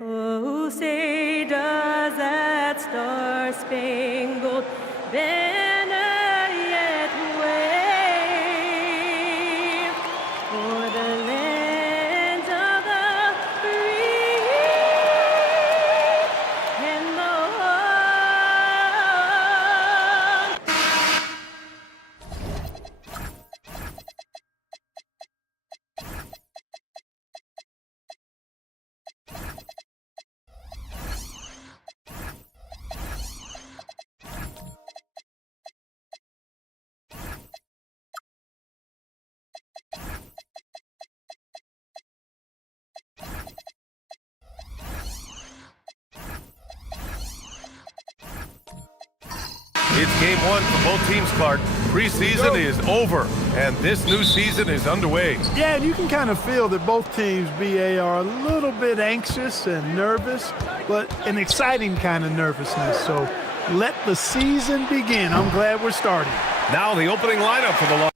Oh, say does that star-spangled banner yet wave o'er the land of the free and the It's game one for both teams, Clark. Preseason is over, and this new season is underway. Yeah, and you can kind of feel that both teams, BA, are a little bit anxious and nervous, but an exciting kind of nervousness. So let the season begin. I'm glad we're starting. Now the opening lineup for the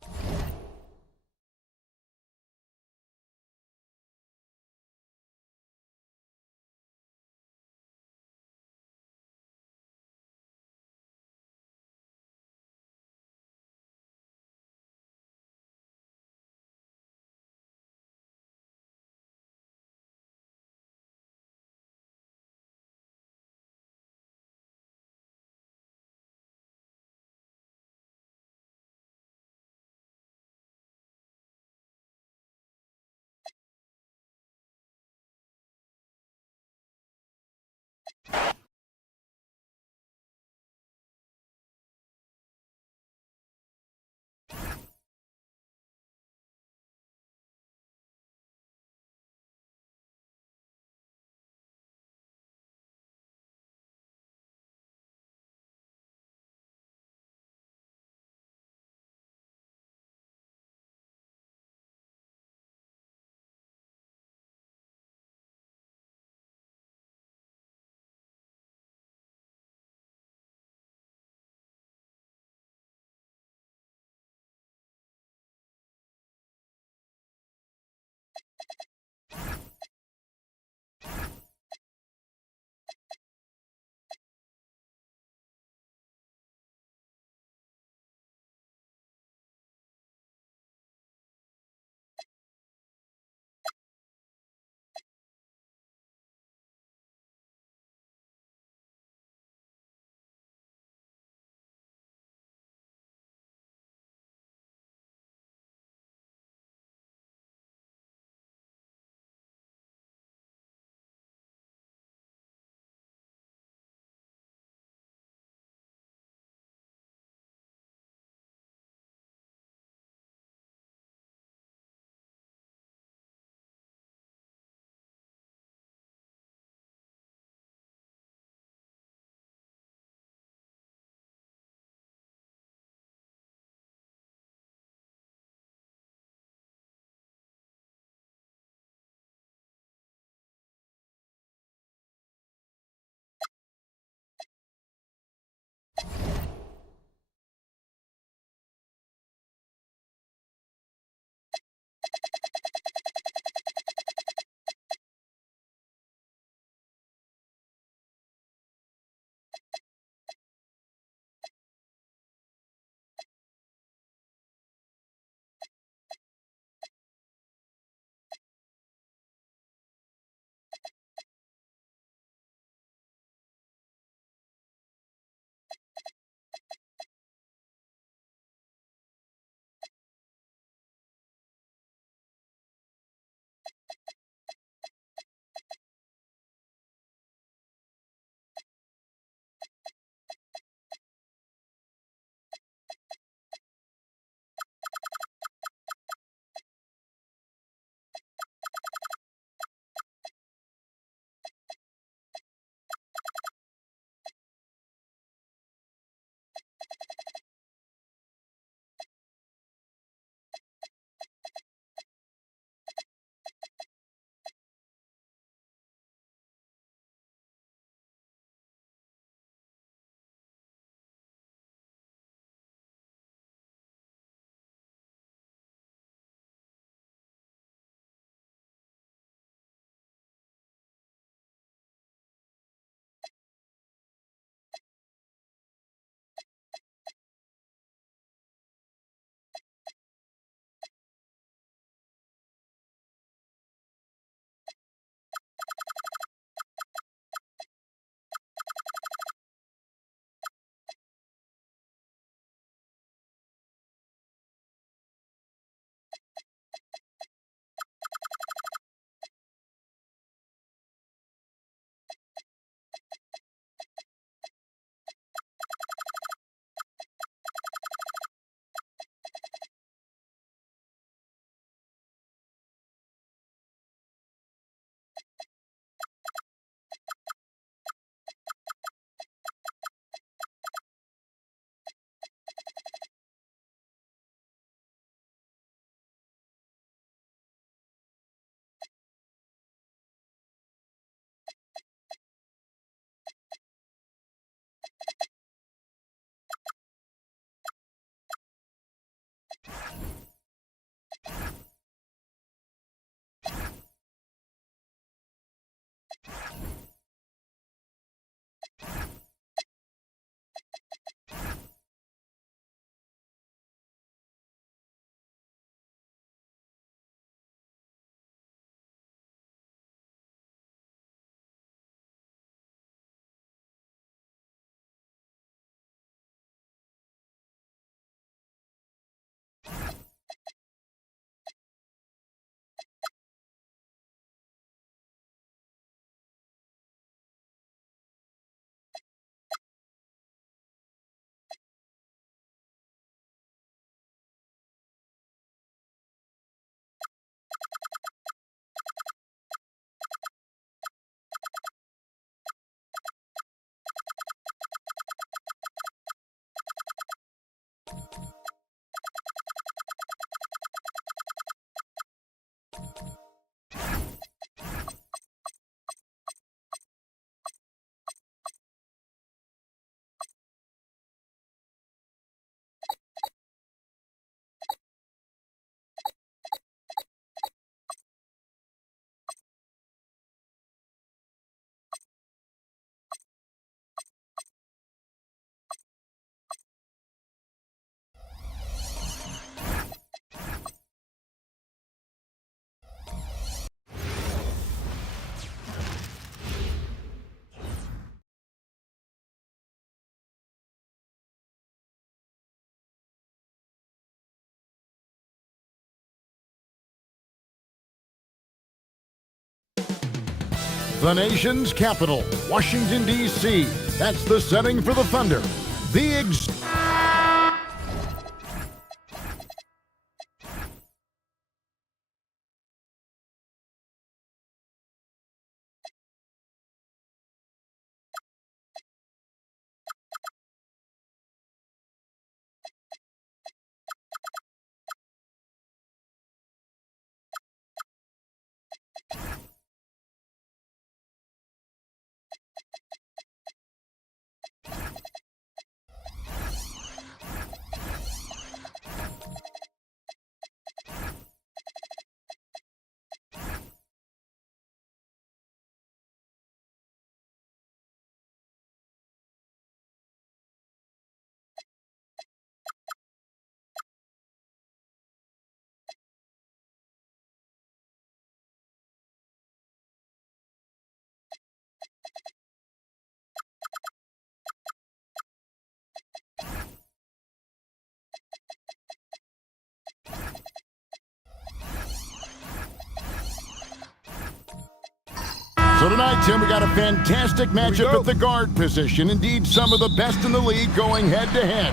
The nation's capital, Washington, D.C. That's the setting for the Thunder. So tonight, Tim, we got a fantastic matchup at the guard position. Indeed, some of the best in the league going head-to-head.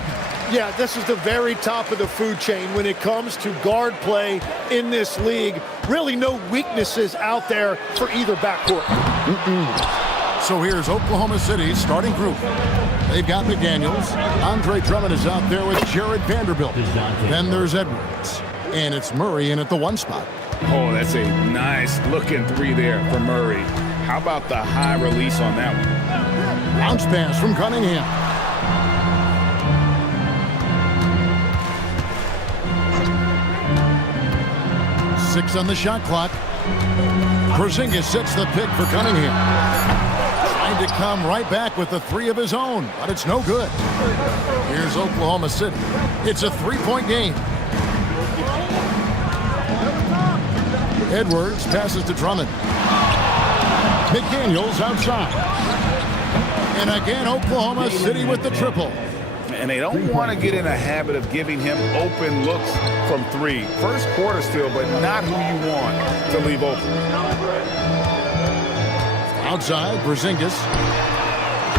Yeah, this is the very top of the food chain when it comes to guard play in this league. Really no weaknesses out there for either backcourt. So here's Oklahoma City's starting group. They've got McDaniels. Andre Drummond is out there with Jared Vanderbilt. Then there's Edwards. And it's Murray in at the 1 spot. Oh, that's a nice looking 3 there for Murray. How about the high release on that one? Bounce pass from Cunningham. Six on the shot clock. Porzingis sets the pick for Cunningham. Trying to come right back with the 3 of his own, but it's no good. Here's Oklahoma City. It's a 3-point game. Edwards passes to Drummond. McDaniels outside. And again, Oklahoma City with the triple. And they don't want to get in a habit of giving him open looks from 3. First quarter still, but not who you want to leave open. Outside, Porzingis.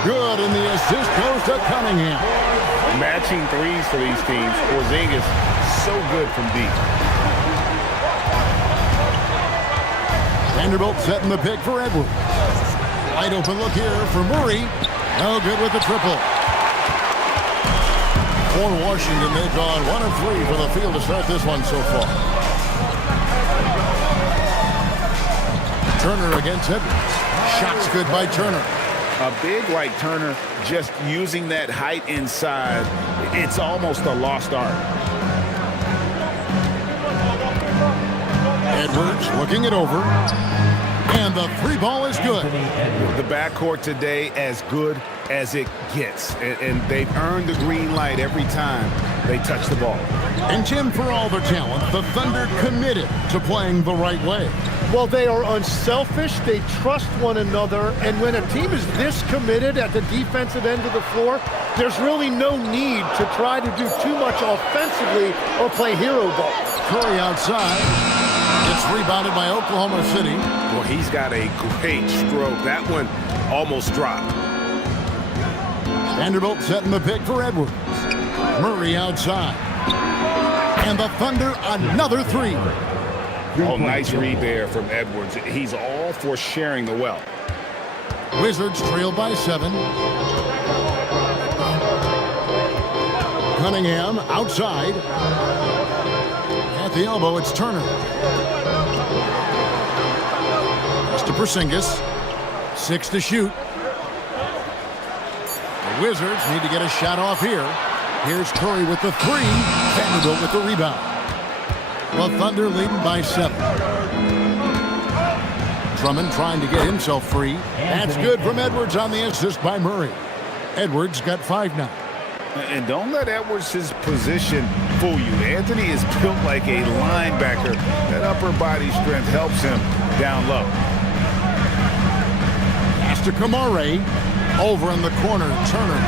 Good, and the assist goes to Cunningham. Matching 3s for these teams. Porzingis so good from deep. Vanderbilt setting the pick for Edwards. Wide open look here for Murray. No good with the triple. For Washington, they've gone 1 of 3 for the field to start this one so far. Turner against Edwards. Shots good by Turner. A big like Turner, just using that height inside, it's almost a lost art. Edwards looking it over. And the three ball is good. The backcourt today as good as it gets. And they've earned the green light every time they touch the ball. And Tim, for all their talent, the Thunder committed to playing the right way. Well, they are unselfish. They trust one another. And when a team is this committed at the defensive end of the floor, there's really no need to try to do too much offensively or play hero ball. Curry outside. It's rebounded by Oklahoma City. Well, he's got a great stroke. That one almost dropped. Vanderbilt setting the pick for Edwards. Murray outside. And the Thunder another three. Oh, nice read there from Edwards. He's all for sharing the wealth. Wizards trail by 7. Cunningham outside. At the elbow, it's Turner. Pass to Porzingis. 6 to shoot. The Wizards need to get a shot off here. Here's Curry with the 3. Vanderbilt with the rebound. The Thunder leading by 7. Drummond trying to get himself free. That's good from Edwards on the assist by Murray. Edwards got 5 now. And don't let Edwards' position fool you. Anthony is built like a linebacker. That upper body strength helps him down low. Pass to Kamare. Over in the corner, Turner.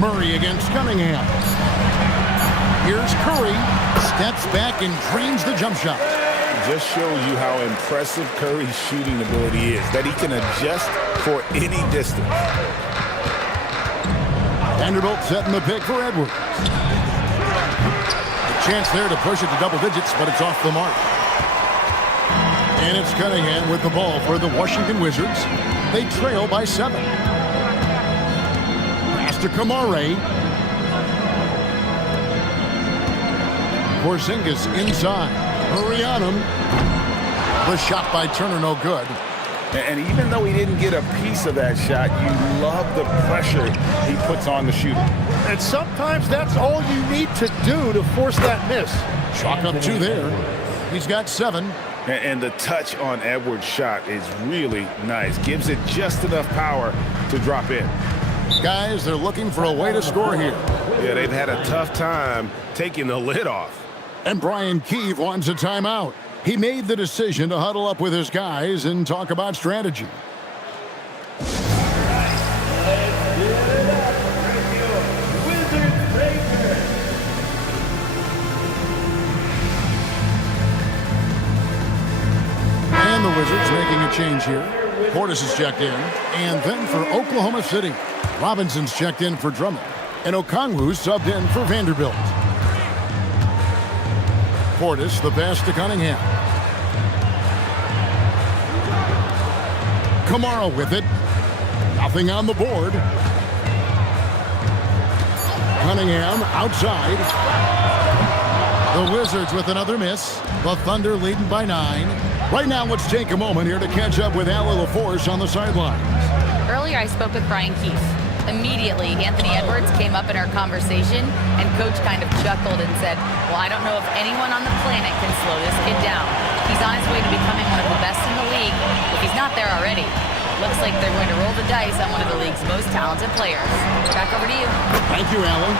Murray against Cunningham. Here's Curry. Steps back and dreams the jump shot. Just shows you how impressive Curry's shooting ability is, that he can adjust for any distance. Vanderbilt setting the pick for Edwards. A chance there to push it to double digits, but it's off the mark. And it's Cunningham with the ball for the Washington Wizards. They trail by 7. Pass to Kamare. Porzingis inside. Hurry on him. The shot by Turner, no good. And even though he didn't get a piece of that shot, you love the pressure he puts on the shooter. And sometimes that's all you need to do to force that miss. Chalk up 2 there. He's got 7. And the touch on Edwards' shot is really nice. Gives it just enough power to drop in. Guys, they're looking for a way to score here. Yeah, they've had a tough time taking the lid off. And Brian Keefe wants a timeout. He made the decision to huddle up with his guys and talk about strategy. And the Wizards making a change here. Portis is checked in. And then for Oklahoma City, Robinson's checked in for Drummond. And Okongwu subbed in for Vanderbilt. Portis, the pass to Cunningham. Kamara with it. Nothing on the board. Cunningham outside. The Wizards with another miss. The Thunder leading by 9. Right now, let's take a moment here to catch up with Allie LaForce on the sidelines. Earlier, I spoke with Brian Keefe. Immediately, Anthony Edwards came up in our conversation, and Coach kind of chuckled and said, well, I don't know if anyone on the planet can slow this kid down. He's on his way to becoming one of the best in the league, if he's not there already. Looks like they're going to roll the dice on one of the league's most talented players. Back over to you. Thank you, Allie.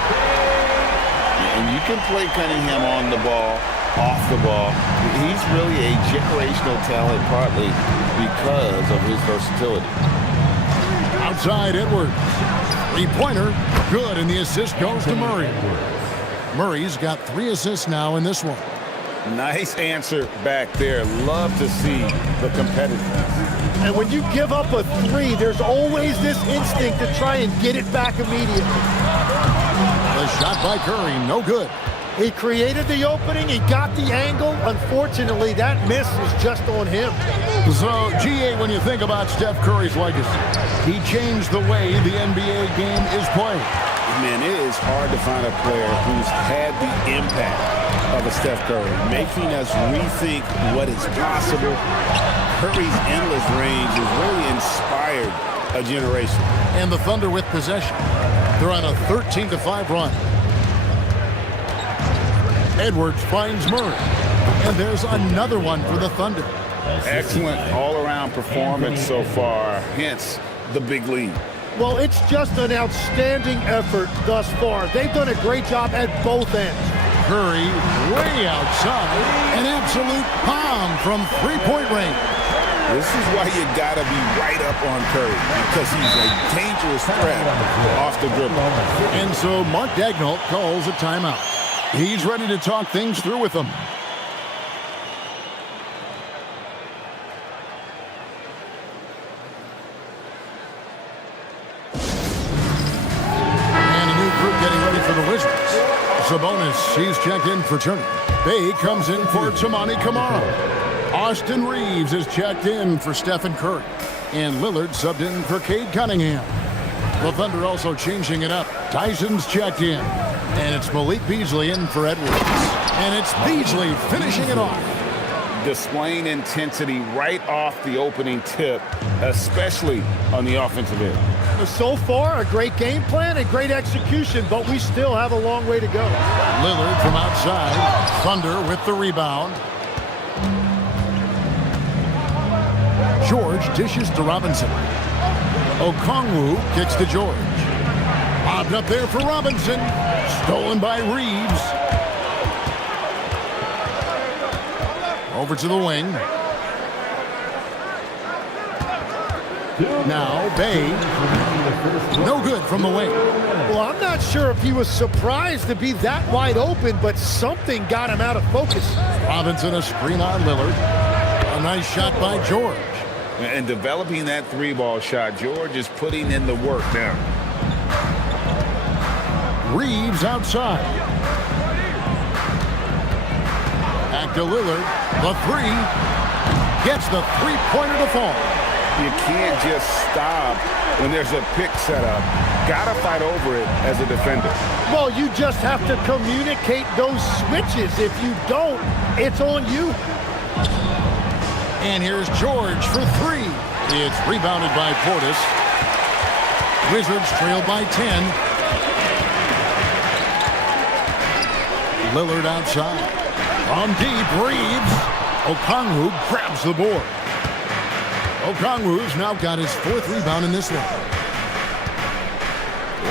And you can play Cunningham on the ball, off the ball. He's really a generational talent, partly because of his versatility. Outside Edwards. 3-pointer. Good, and the assist goes to Murray. Murray's got 3 assists now in this one. Nice answer back there. Love to see the competitiveness. And when you give up a 3, there's always this instinct to try and get it back immediately. The shot by Curry, no good. He created the opening, he got the angle. Unfortunately, that miss was just on him. So, GA, when you think about Steph Curry's legacy, he changed the way the NBA game is played. Man, it is hard to find a player who's had the impact of a Steph Curry, making us rethink what is possible. Curry's endless range has really inspired a generation. And the Thunder with possession. They're on a 13-5 run. Edwards finds Murray. And there's another one for the Thunder. Excellent all-around performance so far, hence the big lead. Well, it's just an outstanding effort thus far. They've done a great job at both ends. Curry way outside. An absolute bomb from three-point range. This is why you gotta be right up on Curry, because he's a dangerous threat off the dribble. And so Mark Daigneault calls a timeout. He's ready to talk things through with them. And a new group getting ready for the Wizards. Sabonis, he's checked in for Turner. Bay comes in for Toumani Camara. Austin Reeves is checked in for Stephen Curry. And Lillard subbed in for Cade Cunningham. The Thunder also changing it up. Tyson's checked in. And it's Malik Beasley in for Edwards. And it's Beasley finishing it off. Displaying intensity right off the opening tip, especially on the offensive end. So far, a great game plan and great execution, but we still have a long way to go. Lillard from outside. Thunder with the rebound. George dishes to Robinson. Okongwu kicks to George. Bobbed up there for Robinson. Stolen by Reeves. Over to the wing. Now Bay. No good from the wing. Well, I'm not sure if he was surprised to be that wide open, but something got him out of focus. Robinson a screen on Lillard. A nice shot by George. And developing that three-ball shot, George is putting in the work now. Reeves outside. Back to Lillard. The three. Gets the three-pointer to fall. You can't just stop when there's a pick set up. Gotta fight over it as a defender. Well, you just have to communicate those switches. If you don't, it's on you. And here's George for three. It's rebounded by Portis. Wizards trail by 10. Lillard outside. From deep, Reeves. Okongwu grabs the board. Okongwu's now got his fourth rebound in this one.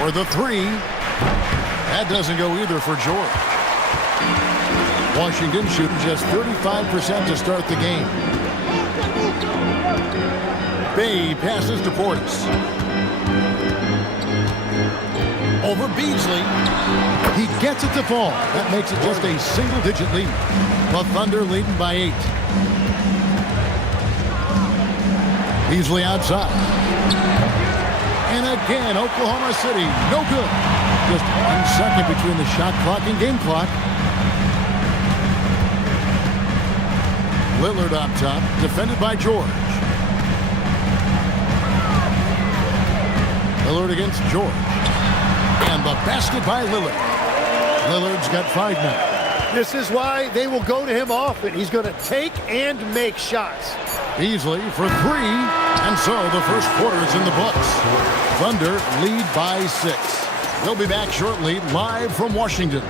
For the three. That doesn't go either for George. Washington shooting just 35% to start the game. Bay passes to Portis. Over Beasley. He gets it to fall. That makes it just a single-digit lead. The Thunder leading by 8. Beasley outside. And again, Oklahoma City, no good. Just 1 second between the shot clock and game clock. Lillard up top, defended by George. Lillard against George. And the basket by Lillard. Lillard's got 5 now. This is why they will go to him often. He's going to take and make shots. Beasley for 3. And so the first quarter is in the books. Thunder lead by 6. They'll be back shortly, live from Washington.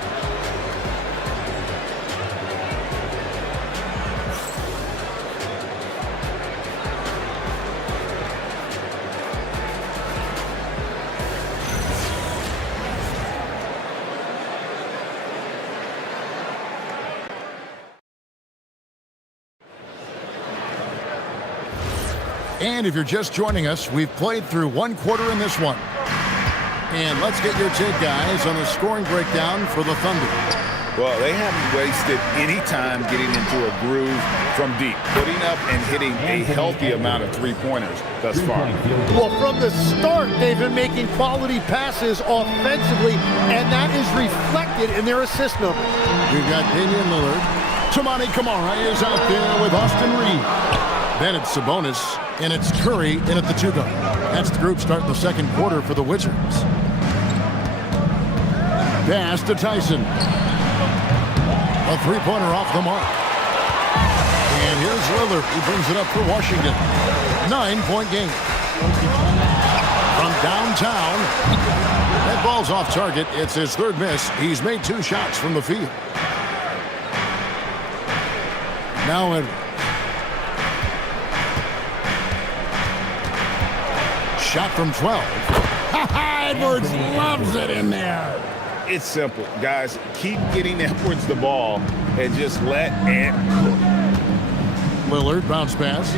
And if you're just joining us, we've played through 1 quarter in this one. And let's get your take, guys, on the scoring breakdown for the Thunder. Well, they haven't wasted any time getting into a groove from deep, putting up and hitting a healthy amount of three-pointers thus far. Well, from the start, they've been making quality passes offensively, and that is reflected in their assist number. We've got Damian Lillard. Toumani Camara is out there with Austin Reeves. Then it's Sabonis, and it's Curry in at the 2-guard. That's the group starting the second quarter for the Wizards. Pass to Tyson. A three-pointer off the mark. And here's Lillard. He brings it up for Washington. 9-point game. From downtown. That ball's off target. It's his third miss. He's made 2 shots from the field. Now Edwards. Shot from 12. Edwards loves it in there. It's simple, guys. Keep getting Edwards the ball and just let Ant cook. Lillard bounce pass.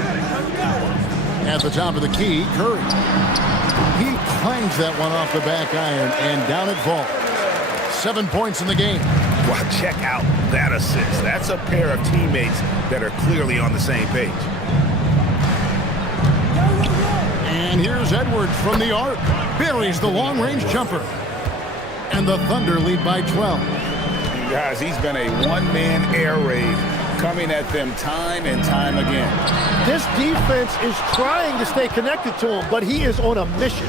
At the top of the key, Curry. He clangs that one off the back iron, and down it falls. 7 points in the game. Well, check out that assist. That's a pair of teammates that are clearly on the same page. And here's Edwards from the arc. Buries the long-range jumper. And the Thunder lead by 12. Guys, he's been a one-man air raid coming at them time and time again. This defense is trying to stay connected to him, but he is on a mission.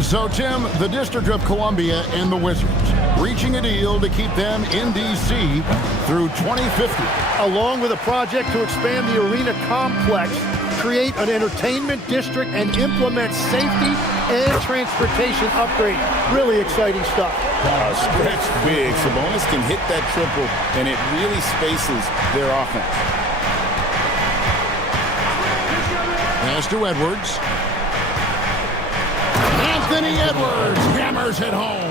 So, Tim, the District of Columbia and the Wizards reaching a deal to keep them in D.C. through 2050. Along with a project to expand the arena complex, create an entertainment district, and implement safety and transportation upgrades. Really exciting stuff. Stretch big. Sabonis can hit that triple, and it really spaces their offense. Pass to Edwards. Anthony Edwards hammers it home.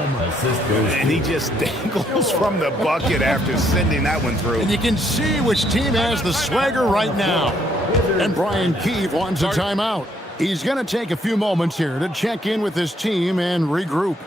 And he just dangles from the bucket after sending that one through. And you can see which team has the swagger right now. And Brian Keefe wants a timeout. He's going to take a few moments here to check in with his team and regroup.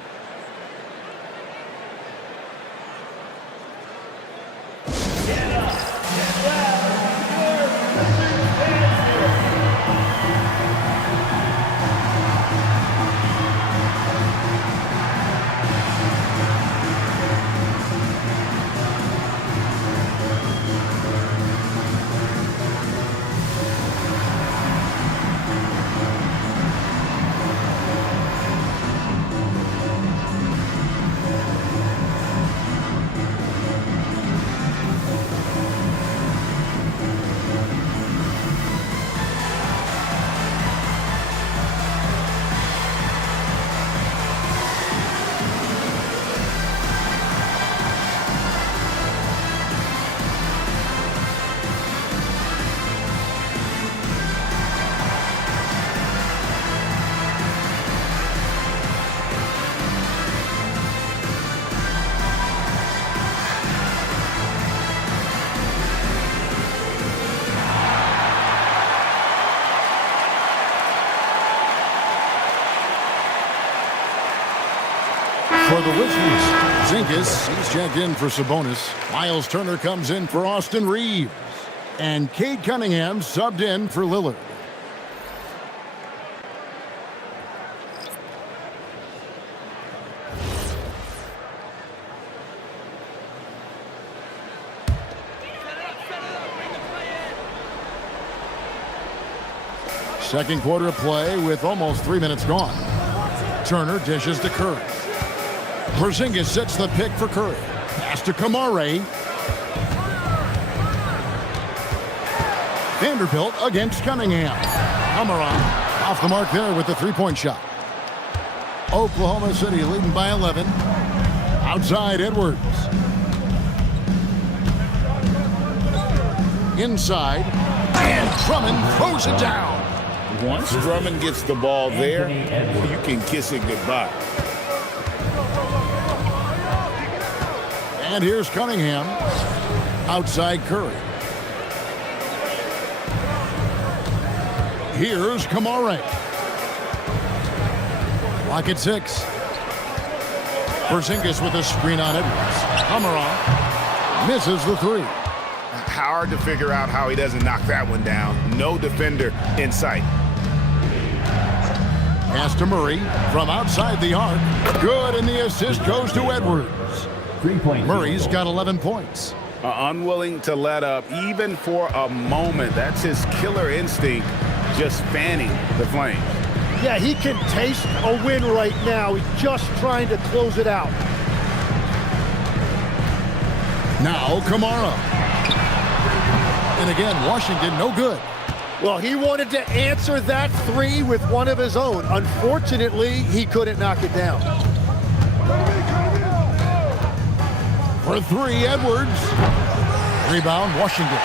For the Wizards, Zingas, he's checked in for Sabonis. Miles Turner comes in for Austin Reeves. And Cade Cunningham subbed in for Lillard. Second quarter of play with almost 3 minutes gone. Turner dishes to Curry. Porzingis sets the pick for Curry. Pass to Kamare. Vanderbilt against Cunningham. Amaran off the mark there with the three-point shot. Oklahoma City leading by 11. Outside Edwards. Inside. And Drummond throws it down. Once Drummond gets the ball there, you can kiss it goodbye. And here's Cunningham. Outside Curry. Here's Kamare. Lock at 6. Porzingis with a screen on Edwards. Amaran misses the three. Hard to figure out how he doesn't knock that one down. No defender in sight. Pass to Murray from outside the arc. Good, and the assist goes to Edwards. Murray's got 11 points. Unwilling to let up even for a moment. That's his killer instinct, just fanning the flames. Yeah, he can taste a win right now. He's just trying to close it out. Now Kamara. And again, Washington no good. Well, he wanted to answer that three with one of his own. Unfortunately, he couldn't knock it down. For three, Edwards. Rebound, Washington.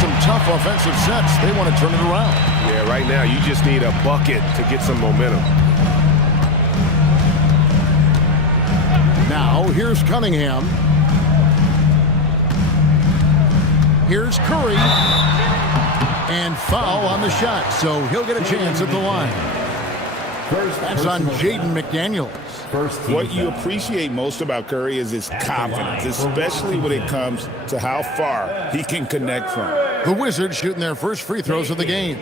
Some tough offensive sets. They want to turn it around. Yeah, right now you just need a bucket to get some momentum. Now, here's Cunningham. Here's Curry. And foul on the shot, so he'll get a chance at the line. That's on Jaden McDaniels. What you appreciate most about Curry is his confidence, especially when it comes to how far he can connect from. The Wizards shooting their first free throws of the game.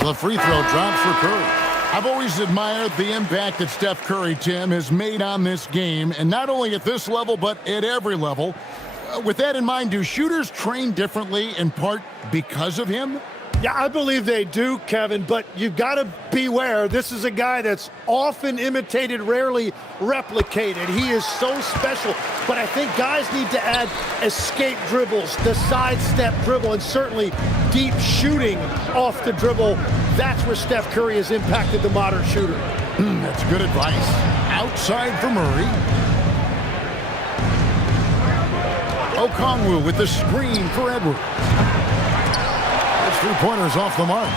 The free throw drops for Curry. I've always admired the impact that Steph Curry, Tim, has made on this game, and not only at this level, but at every level. With that in mind, do shooters train differently in part because of him? Yeah, I believe they do, Kevin, but you've got to beware. This is a guy that's often imitated, rarely replicated. He is so special, but I think guys need to add escape dribbles, the sidestep dribble, and certainly deep shooting off the dribble. That's where Steph Curry has impacted the modern shooter. That's good advice. Outside for Murray. Okongwu with the screen for Edwards. That's 3 pointers off the mark.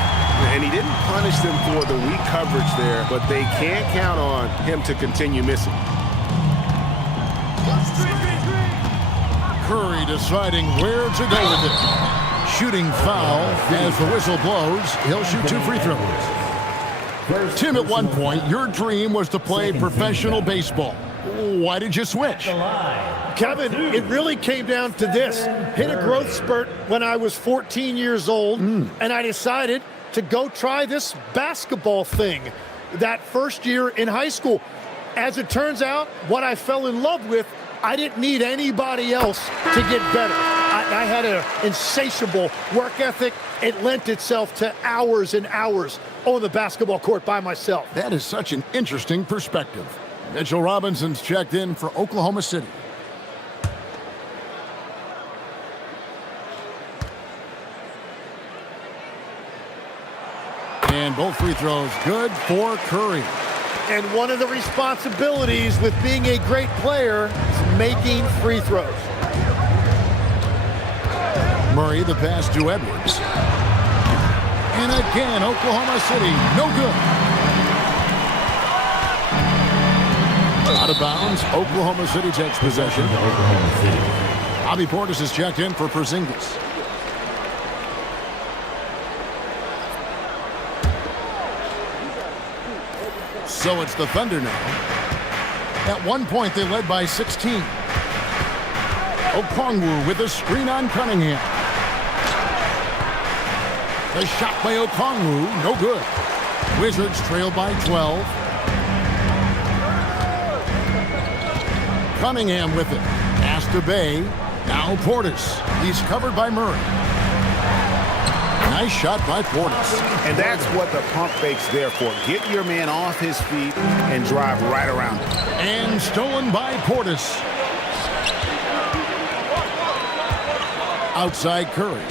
And he didn't punish them for the weak coverage there, but they can't count on him to continue missing. Curry deciding where to go with it. Shooting foul as the whistle blows. He'll shoot 2 free throws. Tim, at one point, your dream was to play professional baseball. Why did you switch? Kevin, it really came down to this. Hit a growth spurt when I was 14 years old, and I decided to go try this basketball thing that first year in high school. As it turns out, what I fell in love with, I didn't need anybody else to get better. I had an insatiable work ethic. It lent itself to hours and hours on the basketball court by myself. That is such an interesting perspective. Mitchell Robinson's checked in for Oklahoma City. And both free throws good for Curry. And one of the responsibilities with being a great player is making free throws. Murray, the pass to Edwards. And again, Oklahoma City, no good. Out of bounds, Oklahoma City takes possession. Bobby Portis is checked in for Porzingis. So it's the Thunder now. At one point, they led by 16. Okongwu with a screen on Cunningham. The shot by Okongwu, no good. Wizards trail by 12. Cunningham with it. Pass to Bay. Now Portis. He's covered by Murray. Nice shot by Portis. And that's what the pump fake's there for. Get your man off his feet and drive right around him. And stolen by Portis. Outside Curry.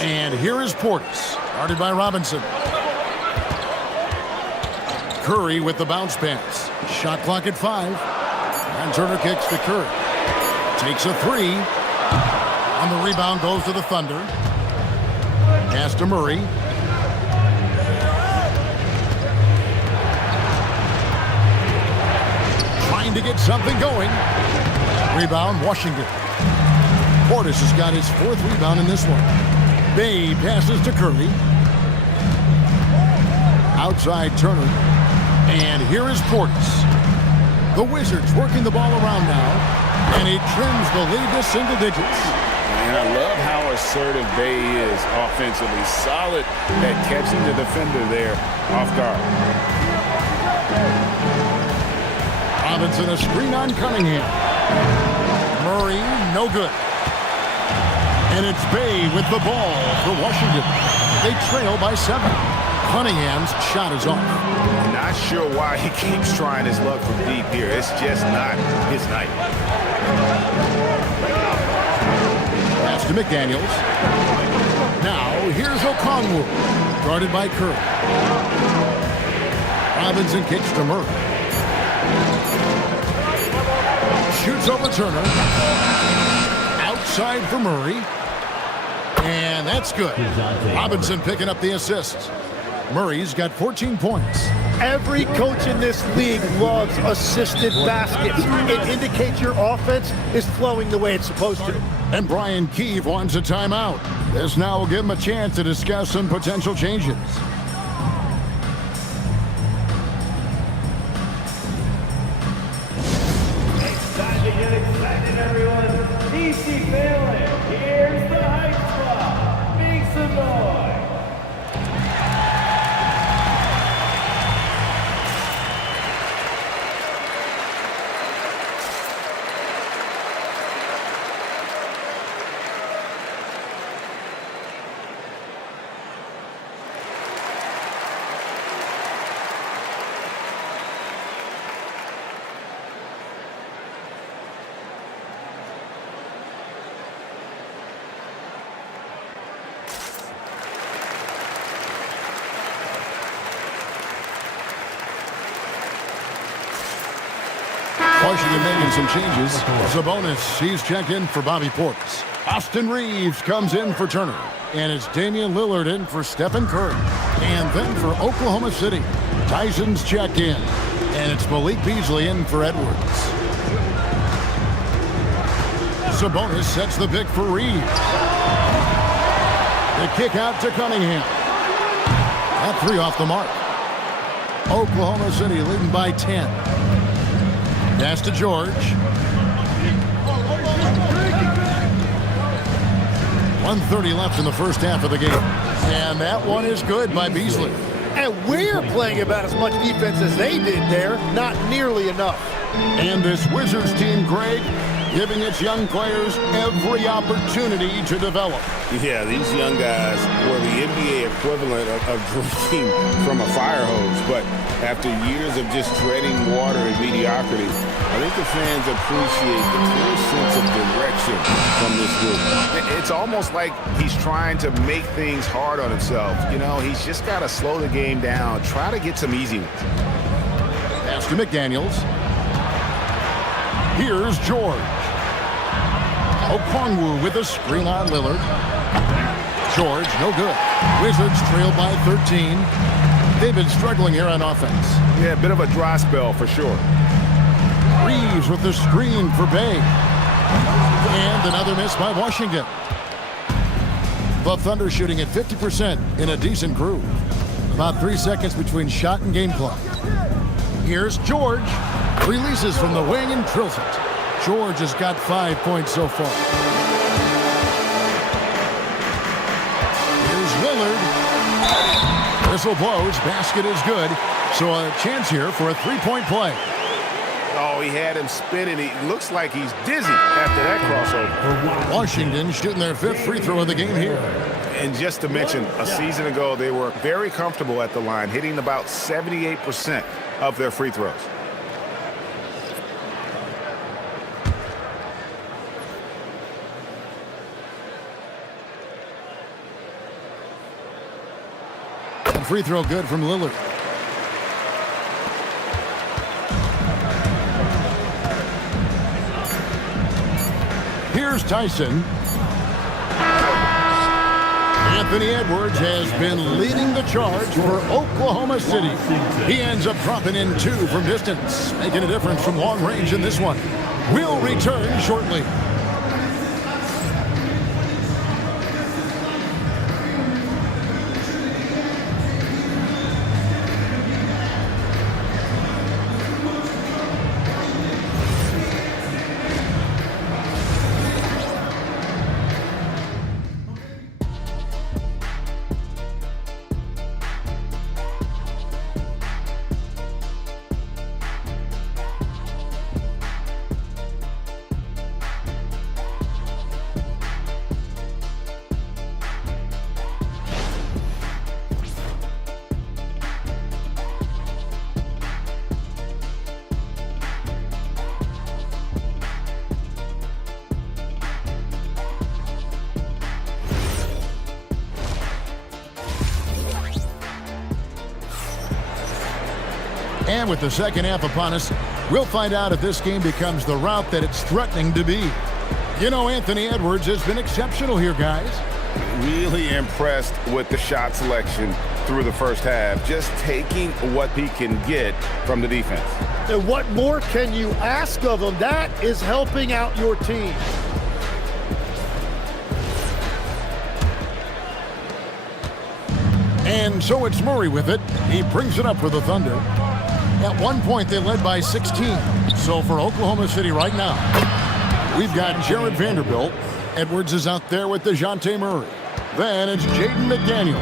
And here is Portis. Guarded by Robinson. Curry with the bounce pass. Shot clock at 5. And Turner kicks to Curry. Takes a 3. On the rebound goes to the Thunder. Pass to Murray. Trying to get something going. Rebound, Washington. Portis has got his 4th rebound in this one. Bay passes to Curry. Outside Turner. And here is Portis. The Wizards working the ball around now. And he trims the lead to single digits. And I love how assertive Bay is offensively. Solid at catching the defender there off guard. Robinson a screen on Cunningham. Murray, no good. And it's Bay with the ball for Washington. They trail by 7. Cunningham's shot is off. Not sure why he keeps trying his luck from deep here. It's just not his night. Pass to McDaniels. Now, here's Okongwu. Guarded by Curry. Robinson kicks to Murray. Shoots over Turner. Outside for Murray. And that's good. Robinson picking up the assist. Murray's got 14 points. Every coach in this league loves assisted baskets. It indicates your offense is flowing the way it's supposed to. And Brian Keefe wants a timeout. This now will give him a chance to discuss some potential changes. It's time to get excited, everyone. DC family, here's the Hype Squad. Make some noise. Washington making some changes. Sabonis, he's checked in for Bobby Portis. Austin Reeves comes in for Turner. And it's Damian Lillard in for Stephen Curry. And then for Oklahoma City, Tyson's checked in. And it's Malik Beasley in for Edwards. Sabonis sets the pick for Reeves. The kick out to Cunningham. That three off the mark. Oklahoma City leading by 10. Pass to George. 1:30 left in the first half of the game. And that one is good by Beasley. And we're playing about as much defense as they did there. Not nearly enough. And this Wizards team, Greg, giving its young players every opportunity to develop. Yeah, these young guys were the NBA equivalent of drinking from a fire hose. But after years of just treading water and mediocrity, I think the fans appreciate the clear sense of direction from this group. It's almost like he's trying to make things hard on himself. You know, he's just got to slow the game down, try to get some easy ones. Pass to McDaniels. Here's George. Okongwu with a screen on Lillard. George, no good. Wizards trail by 13. They've been struggling here on offense. Yeah, a bit of a dry spell for sure. Reeves with the screen for Bay. And another miss by Washington. The Thunder shooting at 50% in a decent groove. About 3 seconds between shot and game clock. Here's George. Releases from the wing and drills it. George has got 5 points so far. Here's Lillard. Whistle blows. Basket is good. So a chance here for a three-point play. Oh, he had him spinning. He looks like he's dizzy after that crossover. Washington shooting their 5th free throw of the game here. And just to mention, a season ago, they were very comfortable at the line, hitting about 78% of their free throws. Free throw good from Lillard. Here's Tyson. Anthony Edwards has been leading the charge for Oklahoma City. He ends up dropping in 2 from distance, making a difference from long range in this one. We'll return shortly. And with the second half upon us, we'll find out if this game becomes the route that it's threatening to be. You know, Anthony Edwards has been exceptional here, guys. Really impressed with the shot selection through the first half, just taking what he can get from the defense. And what more can you ask of him? That is helping out your team. And so it's Murray with it. He brings it up for the Thunder. At one point, they led by 16. So for Oklahoma City right now, we've got Jared Vanderbilt. Edwards is out there with DeJounte Murray. Then it's Jaden McDaniel.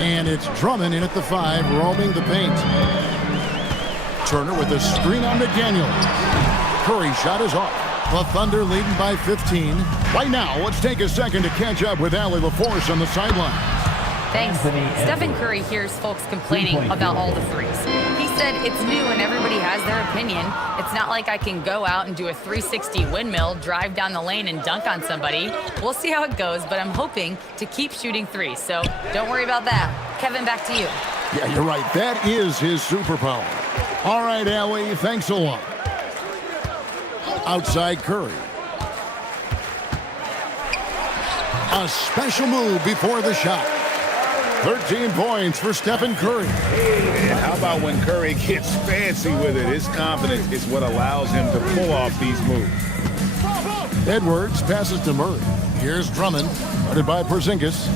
And it's Drummond in at the 5, roaming the paint. Turner with a screen on McDaniel. Curry shot is off. The Thunder leading by 15. Right now, let's take a second to catch up with Allie LaForce on the sideline. Thanks. Stephen Curry hears folks complaining about all the threes. He said it's new and everybody has their opinion. It's not like I can go out and do a 360 windmill, drive down the lane and dunk on somebody. We'll see how it goes, but I'm hoping to keep shooting threes, so don't worry about that. Kevin, back to you. Yeah, you're right. That is his superpower. All right, Allie, thanks a lot. Outside Curry. A special move before the shot. 13 points for Stephen Curry. And how about when Curry gets fancy with it? His confidence is what allows him to pull off these moves. Edwards passes to Murray. Here's Drummond, guarded by Porzingis.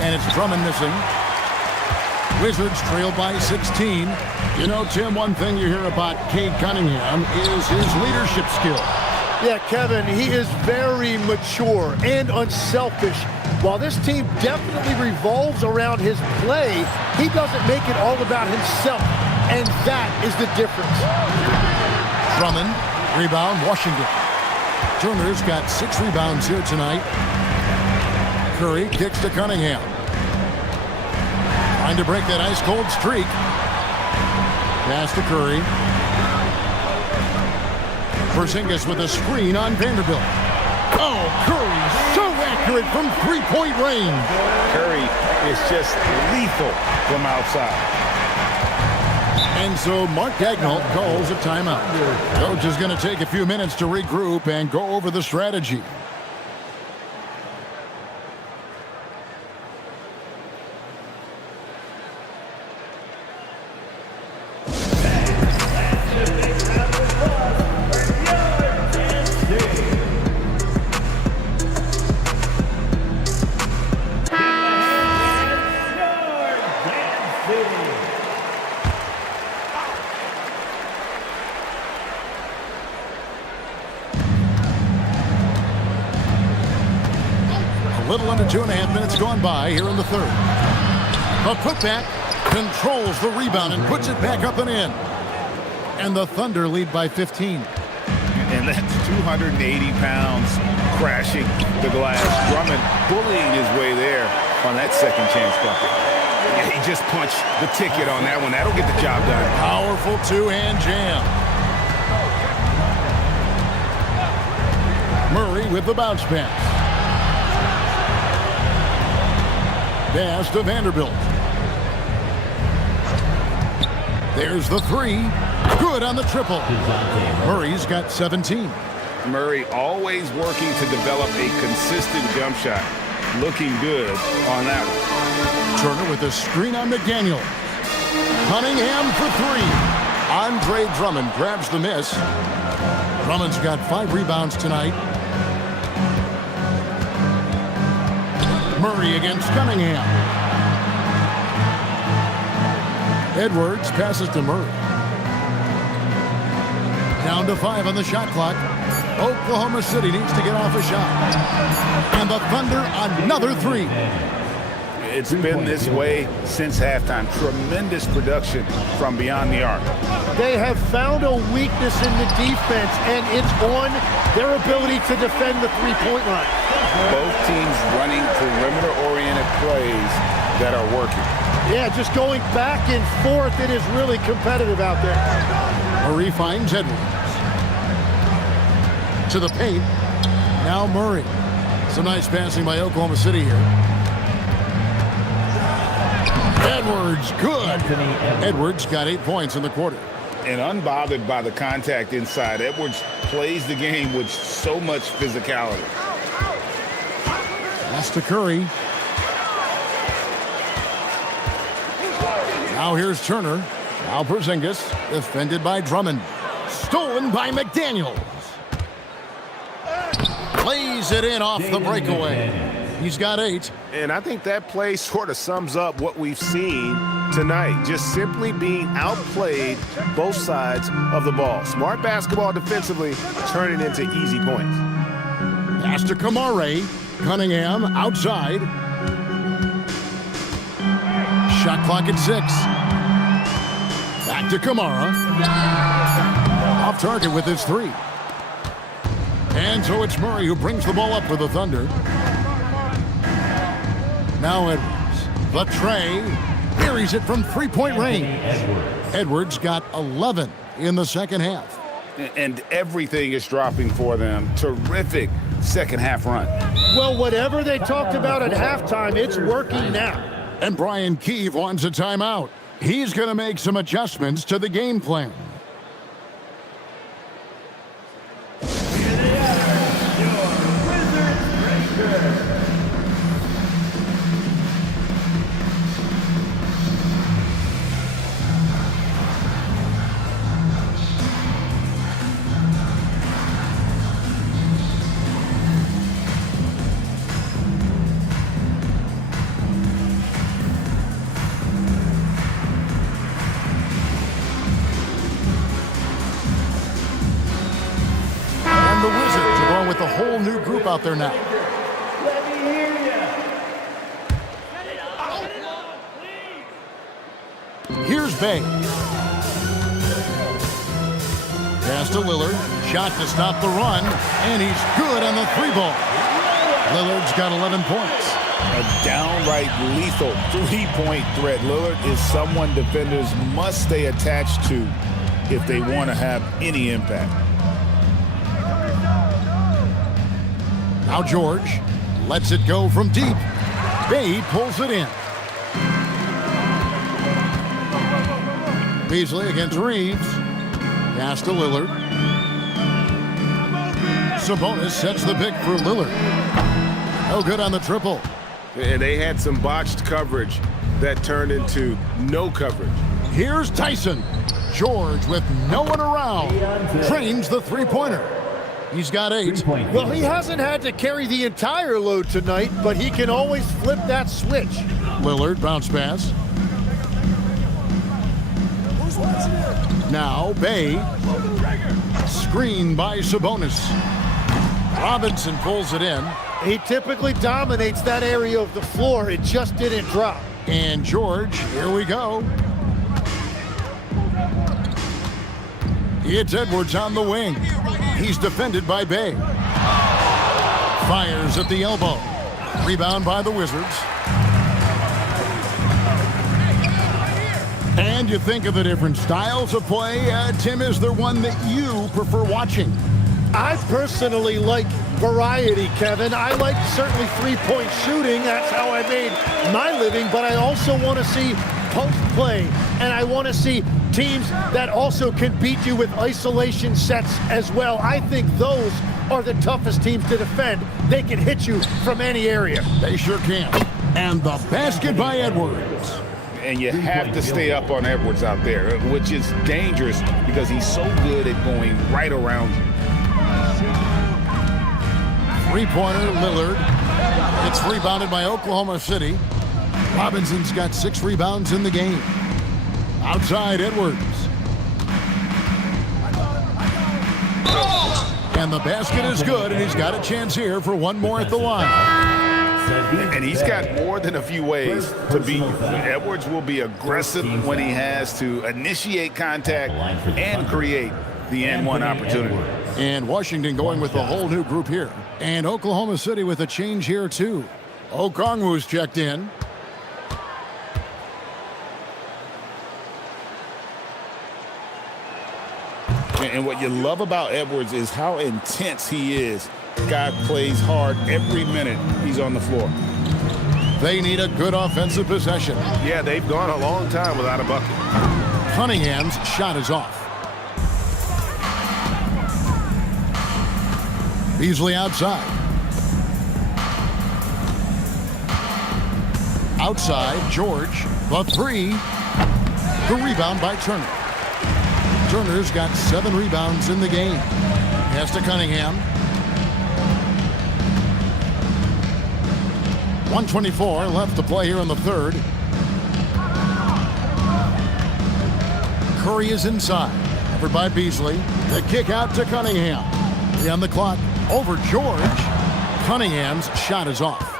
And it's Drummond missing. Wizards trail by 16. You know, Tim, one thing you hear about Cade Cunningham is his leadership skill. Yeah, Kevin, he is very mature and unselfish. While this team definitely revolves around his play, he doesn't make it all about himself, and that is the difference. Drummond, rebound, Washington. Turner's got 6 rebounds here tonight. Curry kicks to Cunningham. Trying to break that ice-cold streak. Pass to Curry. Porzingis with a screen on Vanderbilt. Oh, Curry, so accurate from three-point range. Curry is just lethal from outside. And so Mark Daigneault calls a timeout. Coach is going to take a few minutes to regroup and go over the strategy. A little under 2.5 minutes gone by here in the third. A putback controls the rebound and puts it back up and in. And the Thunder lead by 15. And that's 280 pounds crashing the glass. Drummond bullying his way there on that second chance bucket. Yeah, he just punched the ticket on that one. That'll get the job done. Powerful two-hand jam. Murray with the bounce pass. Pass to Vanderbilt. There's the 3. Good on the triple. Murray's got 17. Murray always working to develop a consistent jump shot. Looking good on that one. Turner with a screen on McDaniel. Cunningham for 3. Andre Drummond grabs the miss. Drummond's got 5 rebounds tonight. Murray against Cunningham. Edwards passes to Murray. Down to 5 on the shot clock. Oklahoma City needs to get off a shot. And the Thunder another 3. It's been this way since halftime. Tremendous production from beyond the arc. They have found a weakness in the defense, and it's on their ability to defend the three-point line. Both teams running perimeter-oriented plays that are working. Yeah, just going back and forth. It is really competitive out there. Murray finds Edwards. To the paint. Now Murray. Some nice passing by Oklahoma City here. Edwards, good. Edwards got 8 points in the quarter. And unbothered by the contact inside, Edwards plays the game with so much physicality. Pass to Curry. Now here's Turner. Now Porzingis, defended by Drummond. Stolen by McDaniels. Plays it in off the breakaway. He's got 8. And I think that play sort of sums up what we've seen tonight. Just simply being outplayed both sides of the ball. Smart basketball defensively, turning into easy points. Pass to Kamare. Cunningham outside. Shot clock at 6. Back to Kamara. Off target with his 3. And so it's Murray who brings the ball up for the Thunder. Now Edwards. The tray. Buries it from three-point range. Edwards got 11 in the second half. And everything is dropping for them. Terrific second half run. Well, whatever they talked about at halftime, it's working now. And Brian Keefe wants a timeout. He's going to make some adjustments to the game plan. With a whole new group out there now. Let me hear ya. Here's Bay. Pass to Lillard. Shot to stop the run. And he's good on the 3-ball. Lillard's got 11 points. A downright lethal 3-point threat. Lillard is someone defenders must stay attached to if they want to have any impact. Now George lets it go from deep. Bay pulls it in. Beasley against Reeves. Pass to Lillard. Sabonis sets the pick for Lillard. No good on the triple. And they had some botched coverage that turned into no coverage. Here's Tyson. George with no one around. Trains the 3-pointer. He's got 8. Well, he hasn't had to carry the entire load tonight, but he can always flip that switch. Lillard, bounce pass. Now, Bay. Screen by Sabonis. Robinson pulls it in. He typically dominates that area of the floor. It just didn't drop. And George, here we go. It's Edwards on the wing. He's defended by Bay. Fires at the elbow. Rebound by the Wizards. And you think of the different styles of play. Tim, is there one that you prefer watching? I personally like variety, Kevin. I like certainly 3-point shooting. That's how I made my living. But I also want to see post play. And I want to see teams that also can beat you with isolation sets as well. I think those are the toughest teams to defend. They can hit you from any area. They sure can. And the basket by Edwards. And you have to stay up on Edwards out there, which is dangerous because he's so good at going right around you. 3-pointer, Lillard. It's rebounded by Oklahoma City. Robinson's got 6 rebounds in the game. Outside, Edwards. And the basket is good, and he's got a chance here for one more at the line. And he's got more than a few ways to beat you. Edwards will be aggressive when he has to initiate contact and create the N1 opportunity. And Washington going with a whole new group here. And Oklahoma City with a change here, too. Okongwu's checked in. And what you love about Edwards is how intense he is. Guy plays hard every minute he's on the floor. They need a good offensive possession. Yeah, they've gone a long time without a bucket. Cunningham's shot is off. Beasley outside. Outside, George. The three. The rebound by Turner. Turner's got 7 rebounds in the game. Pass to Cunningham. 1:24 left to play here in the third. Curry is inside. Covered by Beasley. The kick out to Cunningham. 3 on the clock. Over George. Cunningham's shot is off.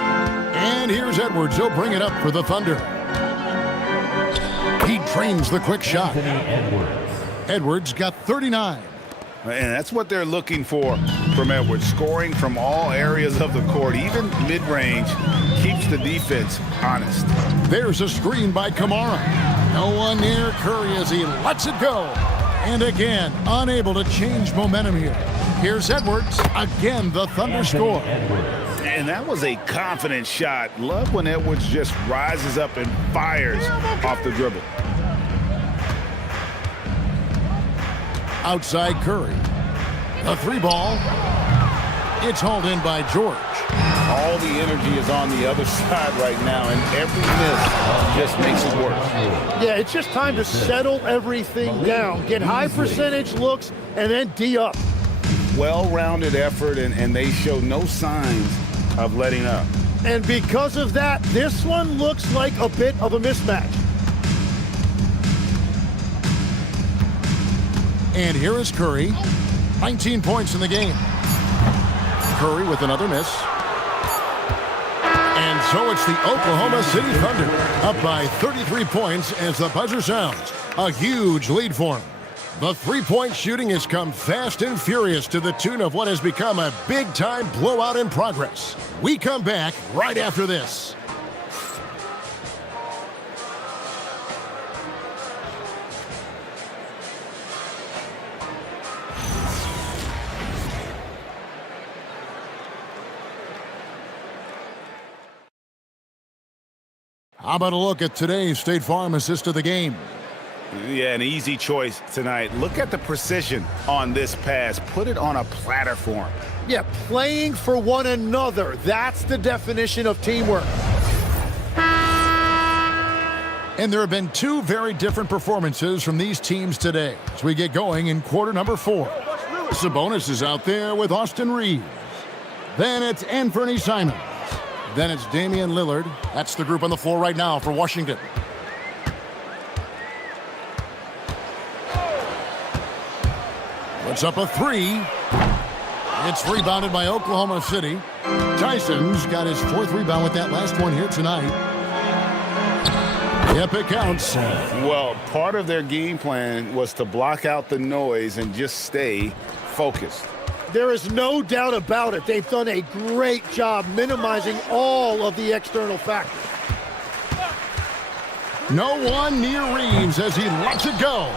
And here's Edwards. He'll bring it up for the Thunder. He trains the quick shot. Edwards got 39. And that's what they're looking for from Edwards. Scoring from all areas of the court, even mid-range, keeps the defense honest. There's a screen by Kamara. No one near Curry as he lets it go. And again, unable to change momentum here. Here's Edwards. Again, the Thunder score. And that was a confident shot. Love when Edwards just rises up and fires off the dribble. Outside Curry. The 3 ball. It's hauled in by George. All the energy is on the other side right now, and every miss just makes it worse. Yeah, it's just time to settle everything down. Get high percentage looks and then D up. Well-rounded effort, and they show no signs of letting up. And because of that, this one looks like a bit of a mismatch. And here is Curry. 19 points in the game. Curry with another miss. And so it's the Oklahoma City Thunder up by 33 points as the buzzer sounds. A huge lead for them. The three-point shooting has come fast and furious to the tune of what has become a big-time blowout in progress. We come back right after this. How about a look at today's State Farm assist of the game? Yeah, an easy choice tonight. Look at the precision on this pass. Put it on a platter for him. Yeah, playing for one another. That's the definition of teamwork. And there have been 2 very different performances from these teams today as we get going in quarter number 4. Sabonis is out there with Austin Reeves. Then it's Anthony Simons. Then it's Damian Lillard. That's the group on the floor right now for Washington. Puts up a 3. It's rebounded by Oklahoma City. Tyson's got his 4th rebound with that last one here tonight. Yep, it counts. Well, part of their game plan was to block out the noise and just stay focused. There is no doubt about it. They've done a great job minimizing all of the external factors. No one near Reeves as he lets it go.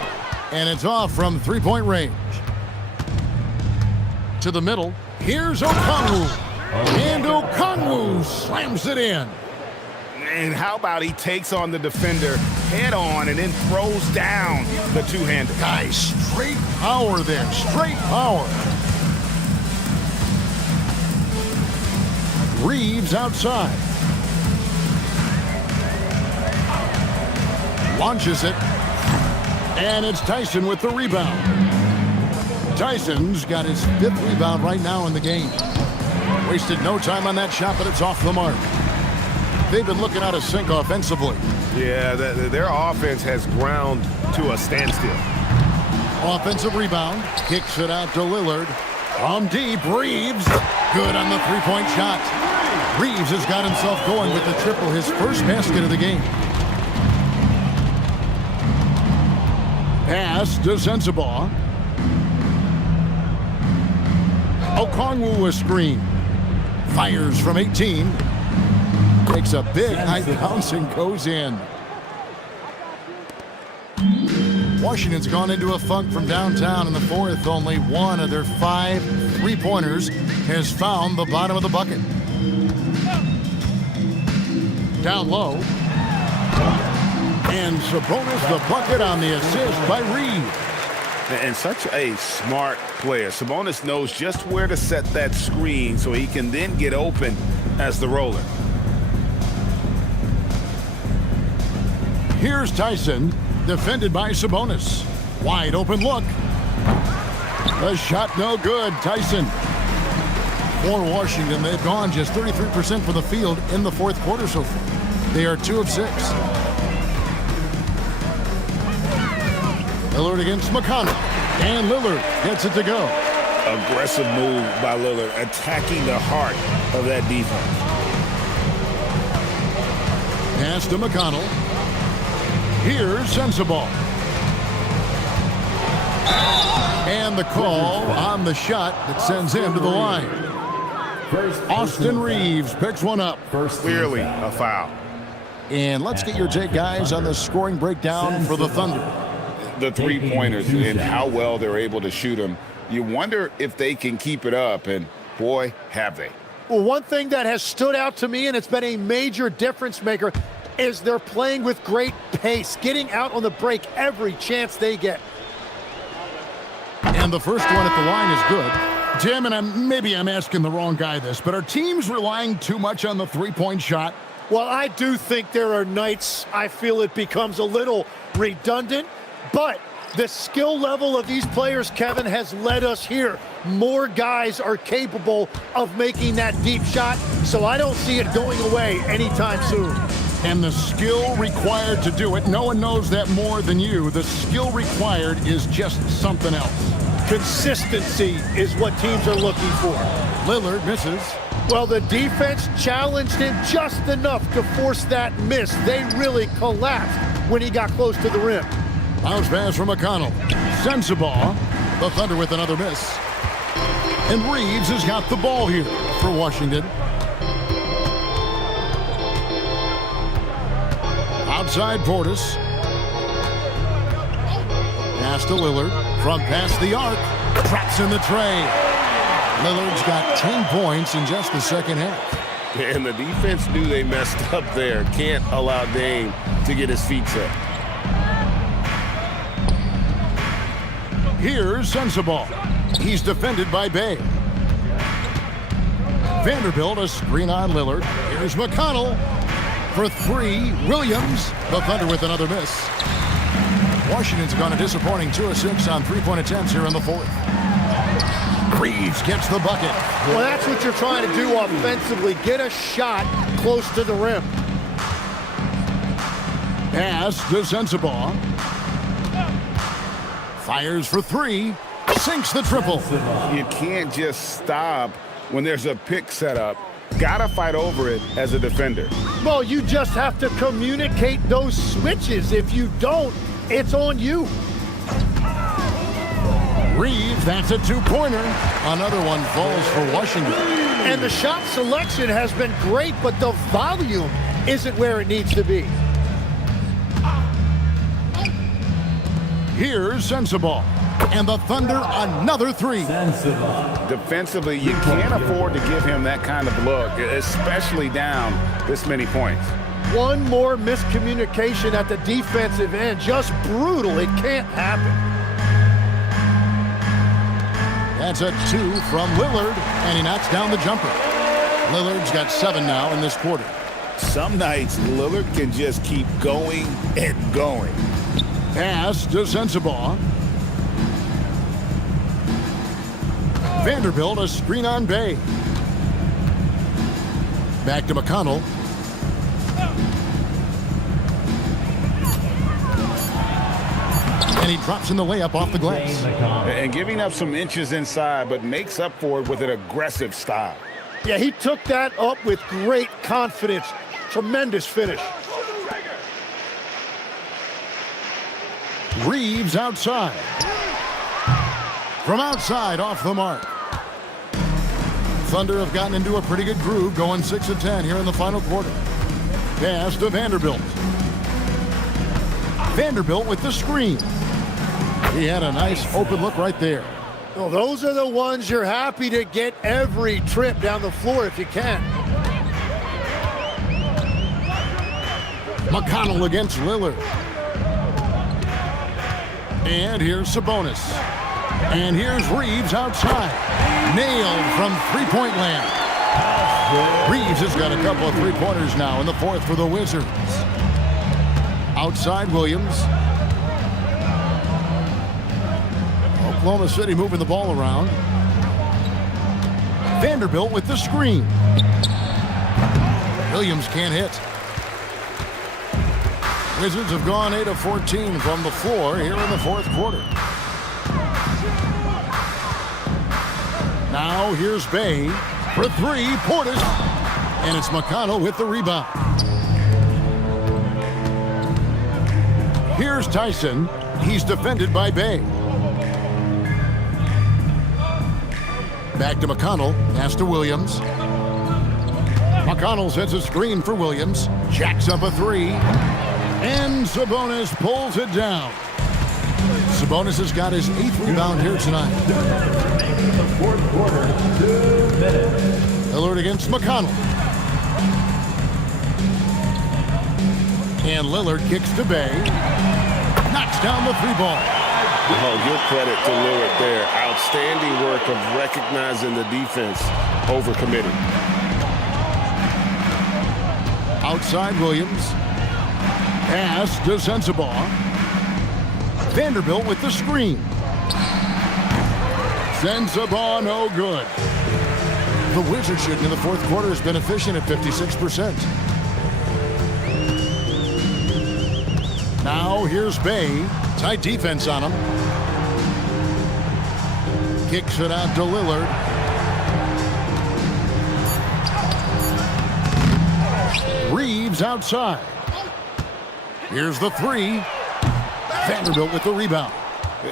And it's off from 3-point range. To the middle. Here's Okongwu. And Okongwu slams it in. And how about he takes on the defender head on and then throws down the two-hander. Guys, straight power there. Straight power. Reeves outside. Launches it. And it's Tyson with the rebound. Tyson's got his 5th rebound right now in the game. Wasted no time on that shot, but it's off the mark. They've been looking out of sync offensively. Yeah, their offense has ground to a standstill. Offensive rebound. Kicks it out to Lillard. From deep, Reeves. Good on the 3-point shot. Reeves has got himself going with the triple, his first basket of the game. Pass to Sensabaugh. Okongwu a screen. Fires from 18. Takes a big high bounce and goes in. Washington's gone into a funk from downtown in the 4th. Only one of their 5 3-pointers has found the bottom of the bucket. Down low. And Sabonis the bucket on the assist by Reeves. And such a smart player. Sabonis knows just where to set that screen so he can then get open as the roller. Here's Tyson, defended by Sabonis. Wide open look. The shot no good. Tyson. For Washington, they've gone just 33% from the field in the fourth quarter so far. They are 2 of 6. Lillard against McConnell. And Lillard gets it to go. Aggressive move by Lillard, attacking the heart of that defense. Pass to McConnell. Here's Sensabaugh. And the call on the shot that sends him to the line. Austin Reeves picks one up. Clearly a foul. And let's get your take, guys, on the scoring breakdown for the Thunder. The three-pointers and how well they're able to shoot them. You wonder if they can keep it up, and boy, have they. Well, one thing that has stood out to me, and it's been a major difference maker, is they're playing with great pace, getting out on the break every chance they get. And the first one at the line is good. Jim, and maybe I'm asking the wrong guy this, but are teams relying too much on the three-point shot? Well, I do think there are nights I feel it becomes a little redundant, but the skill level of these players, Kevin, has led us here. More guys are capable of making that deep shot, so I don't see it going away anytime soon. And the skill required to do it, no one knows that more than you. The skill required is just something else. Consistency is what teams are looking for. Lillard misses. Well, the defense challenged him just enough to force that miss. They really collapsed when he got close to the rim. Bounce pass from McConnell. Sensabaugh. The Thunder with another miss. And Reeves has got the ball here for Washington. Outside Portis. Pass to Lillard. From past the arc. Traps in the tray. Lillard's got 10 points in just the second half. And the defense knew they messed up there. Can't allow Dame to get his feet set. Here's Sensabaugh. He's defended by Bay. Vanderbilt a screen on Lillard. Here's McConnell. For 3, Williams. The Thunder with another miss. Washington's gone a disappointing 2 of 6 on three-point attempts here in the fourth. Reeves gets the bucket. Well, that's what you're trying to do offensively. Get a shot close to the rim. Pass to Sensabaugh. Fires for 3. Sinks the triple. You can't just stop when there's a pick set up. Gotta fight over it as a defender. Well, you just have to communicate those switches. If you don't, it's on you. Reeves, that's a 2-pointer. Another one falls for Washington. And the shot selection has been great, but the volume isn't where it needs to be. Here's Sensabaugh. And the Thunder another 3. Defensively, you can't afford to give him that kind of look, especially down this many points. One more miscommunication at the defensive end. Just brutal. It can't happen. That's a 2 from Lillard, and he knocks down the jumper. Lillard's got 7 now in this quarter. Some nights, Lillard can just keep going and going. Pass to Sensabaugh. Vanderbilt a screen on Bay. Back to McConnell. And he drops in the layup off the glass. And giving up some inches inside, but makes up for it with an aggressive style. Yeah, he took that up with great confidence. Tremendous finish. Reeves outside. From outside, off the mark. Thunder have gotten into a pretty good groove, going 6 of 10 here in the final quarter. Pass to Vanderbilt. Vanderbilt with the screen. He had a nice open look right there. Well, those are the ones you're happy to get every trip down the floor if you can. McConnell against Lillard. And here's Sabonis. And here's Reeves outside. Nailed from three-point land. Reeves has got a couple of three-pointers now in the fourth for the Wizards. Outside Williams. Oklahoma City moving the ball around. Vanderbilt with the screen. Williams can't hit. Wizards have gone 8 of 14 from the floor here in the fourth quarter. Now here's Bay for three. Portis. And it's McConnell with the rebound. Here's Tyson. He's defended by Bay. Back to McConnell. Pass to Williams. McConnell sets a screen for Williams. Jacks up a three. And Sabonis pulls it down. Sabonis has got his 8th rebound here tonight. Remaining the fourth quarter, 2 minutes. Lillard against McConnell. And Lillard kicks to Bay. Knocks down the three ball. Oh, give credit to Lillard there. Outstanding work of recognizing the defense overcommitting. Outside Williams. Pass to Sensabaugh. Vanderbilt with the screen. Sensabaugh no good. The Wizards shooting in the fourth quarter has been efficient at 56%. Now here's Bay. Tight defense on him. Kicks it out to Lillard. Reeves outside. Here's the three. Vanderbilt with the rebound.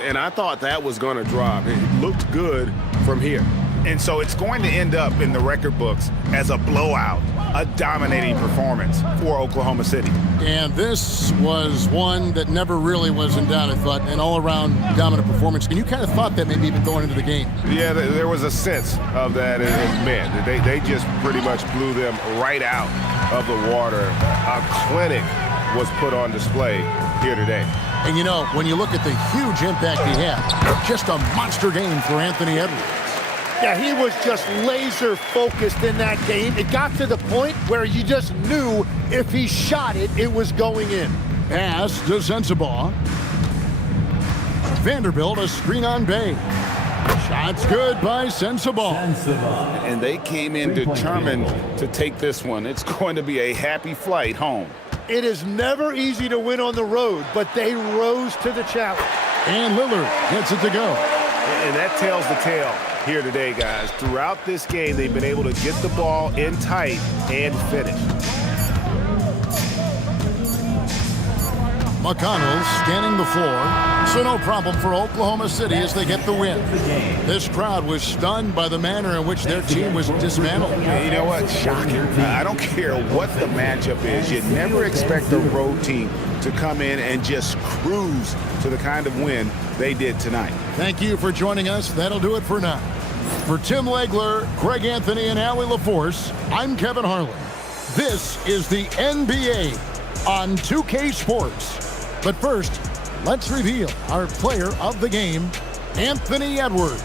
And I thought that was going to drop. It looked good from here. And so it's going to end up in the record books as a blowout, a dominating performance for Oklahoma City. And this was one that never really was in doubt, I thought, an all-around dominant performance. And you kind of thought that maybe even going into the game. Yeah, there was a sense of that. And man, they just pretty much blew them right out of the water. A clinic was put on display here today. And you know, when you look at the huge impact he had, just a monster game for Anthony Edwards. Yeah, he was just laser focused in that game. It got to the point where you just knew if he shot it, it was going in. Pass to Sensabaugh. Vanderbilt a screen on Bay. Shots good by Sensabaugh. And they came in determined to take this one. It's going to be a happy flight home. It is never easy to win on the road, but they rose to the challenge. And Lillard gets it to go. And that tells the tale here today, guys. Throughout this game, they've been able to get the ball in tight and finish. McConnell scanning the floor, so no problem for Oklahoma City as they get the win. This crowd was stunned by the manner in which their team was dismantled. You know what? Shocking. I don't care what the matchup is. You never expect a road team to come in and just cruise to the kind of win they did tonight. Thank you for joining us. That'll do it for now. For Tim Legler, Greg Anthony, and Allie LaForce, I'm Kevin Harlan. This is the NBA on 2K Sports. But first, let's reveal our player of the game, Anthony Edwards.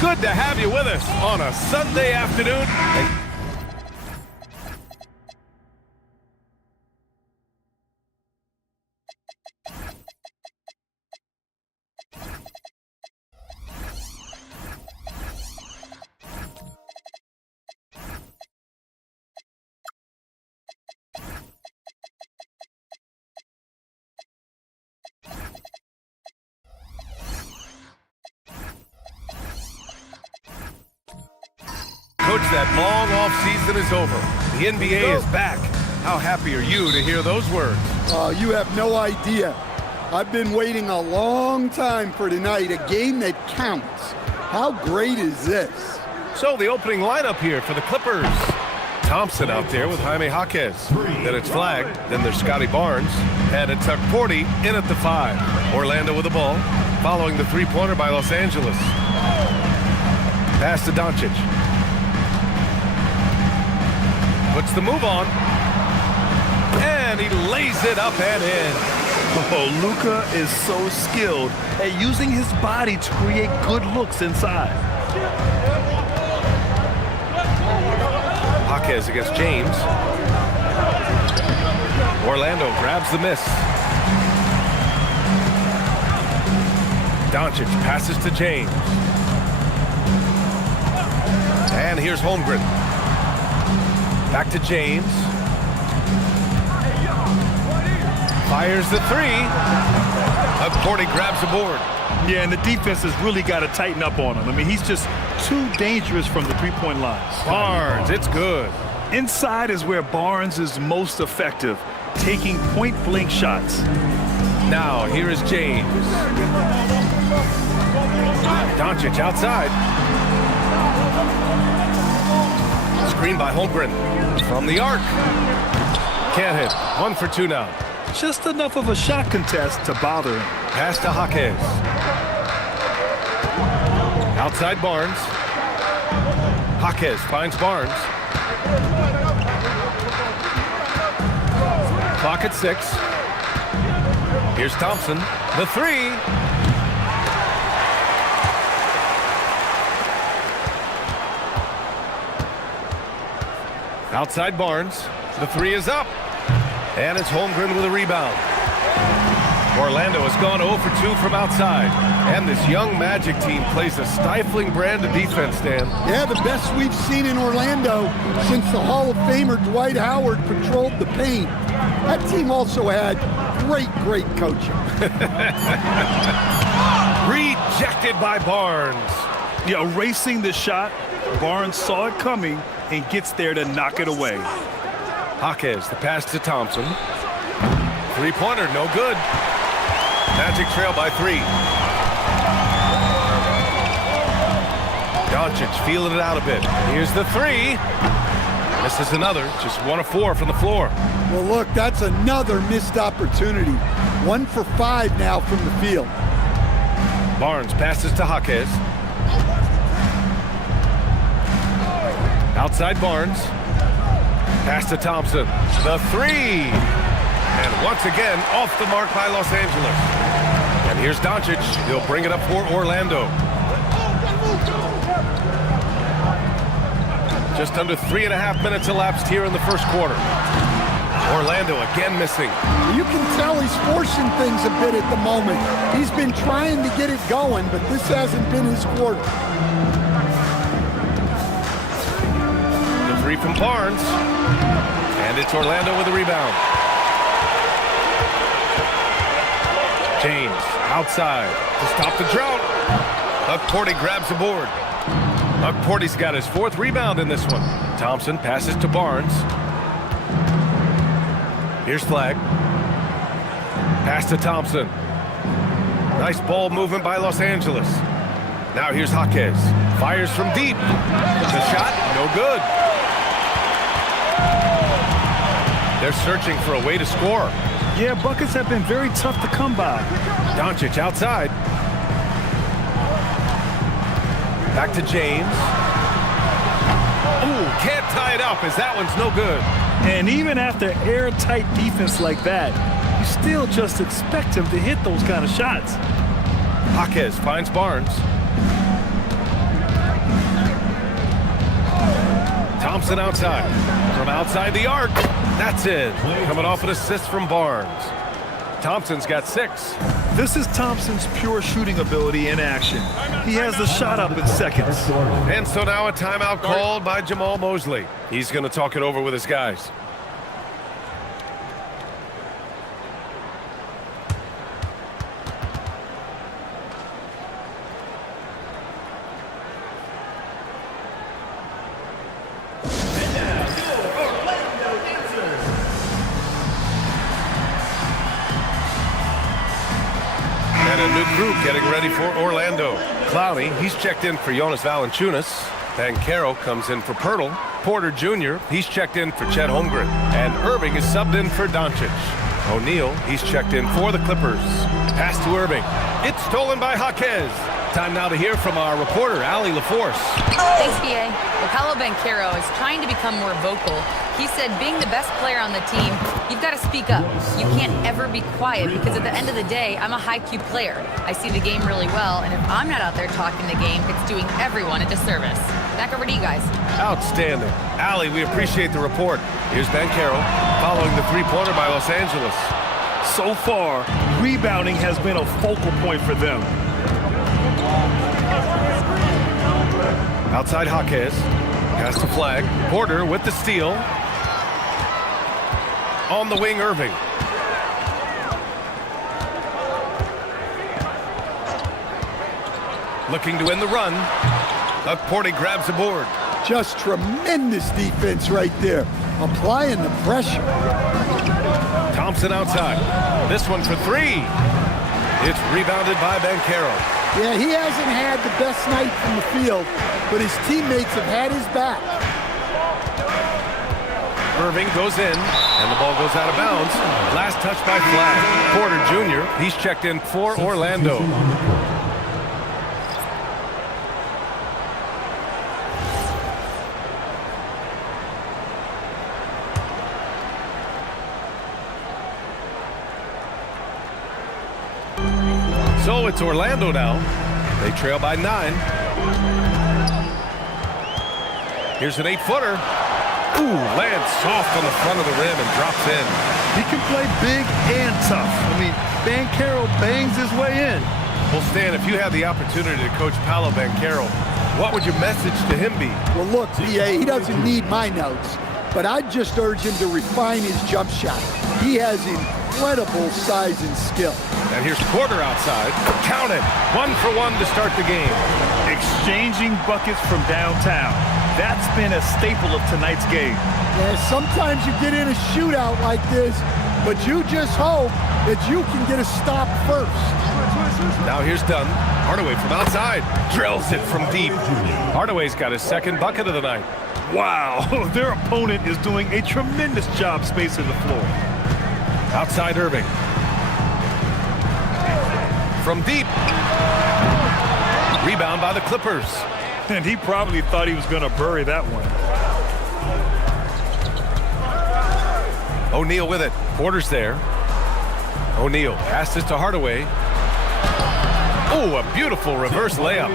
Good to have you with us on a Sunday afternoon. Coach, that long off season is over. The NBA is back. How happy are you to hear those words? You have no idea. I've been waiting a long time for tonight, a game that counts. How great is this? So the opening lineup here for the Clippers. Thompson out there with Jaime Jaquez. Then it's flagged. Then there's Scotty Barnes. And it's Tuck Porty in at the 5. Orlando with the ball, following the three-pointer by Los Angeles. Pass to Doncic. Puts the move on. And he lays it up and in. Oh, Luka is so skilled at using his body to create good looks inside. Jaquez against James. Orlando grabs the miss. Doncic passes to James. And here's Holmgren. Back to James. Fires the 3. Porty grabs the board. Yeah, and the defense has really got to tighten up on him. I mean, he's just too dangerous from the three-point line. Barnes, it's good. Inside is where Barnes is most effective, taking point-blank shots. Now, here is James. Doncic outside. Screen by Holmgren. From the arc. Can't hit. 1 for 2 now. Just enough of a shot contest to bother him. Pass to Jaquez. Outside Barnes. Jaquez finds Barnes. Clock at 6. Here's Thompson. The 3. Outside Barnes. The 3 is up. And it's Holmgren with a rebound. Orlando has gone 0 for 2 from outside. And this young Magic team plays a stifling brand of defense, Dan. Yeah, the best we've seen in Orlando since the Hall of Famer Dwight Howard patrolled the paint. That team also had great coaching. Rejected by Barnes. Yeah, erasing the shot. Barnes saw it coming and gets there to knock it away. Jaquez, the pass to Thompson. Three-pointer, no good. Magic trail by 3. Doncic feeling it out a bit. Here's the 3. This is another, just 1 of 4 from the floor. Well, look, that's another missed opportunity. 1 for 5 now from the field. Barnes passes to Jaquez. Outside Barnes. Pass to Thompson. The 3. And once again, off the mark by Los Angeles. And here's Doncic. He'll bring it up for Orlando. Just under 3.5 minutes elapsed here in the first quarter. Orlando again missing. You can tell he's forcing things a bit at the moment. He's been trying to get it going, but this hasn't been his quarter. The 3 from Barnes. And it's Orlando with a rebound. James outside to stop the drought. Porty grabs the board. Porty's got his 4th rebound in this one. Thompson passes to Barnes. Here's Flagg. Pass to Thompson. Nice ball movement by Los Angeles. Now here's Jaquez. Fires from deep. The shot, no good. They're searching for a way to score. Yeah, buckets have been very tough to come by. Doncic outside. Back to James. Ooh, can't tie it up as that one's no good. And even after airtight defense like that, you still just expect him to hit those kind of shots. Jaquez finds Barnes. Thompson outside. From outside the arc. That's it. Coming off an assist from Barnes. Thompson's got 6. This is Thompson's pure shooting ability in action. He has the shot up in seconds. And so now a timeout called by Jamal Mosley. He's going to talk it over with his guys. And a new crew getting ready for Orlando. Clowney, he's checked in for Jonas Valanciunas. Banchero comes in for Pirtle. Porter Jr., he's checked in for Chet Holmgren. And Irving is subbed in for Doncic. O'Neal, he's checked in for the Clippers. Pass to Irving. It's stolen by Jaquez. Time now to hear from our reporter, Allie LaForce. Thanks, B.A. Well, Paolo Banchero is trying to become more vocal. He said being the best player on the team, you've got to speak up. You can't ever be quiet because at the end of the day, I'm a high-Q player. I see the game really well, and if I'm not out there talking the game, it's doing everyone a disservice. Back over to you guys. Outstanding. Allie, we appreciate the report. Here's Banchero following the 3-pointer by Los Angeles. So far, rebounding has been a focal point for them. Outside Jaquez. Pass to Flagg. Porter with the steal. On the wing, Irving. Looking to end the run. Porty grabs the board. Just tremendous defense right there. Applying the pressure. Thompson outside. This one for 3. It's rebounded by Banchero. Yeah, he hasn't had the best night from the field, but his teammates have had his back. Irving goes in, and the ball goes out of bounds. Last touch by Flagg. Porter Jr., he's checked in for Orlando. So it's Orlando now. They trail by 9. Here's an 8-footer. Ooh, lands soft on the front of the rim and drops in. He can play big and tough. I mean, Banchero bangs his way in. Well, Stan, if you had the opportunity to coach Paolo Banchero, what would your message to him be? Well, look, B.A., he doesn't need my notes, but I'd just urge him to refine his jump shot. He has incredible size and skill. And here's Porter outside. Count it. 1 for 1 to start the game. Exchanging buckets from downtown. That's been a staple of tonight's game. Yeah, sometimes you get in a shootout like this, but you just hope that you can get a stop first. Now here's Dunn. Hardaway from outside. Drills it from deep. Hardaway's got his second bucket of the night. Wow, their opponent is doing a tremendous job spacing the floor. Outside Irving. From deep. Rebound by the Clippers. And he probably thought he was going to bury that one. O'Neal with it. Porter's there. O'Neal passes to Hardaway. Oh, a beautiful reverse layup.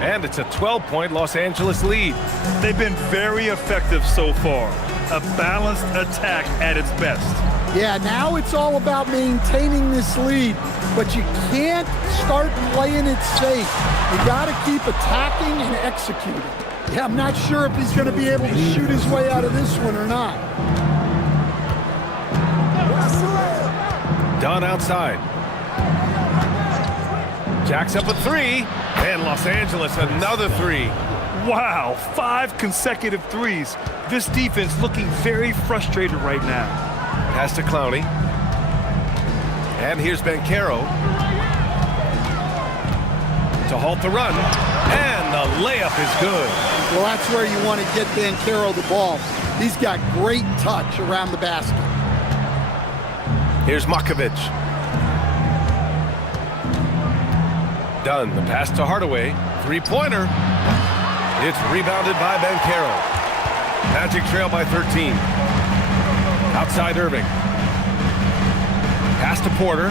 And it's a 12-point Los Angeles lead. They've been very effective so far. A balanced attack at its best. Yeah, now it's all about maintaining this lead, but you can't start playing it safe. You got to keep attacking and executing. Yeah, I'm not sure if he's going to be able to shoot his way out of this one or not. Dunn outside. Jacks up a three, and Los Angeles another three. Wow, 5 consecutive threes. This defense looking very frustrated right now. Pass to Clowney. And here's Banchero to halt the run. And the layup is good. Well, that's where you want to get Banchero the ball. He's got great touch around the basket. Here's Makovic. Dunn, the pass to Hardaway. Three-pointer. It's rebounded by Banchero. Magic trail by 13. Outside Irving. Pass to Porter.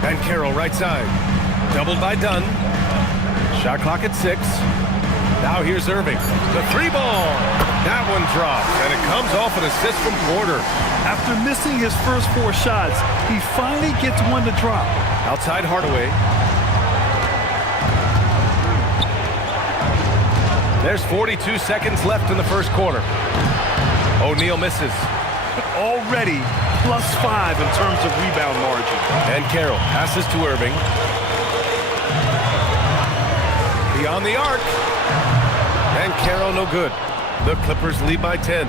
Banchero right side. Doubled by Dunn. Shot clock at 6. Now here's Irving. The three ball. That one drops, and it comes off an assist from Porter. After missing his first 4 shots, he finally gets one to drop. Outside Hardaway. There's 42 seconds left in the first quarter. O'Neal misses. Already +5 in terms of rebound margin. And Carroll passes to Irving. Beyond the arc. And Carroll no good. The Clippers lead by 10.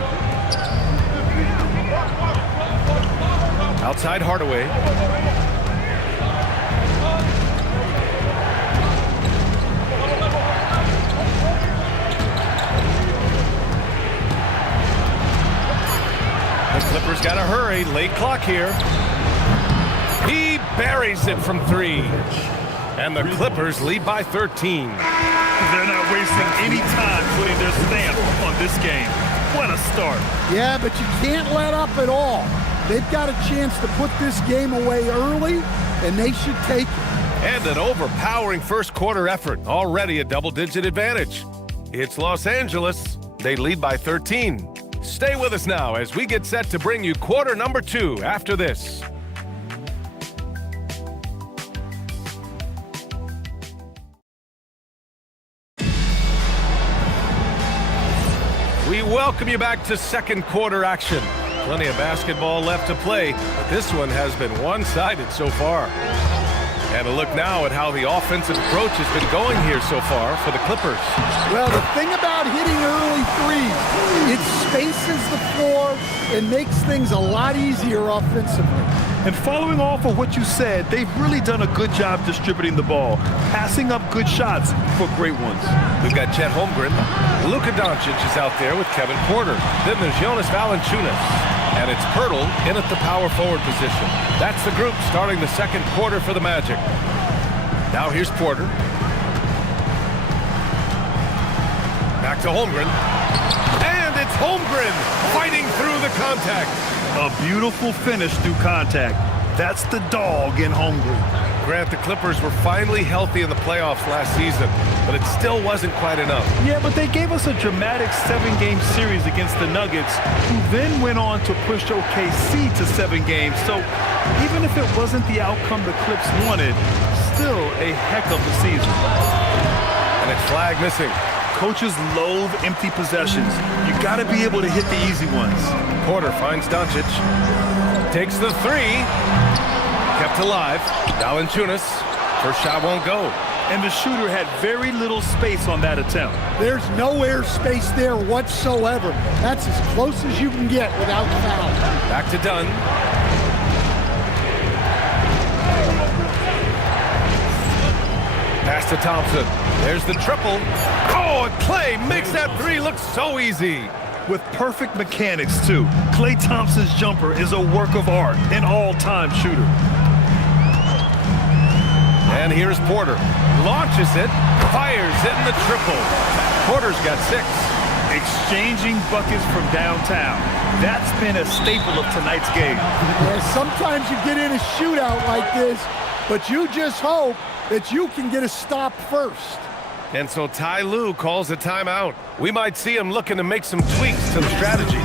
Outside Hardaway. The Clippers got to hurry. Late clock here. He buries it from 3. And the Clippers lead by 13. They're not wasting any time putting their stamp on this game. What a start. Yeah, but you can't let up at all. They've got a chance to put this game away early, and they should take it. And an overpowering first quarter effort. Already a double-digit advantage. It's Los Angeles. They lead by 13. Stay with us now as we get set to bring you quarter number 2 after this. We welcome you back to second quarter action. Plenty of basketball left to play, but this one has been one-sided so far. And a look now at how the offensive approach has been going here so far for the Clippers. Well, the thing about hitting early threes, it spaces the floor and makes things a lot easier offensively. And following off of what you said, they've really done a good job distributing the ball, passing up good shots for great ones. We've got Chet Holmgren. Luka Doncic is out there with Kevin Porter. Then there's Jonas Valanciunas. And it's Poeltl in at the power forward position. That's the group starting the second quarter for the Magic. Now here's Porter. Back to Holmgren. And it's Holmgren fighting through the contact. A beautiful finish through contact. That's the dog in Holmgren. Grant, the Clippers were finally healthy in the playoffs last season, but it still wasn't quite enough. Yeah, but they gave us a dramatic 7-game series against the Nuggets, who then went on to push OKC to 7 games. So even if it wasn't the outcome the Clips wanted, still a heck of a season. And it's Flag missing. Coaches loathe empty possessions. You got to be able to hit the easy ones. Porter finds Doncic. Takes the 3. Kept alive. Valanciunas. First shot won't go. and the shooter had very little space on that attempt. There's no air space there whatsoever. That's as close as you can get without foul. Back to Dunn. Pass to Thompson. There's the triple. Oh, and Klay makes that three look so easy. With perfect mechanics, too. Klay Thompson's jumper is a work of art, an all-time shooter. And here's Porter. Launches it, fires it in the triple. Porter's got 6. Exchanging buckets from downtown. That's been a staple of tonight's game. Yeah, sometimes you get in a shootout like this, but you just hope that you can get a stop first. And so Ty Lue calls a timeout. We might see him looking to make some tweaks to the strategy.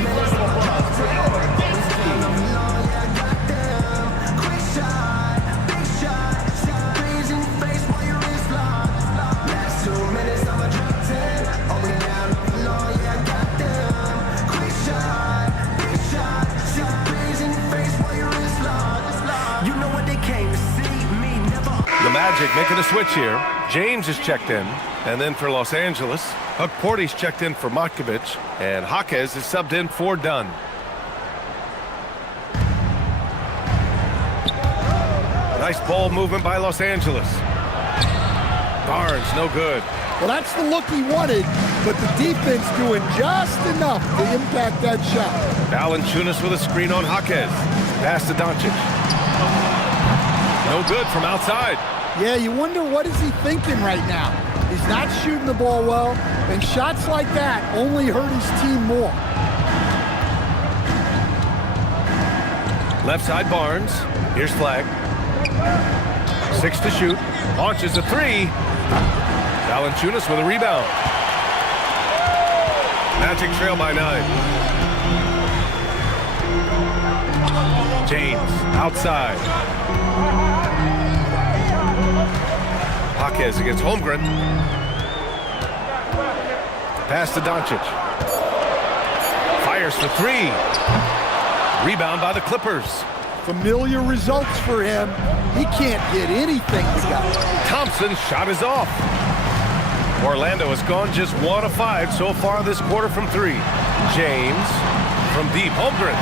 The Magic making a switch here. James is checked in. And then for Los Angeles, Huck Porty's checked in for Matkovic. And Jaquez is subbed in for Dunn. Nice ball movement by Los Angeles. Barnes, no good. Well, that's the look he wanted, but the defense doing just enough to impact that shot. Valanciunas with a screen on Jaquez. Pass to Doncic. No good from outside. Yeah, you wonder what is he thinking right now. He's not shooting the ball well, and shots like that only hurt his team more. Left side Barnes. Here's Flag. 6 to shoot. Launches a 3. Valanciunas with a rebound. Magic trail by 9. James outside. Jaquez against Holmgren. Pass to Doncic. Fires for 3. Rebound by the Clippers. Familiar results for him. He can't get anything to go. Thompson's shot is off. Orlando has gone just 1 of 5 so far this quarter from 3. James from deep. Holmgren.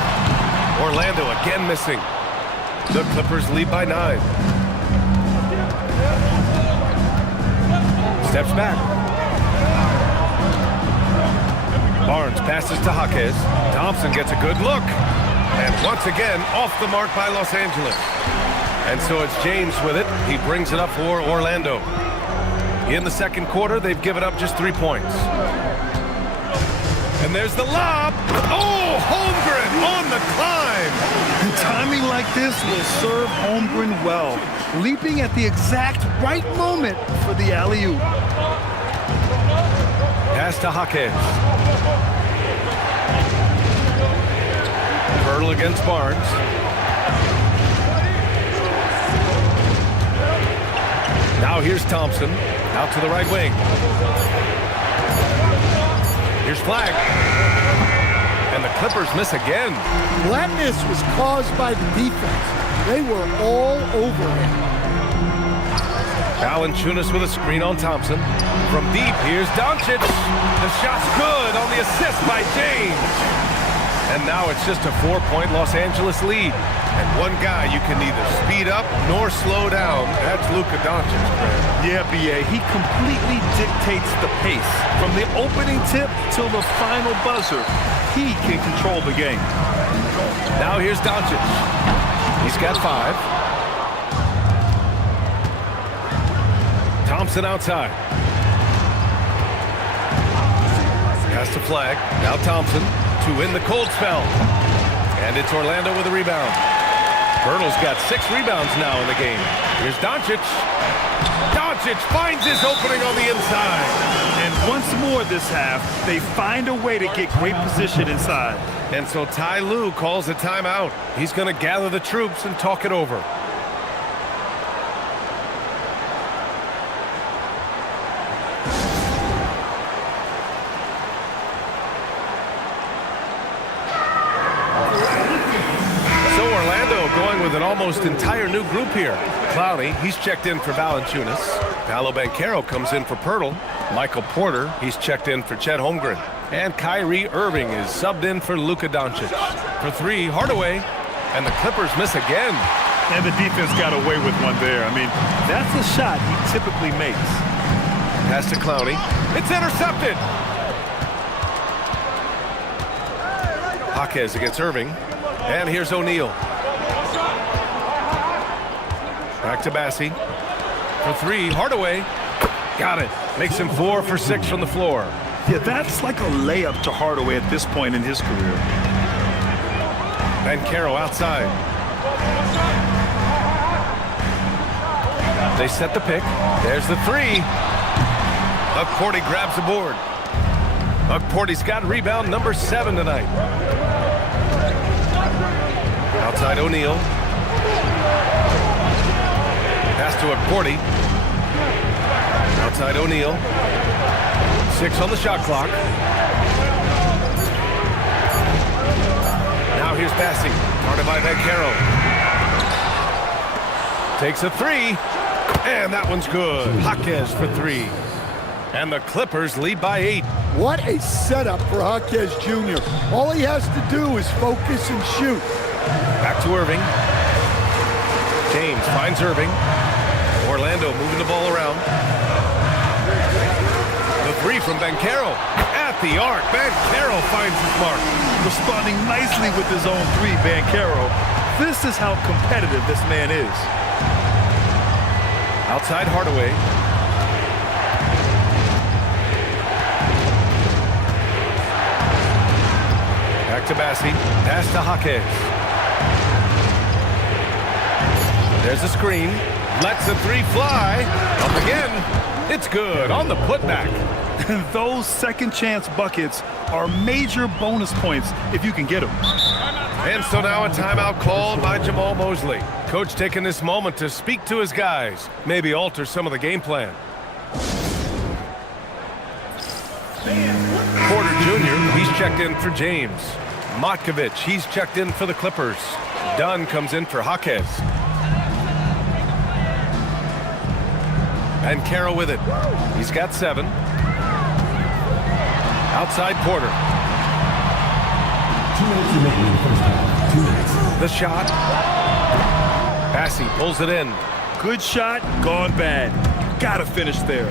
Orlando again missing. The Clippers lead by 9. Steps back. Barnes passes to Jaquez. Thompson gets a good look. And once again, off the mark by Los Angeles. And so it's James with it. He brings it up for Orlando. In the second quarter, they've given up just 3 points. And there's the lob. Oh, Holmgren on the climb. And timing like this will serve Holmgren well. Leaping at the exact right moment for the alley-oop. Pass to Jaquez. Hurdle against Barnes. Now here's Thompson. Out to the right wing. Here's Flag. And the Clippers miss again. That miss was caused by the defense. They were all over him. Valanciunas with a screen on Thompson. From deep, here's Doncic. The shot's good on the assist by James. And now it's just a 4-point Los Angeles lead. And one guy you can neither speed up nor slow down. That's Luka Doncic. Yeah, B.A., he completely dictates the pace. From the opening tip till the final buzzer, he can control the game. Now here's Doncic. He's got 5. Thompson outside. Pass to Flag. Now Thompson to win the cold spell. And it's Orlando with a rebound. Hurdle's got 6 rebounds now in the game. Here's Doncic. Doncic finds his opening on the inside. And once more this half, they find a way to get great position inside. And so Ty Lue calls a timeout. He's going to gather the troops and talk it over. Going with an almost entire new group here. Clowney, he's checked in for Valanciunas. Paolo Banchero comes in for Pirtle. Michael Porter, he's checked in for Chet Holmgren. And Kyrie Irving is subbed in for Luka Doncic. For three, Hardaway, and the Clippers miss again. And the defense got away with one there. I mean, that's a shot he typically makes. Pass to Clowney. It's intercepted. Jaquez against Irving. And here's O'Neal. Back to Bassie. For three, Hardaway. Got it. Makes him 4 for 6 from the floor. Yeah, that's like a layup to Hardaway at this point in his career. Banchero outside. They set the pick. There's the three. Porty grabs the board. Porty's got rebound number 7 tonight. Outside O'Neal. Pass to Porty. Outside O'Neal. 6 on the shot clock. Now here's Bassie. Guarded by Banchero. Takes a three. And that one's good. Jaquez for 3. And the Clippers lead by 8. What a setup for Jaquez Jr. All he has to do is focus and shoot. Back to Irving. James finds Irving. Orlando moving the ball around. The three from Banchero. At the arc. Banchero finds his mark. Responding nicely with his own three, Banchero. This is how competitive this man is. Outside Hardaway. Back to Bassie. Pass to Jaquez. There's a screen. Lets the three fly. Up again. It's good on the putback. Those second chance buckets are major bonus points if you can get them. And so now a timeout called by Jamal Mosley. Coach taking this moment to speak to his guys. Maybe alter some of the game plan. Porter Jr., he's checked in for James. Matkovic, he's checked in for the Clippers. Dunn comes in for Jaquez. And Banchero with it. He's got 7. Outside Porter. 2 minutes remaining in the first half. 2 minutes. The shot. Bassie pulls it in. Good shot, gone bad. Gotta finish there.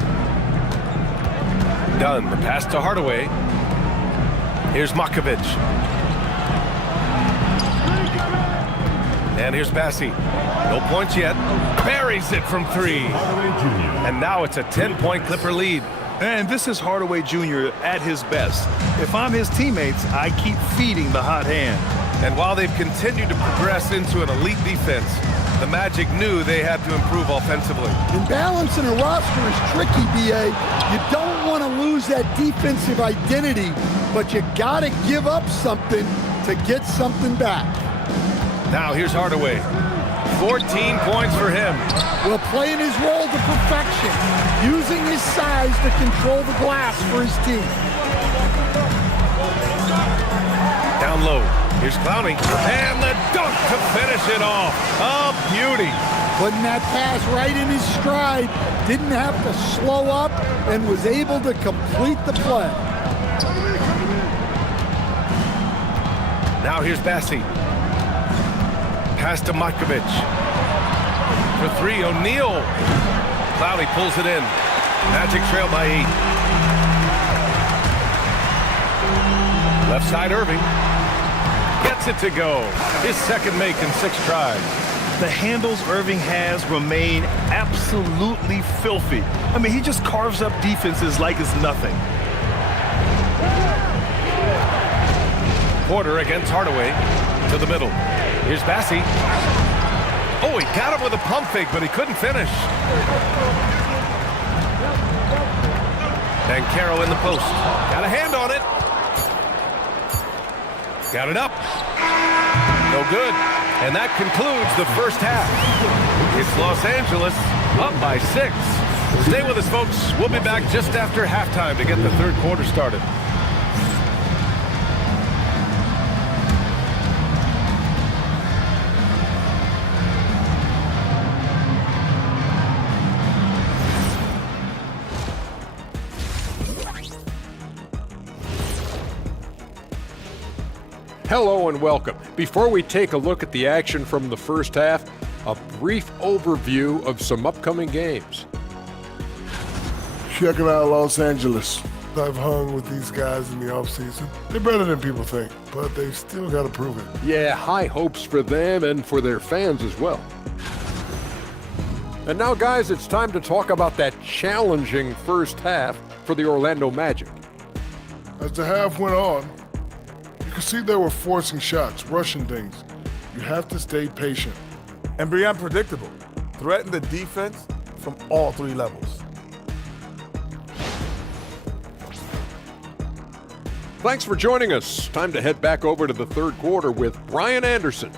Dunn, the pass to Hardaway. Here's Matkovic. And here's Bassie. No points yet. Buries it from 3. And now it's a 10-point Clipper lead. And this is Hardaway Jr. at his best. If I'm his teammates, I keep feeding the hot hand. And while they've continued to progress into an elite defense, the Magic knew they had to improve offensively. And balancing a roster is tricky, B.A. You don't want to lose that defensive identity, but you got to give up something to get something back. Now here's Hardaway. 14 points for him. Well, playing his role to perfection, using his size to control the glass for his team. Down low. Here's Clowney. And the dunk to finish it off. A beauty. Putting that pass right in his stride. Didn't have to slow up and was able to complete the play. Now here's Bassie. Pass to Matkovic. For 3, O'Neal. Clowney pulls it in. Magic trail by 8. Left side Irving. Gets it to go. His second make in 6 tries. The handles Irving has remain absolutely filthy. I mean, he just carves up defenses like it's nothing. Porter against Hardaway. To the middle. Here's Bassie. Oh, he got him with a pump fake, but he couldn't finish. Banchero in the post. Got a hand on it. Got it up. No good. And that concludes the first half. It's Los Angeles up by 6. Stay with us, folks. We'll be back just after halftime to get the third quarter started. Hello and welcome. Before we take a look at the action from the first half, a brief overview of some upcoming games. Check it out, Los Angeles. I've hung with these guys in the offseason. They're better than people think, but they've still got to prove it. Yeah, high hopes for them and for their fans as well. And now, guys, it's time to talk about that challenging first half for the Orlando Magic. As the half went on, you could see they were forcing shots, rushing things. You have to stay patient. And be unpredictable. Threaten the defense from all three levels. Thanks for joining us. Time to head back over to the third quarter with Brian Anderson.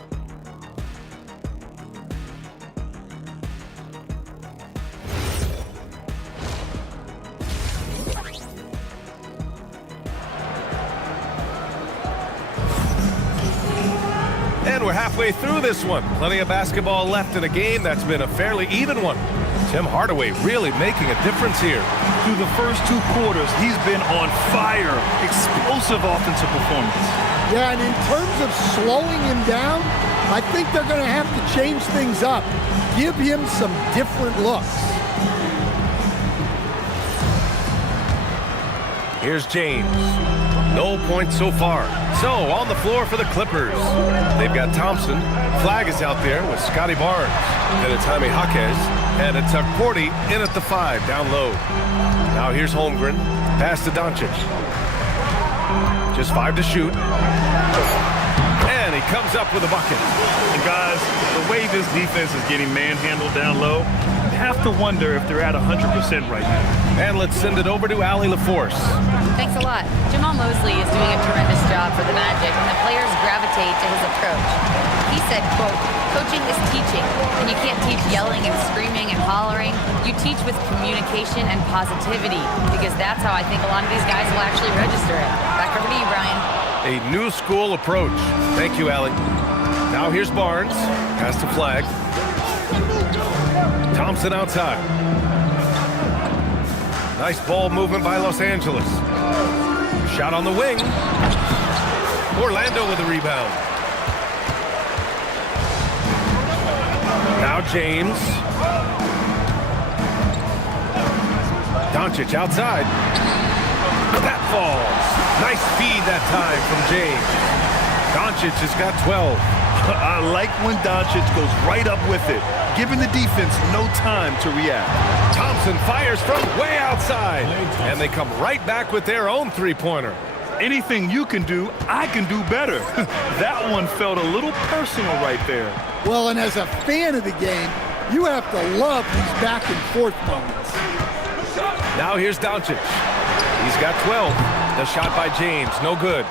And we're halfway through this one. Plenty of basketball left in a game that's been a fairly even one. Tim Hardaway really making a difference here. Through the first two quarters, he's been on fire. Explosive offensive performance. Yeah, and in terms of slowing him down, I think they're going to have to change things up. Give him some different looks. Here's James. No points so far. So, on the floor for the Clippers. They've got Thompson. Flag is out there with Scotty Barnes. Then it's Jaime Jaquez. And it's Tuck Porty in at the 5, down low. Now here's Holmgren. Pass to Doncic. Just 5 to shoot. And he comes up with a bucket. And guys, the way this defense is getting manhandled down low, you have to wonder if they're at 100% right now. And let's send it over to Allie LaForce. Thanks a lot. Jamal Mosley is doing a tremendous job for the Magic, and the players gravitate to his approach. He said, quote, "Coaching is teaching, and you can't teach yelling and screaming and hollering. You teach with communication and positivity, because that's how I think a lot of these guys will actually register it." Back over to you, Brian. A new school approach. Thank you, Allie. Now here's Barnes. Pass to Flag. Thompson outside. Nice ball movement by Los Angeles. Shot on the wing. Orlando with the rebound. Now James. Doncic outside. That falls. Nice feed that time from James. Doncic has got 12. I like when Doncic goes right up with it, giving the defense no time to react. Thompson fires from way outside, and they come right back with their own three-pointer. Anything you can do, I can do better. That one felt a little personal right there. Well, and as a fan of the game, you have to love these back and forth moments. Now here's Doncic. He's got 12. The shot by James, no good.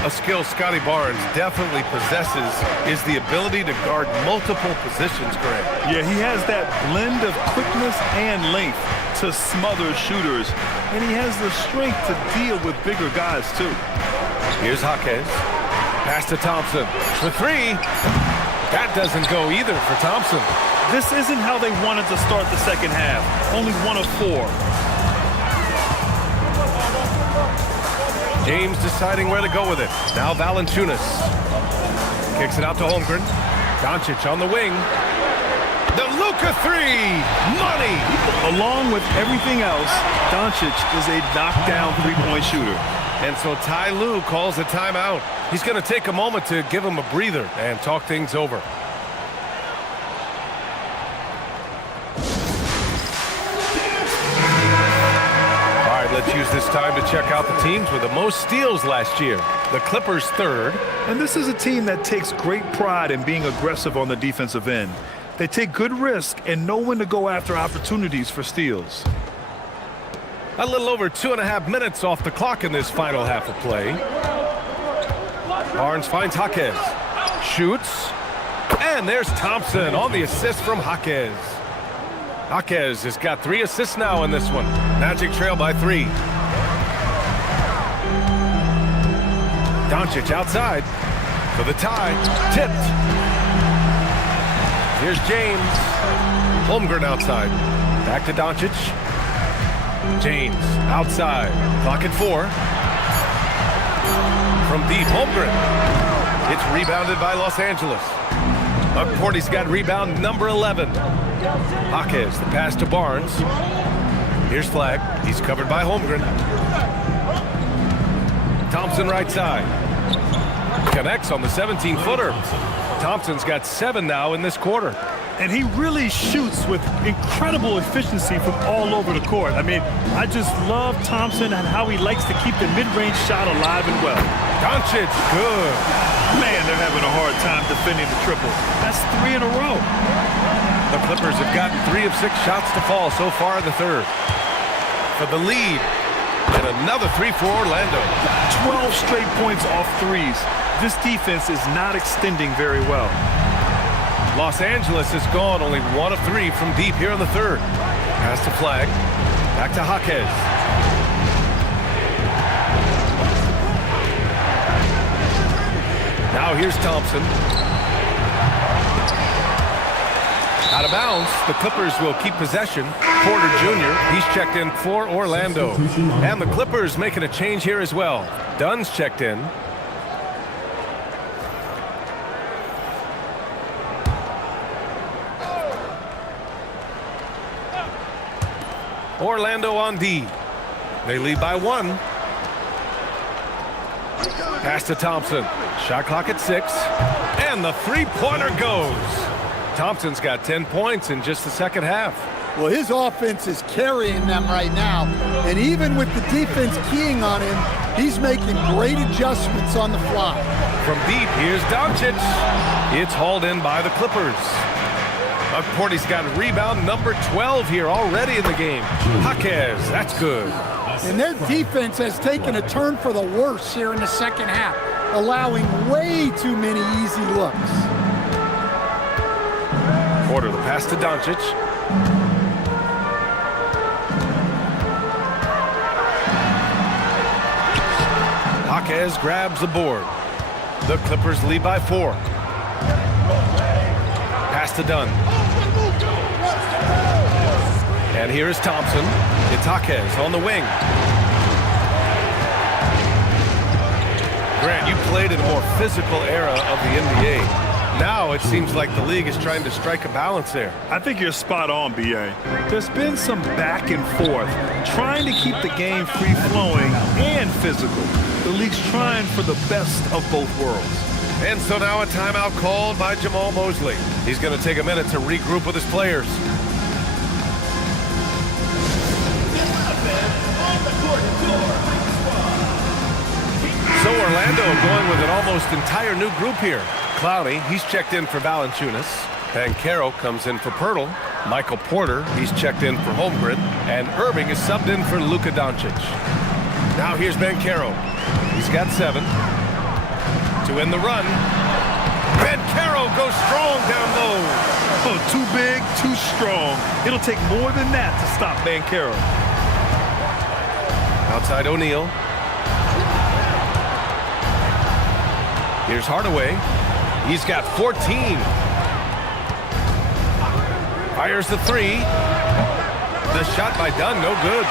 A skill Scotty Barnes definitely possesses is the ability to guard multiple positions, Greg. Yeah, he has that blend of quickness and length to smother shooters, and he has the strength to deal with bigger guys, too. Here's Jaquez. Pass to Thompson. For 3. That doesn't go either for Thompson. This isn't how they wanted to start the second half. Only 1 of 4. James deciding where to go with it. Now Valanciunas. Kicks it out to Holmgren. Doncic on the wing. The Luka 3. Money. Along with everything else, Doncic is a knockdown three-point shooter. And so Ty Lue calls a timeout. He's going to take a moment to give him a breather and talk things over. Let's use this time to check out the teams with the most steals last year. The Clippers 3rd. And this is a team that takes great pride in being aggressive on the defensive end. They take good risk and know when to go after opportunities for steals. A little over 2.5 minutes off the clock in this final half of play. Barnes finds Jaquez. Shoots. And there's Thompson on the assist from Jaquez. Jaquez has got 3 assists now in this one. Magic trail by 3. Doncic outside for the tie. Tipped. Here's James. Holmgren outside. Back to Doncic. James outside. Clock at 4. From deep, Holmgren. It's rebounded by Los Angeles. McCourty's got rebound number 11. Jaquez, the pass to Barnes. Here's Flagg. He's covered by Holmgren. Thompson right side. Connects on the 17-footer. Thompson's got 7 now in this quarter. And he really shoots with incredible efficiency from all over the court. I mean, I just love Thompson and how he likes to keep the mid-range shot alive and well. Doncic, good. Man, they're having a hard time defending the triple. That's 3 in a row. The Clippers have gotten 3 of 6 shots to fall so far in the third. For the lead, and another 3 for Orlando. 12 straight points off threes. This defense is not extending very well. Los Angeles has gone only 1 of 3 from deep here in the third. Pass to Flagg. Back to Jaquez. Now here's Thompson. Out of bounds, the Clippers will keep possession. Porter Jr., he's checked in for Orlando. And the Clippers making a change here as well. Dunn's checked in. Orlando on D. They lead by 1. Pass to Thompson. Shot clock at 6. And the three-pointer goes. Thompson's got 10 points in just the second half. Well, his offense is carrying them right now. And even with the defense keying on him, he's making great adjustments on the fly. From deep, here's Doncic. It's hauled in by the Clippers. McCourty's got rebound number 12 here already in the game. Jaquez, that's good. And their defense has taken a turn for the worse here in the second half, allowing way too many easy looks. Porter, the pass to Doncic. Jaquez grabs the board. The Clippers lead by 4. Pass to Dunn. And here is Thompson. It's Jaquez on the wing. Grant, you played in a more physical era of the NBA. Now it seems like the league is trying to strike a balance there. I think you're spot on, B.A. There's been some back and forth, trying to keep the game free-flowing and physical. The league's trying for the best of both worlds. And so now a timeout called by Jamal Mosley. He's going to take a minute to regroup with his players. So Orlando going with an almost entire new group here. Clowney, he's checked in for Valanciunas. Banchero comes in for Poeltl. Michael Porter, he's checked in for Holmgren. And Irving is subbed in for Luka Doncic. Now here's Banchero. He's got 7. To end the run. Banchero goes strong down low. Oh, too big, too strong. It'll take more than that to stop Banchero. Outside O'Neal. Here's Hardaway. He's got 14. Fires the 3. The shot by Dunn, no good.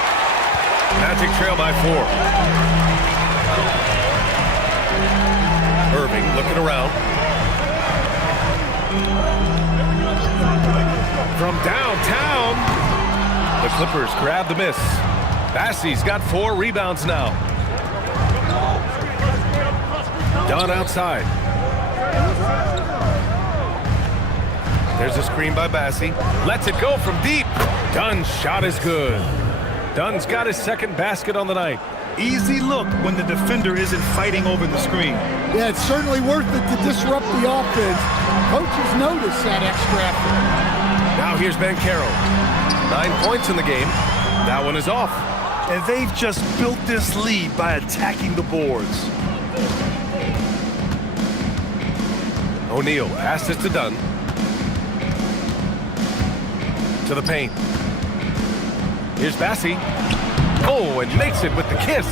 Magic trail by 4. Irving looking around. From downtown, the Clippers grab the miss. Bassey's got 4 rebounds now. Dunn outside. There's a screen by Bassey. Lets it go from deep. Dunn's shot is good. Dunn's got his second basket on the night. Easy look when the defender isn't fighting over the screen. Yeah, it's certainly worth it to disrupt the offense. Coaches notice that extra effort. Now here's Banchero. 9 points in the game. That one is off. And they've just built this lead by attacking the boards. O'Neal passes to Dunn. To the paint. Here's Bassey. Oh, and makes it with the kiss.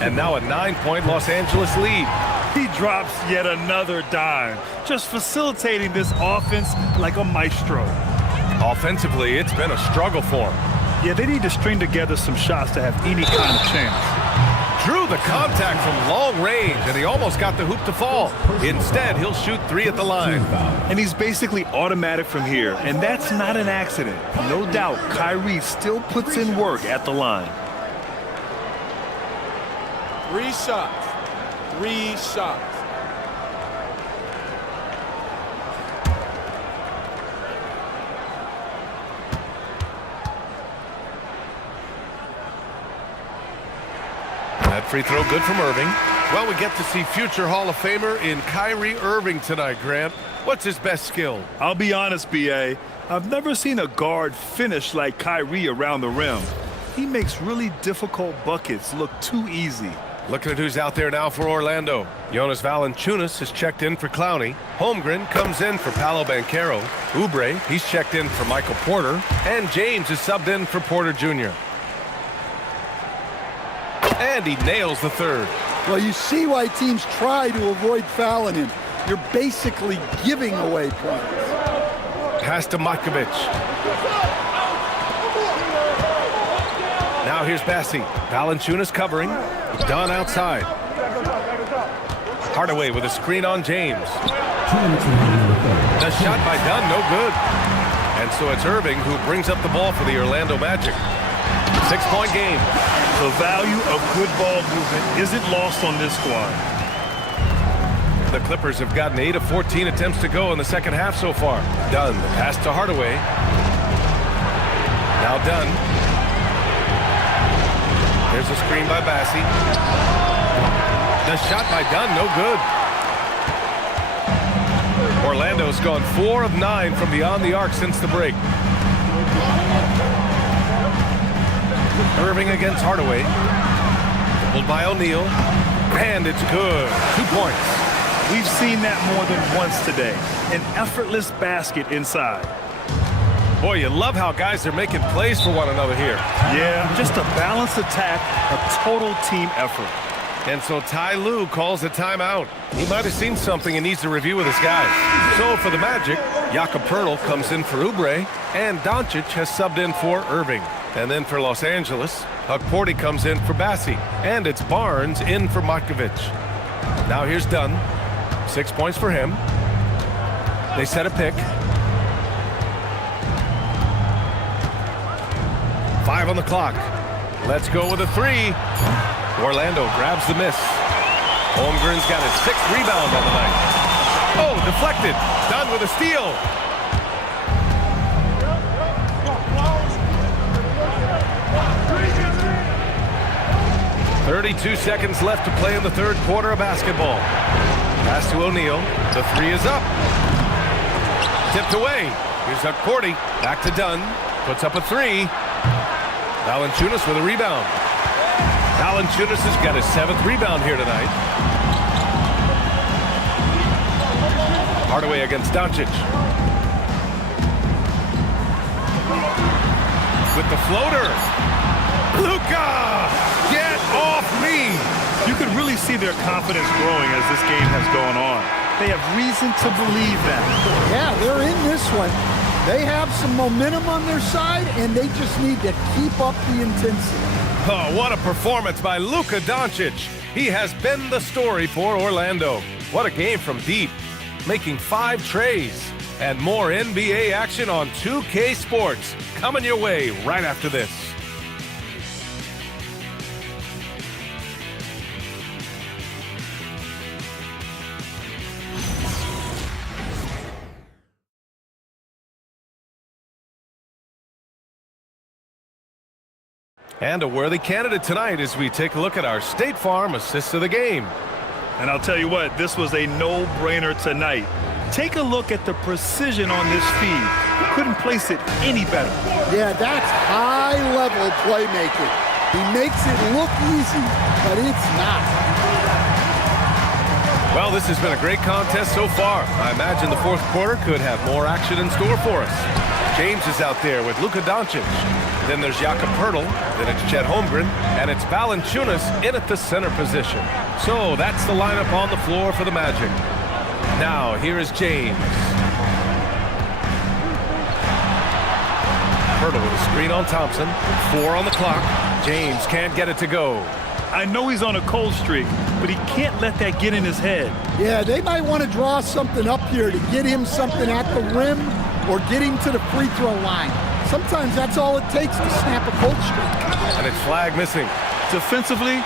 And now a 9-point Los Angeles lead. He drops yet another dime, just facilitating this offense like a maestro. Offensively, it's been a struggle for him. Yeah, they need to string together some shots to have any kind of chance. drew the contact from long range, and he almost got the hoop to fall. Instead, he'll shoot 3 at the line. And he's basically automatic from here, and that's not an accident. No doubt, Kyrie still puts in work at the line. 3 shots. 3 shots. That free throw good from Irving. Well, we get to see future Hall of Famer in Kyrie Irving tonight, Grant. What's his best skill? I'll be honest, B.A. I've never seen a guard finish like Kyrie around the rim. He makes really difficult buckets look too easy. Looking at who's out there now for Orlando. Jonas Valanciunas has checked in for Clowney. Holmgren comes in for Paolo Banchero. Oubre, he's checked in for Michael Porter. And James is subbed in for Porter Jr. And he nails the third. Well, you see why teams try to avoid fouling him. You're basically giving away points. Pass to Matkovic. Now here's Bassi. Valanciunas covering. Dunn outside. Hardaway with a screen on James. The shot by Dunn, no good. And so it's Irving who brings up the ball for the Orlando Magic. 6-point game. The value of good ball movement isn't lost on this squad. The Clippers have gotten 8 of 14 attempts to go in the second half so far. Dunn, the pass to Hardaway. Now Dunn. There's a screen by Bassi. The shot by Dunn, no good. Orlando's gone 4 of 9 from beyond the arc since the break. Irving against Hardaway. Pulled by O'Neal. And it's good. 2 points. We've seen that more than once today. An effortless basket inside. Boy, you love how guys are making plays for one another here. Yeah, just a balanced attack, a total team effort. And so Ty Lue calls a timeout. He might have seen something and needs to review with his guys. So for the Magic, Jakob Poeltl comes in for Oubre, and Doncic has subbed in for Irving. And then for Los Angeles, Hukporti comes in for Bassi. And it's Barnes in for Matkovic. Now here's Dunn. 6 points for him. They set a pick. 5 on the clock. Let's go with a 3. Orlando grabs the miss. Holmgren's got his 6th rebound on the night. Oh, deflected. Dunn with a steal. .32 seconds left to play in the third quarter of basketball. Pass to O'Neal. The 3 is up. Tipped away. Here's Hukporti. Back to Dunn. Puts up a 3. Valanciunas with a rebound. Valanciunas has got his 7th rebound here tonight. Hardaway against Doncic. With the floater. Luka! Get off me! You could really see their confidence growing as this game has gone on. They have reason to believe that. Yeah, they're in this one. They have some momentum on their side, and they just need to keep up the intensity. Oh, what a performance by Luka Doncic. He has been the story for Orlando. What a game from deep, making 5 trays. And more NBA action on 2K Sports coming your way right after this. And a worthy candidate tonight as we take a look at our State Farm Assist of the Game. And I'll tell you what, this was a no-brainer tonight. Take a look at the precision on this feed. Couldn't place it any better. Yeah, that's high-level playmaking. He makes it look easy, but it's not. Well, this has been a great contest so far. I imagine the fourth quarter could have more action in store for us. James is out there with Luka Doncic. Then there's Jakob Poeltl, then it's Chet Holmgren, and it's Valanciunas in at the center position. So that's the lineup on the floor for the Magic. Now, here is James. Poeltl with a screen on Thompson. 4 on the clock. James can't get it to go. I know he's on a cold streak, but he can't let that get in his head. Yeah, they might want to draw something up here to get him something at the rim or get him to the free throw line. Sometimes that's all it takes to snap a cold streak. And it's flag missing. Defensively,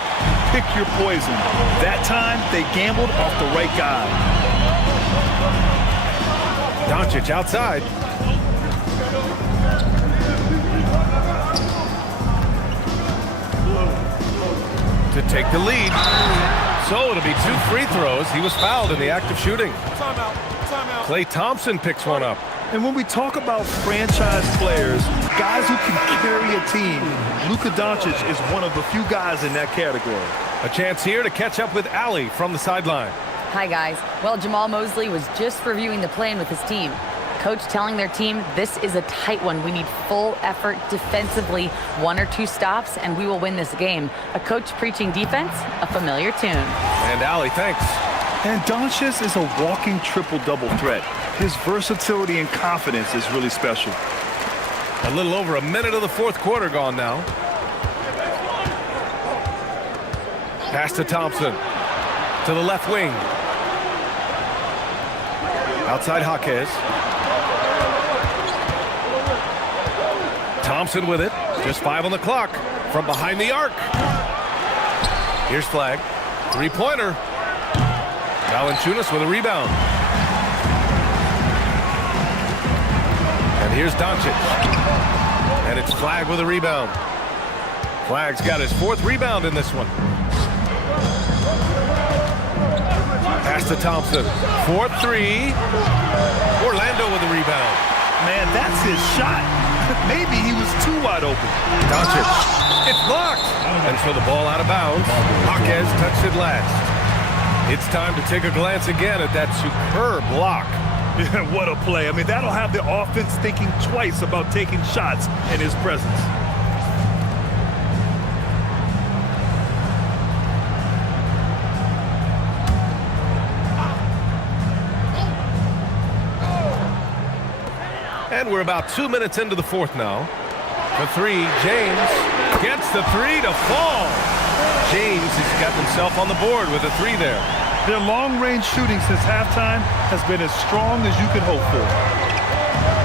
pick your poison. That time, they gambled off the right guy. Doncic outside. To take the lead. So it'll be 2 free throws. He was fouled in the act of shooting. Klay Thompson picks one up. And when we talk about franchise players, guys who can carry a team, Luka Doncic is one of the few guys in that category. A chance here to catch up with Allie from the sideline. Hi, guys. Well, Jamal Mosley was just reviewing the plan with his team. Coach telling their team, this is a tight one. We need full effort defensively, 1 or 2 stops, and we will win this game. A coach preaching defense, a familiar tune. And Allie, thanks. And Doncic is a walking triple-double threat. His versatility and confidence is really special. A little over a minute of the 4th quarter gone now. Pass to Thompson. To the left wing. Outside Jaquez. Thompson with it. Just 5 on the clock. From behind the arc. Here's flag. 3-pointer. Valanciunas with a rebound. And here's Doncic. And it's Flag with a rebound. Flag's got his 4th rebound in this one. Pass to Thompson. 4-3. Orlando with a rebound. Man, that's his shot. Maybe he was too wide open. Doncic. It's blocked. And so the ball out of bounds. Jaquez touched it last. It's time to take a glance again at that superb block. What a play. I mean, that'll have the offense thinking twice about taking shots in his presence. And we're about 2 minutes into the 4th now. For 3, James gets the 3 to fall. James has got himself on the board with a 3 there. Their long-range shooting since halftime has been as strong as you could hope for.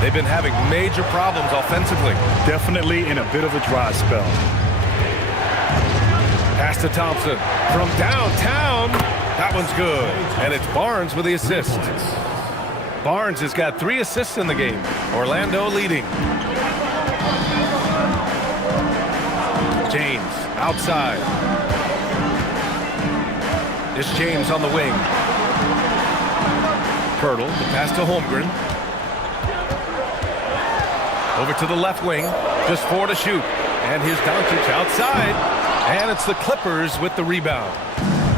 They've been having major problems offensively. Definitely in a bit of a dry spell. Pass to Thompson from downtown. That one's good. And it's Barnes with the assist. Barnes has got 3 assists in the game. Orlando leading. James outside. It's James on the wing. Pirtle, the pass to Holmgren. Over to the left wing. Just 4 to shoot. And here's Doncic outside. And it's the Clippers with the rebound.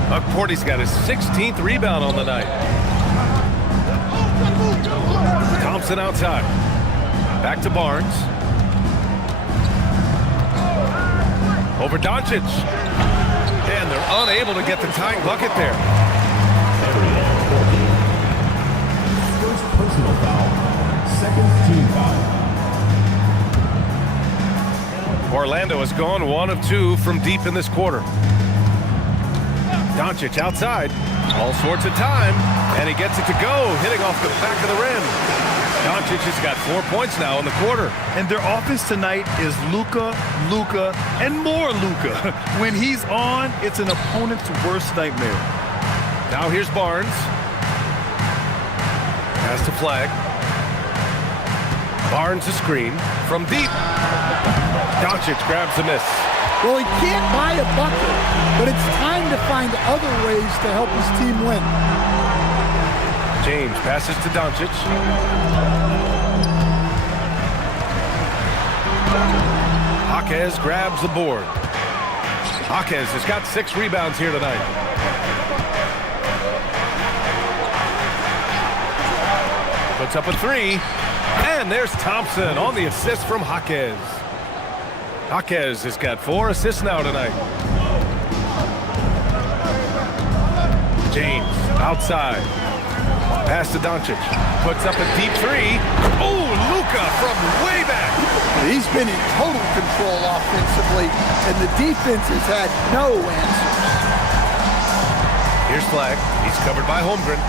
McPorty's got his 16th rebound on the night. Thompson outside. Back to Barnes. Over Doncic. And they're unable to get the tying bucket there. First personal foul, 2nd team foul. Orlando has gone 1 of 2 from deep in this quarter. Doncic outside. All sorts of time. And he gets it to go, hitting off the back of the rim. Doncic has got 4 points now in the quarter. And their offense tonight is Luka, and more Luka. When he's on, it's an opponent's worst nightmare. Now here's Barnes. Pass to Flag. Barnes a screen from deep. Doncic grabs the miss. Well, he can't buy a bucket, but it's time to find other ways to help his team win. James passes to Doncic. Jaquez grabs the board. Jaquez has got 6 rebounds here tonight. Puts up a 3. And there's Thompson on the assist from Jaquez. Jaquez has got 4 assists now tonight. James outside. Pass to Doncic. Puts up a deep 3. Oh, Luka from way back. He's been in total control offensively, and the defense has had no answers. Here's Flag. He's covered by Holmgren.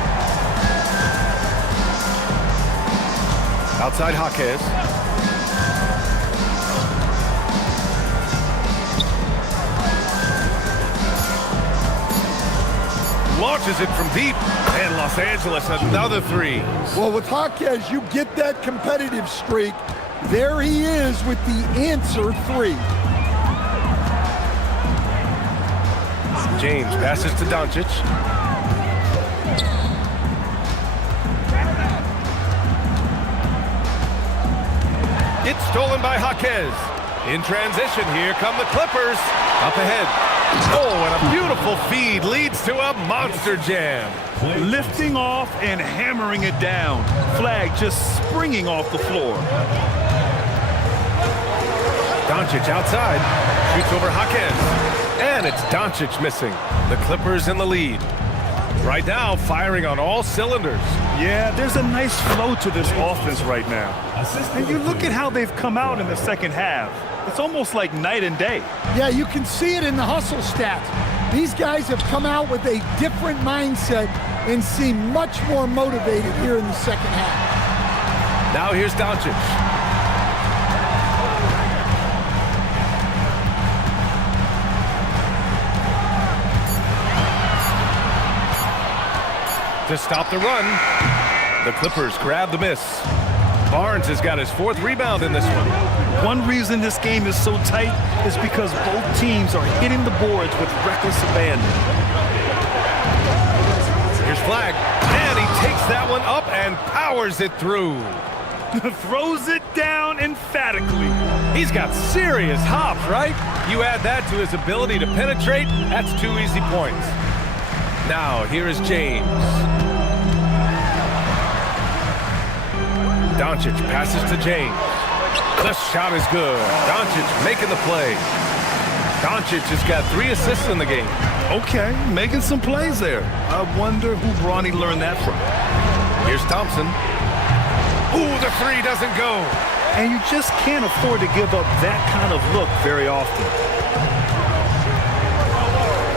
Outside Jaquez. Launches it from deep. And Los Angeles, another three. Well, with Jaquez, you get that competitive streak. There he is with the answer three. James passes to Doncic. It's stolen by Jaquez. In transition, here come the Clippers. Up ahead. Oh, and a beautiful feed leads to a monster jam. Lifting off and hammering it down. Flag just springing off the floor. Doncic outside. Shoots over Jaquez. And it's Doncic missing. The Clippers in the lead. Right now, firing on all cylinders. Yeah, there's a nice flow to this offense right now. And you look at how they've come out in the second half. It's almost like night and day. Yeah, you can see it in the hustle stats. These guys have come out with a different mindset and seem much more motivated here in the second half. Now here's Doncic. To stop the run, the Clippers grab the miss. Barnes has got his fourth rebound in this one. One reason this game is so tight is because both teams are hitting the boards with reckless abandon. Here's Flag, and he takes that one up and powers it through. Throws it down emphatically. He's got serious hops, right? You add that to his ability to penetrate, that's 2 easy points. Now, here is James. Doncic passes to James. The shot is good. Doncic making the play. Doncic has got 3 assists in the game. Okay, making some plays there. I wonder who Bronny learned that from. Here's Thompson. Ooh, the 3 doesn't go. And you just can't afford to give up that kind of look very often.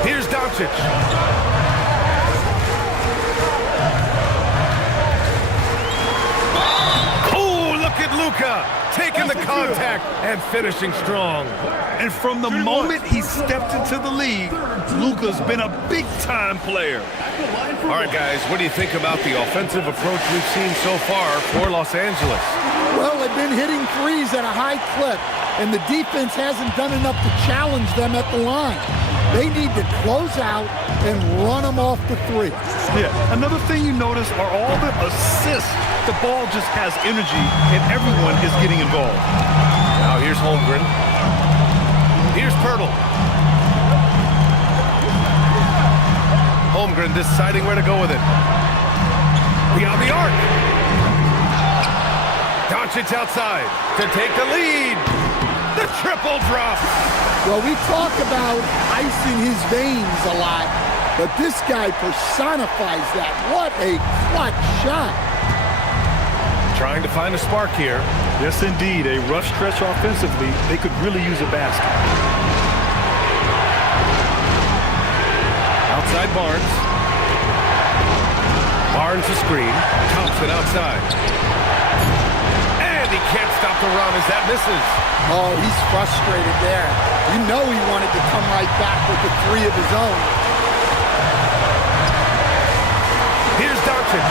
Here's Doncic. Luka taking the contact and finishing strong. And from the moment he stepped into the league, Luka's been a big-time player. All right, guys, what do you think about the offensive approach we've seen so far for Los Angeles? Well, they've been hitting threes at a high clip, and the defense hasn't done enough to challenge them at the line. They need to close out and run them off the three. Yeah, another thing you notice are all the assists. The ball just has energy, and everyone is getting involved. Now here's Holmgren. Here's Pirtle. Holmgren deciding where to go with it. Beyond the arc. Doncic outside to take the lead. The triple drop. Well, we talk about icing his veins a lot, but this guy personifies that. What a clutch shot. Trying to find a spark here. Yes, indeed. A rough stretch offensively. They could really use a basket. Outside Barnes. Barnes a screen. Thompson outside. And he can't stop the run as that misses. Oh, he's frustrated there. You know he wanted to come right back with the 3 of his own. Here's Doncic.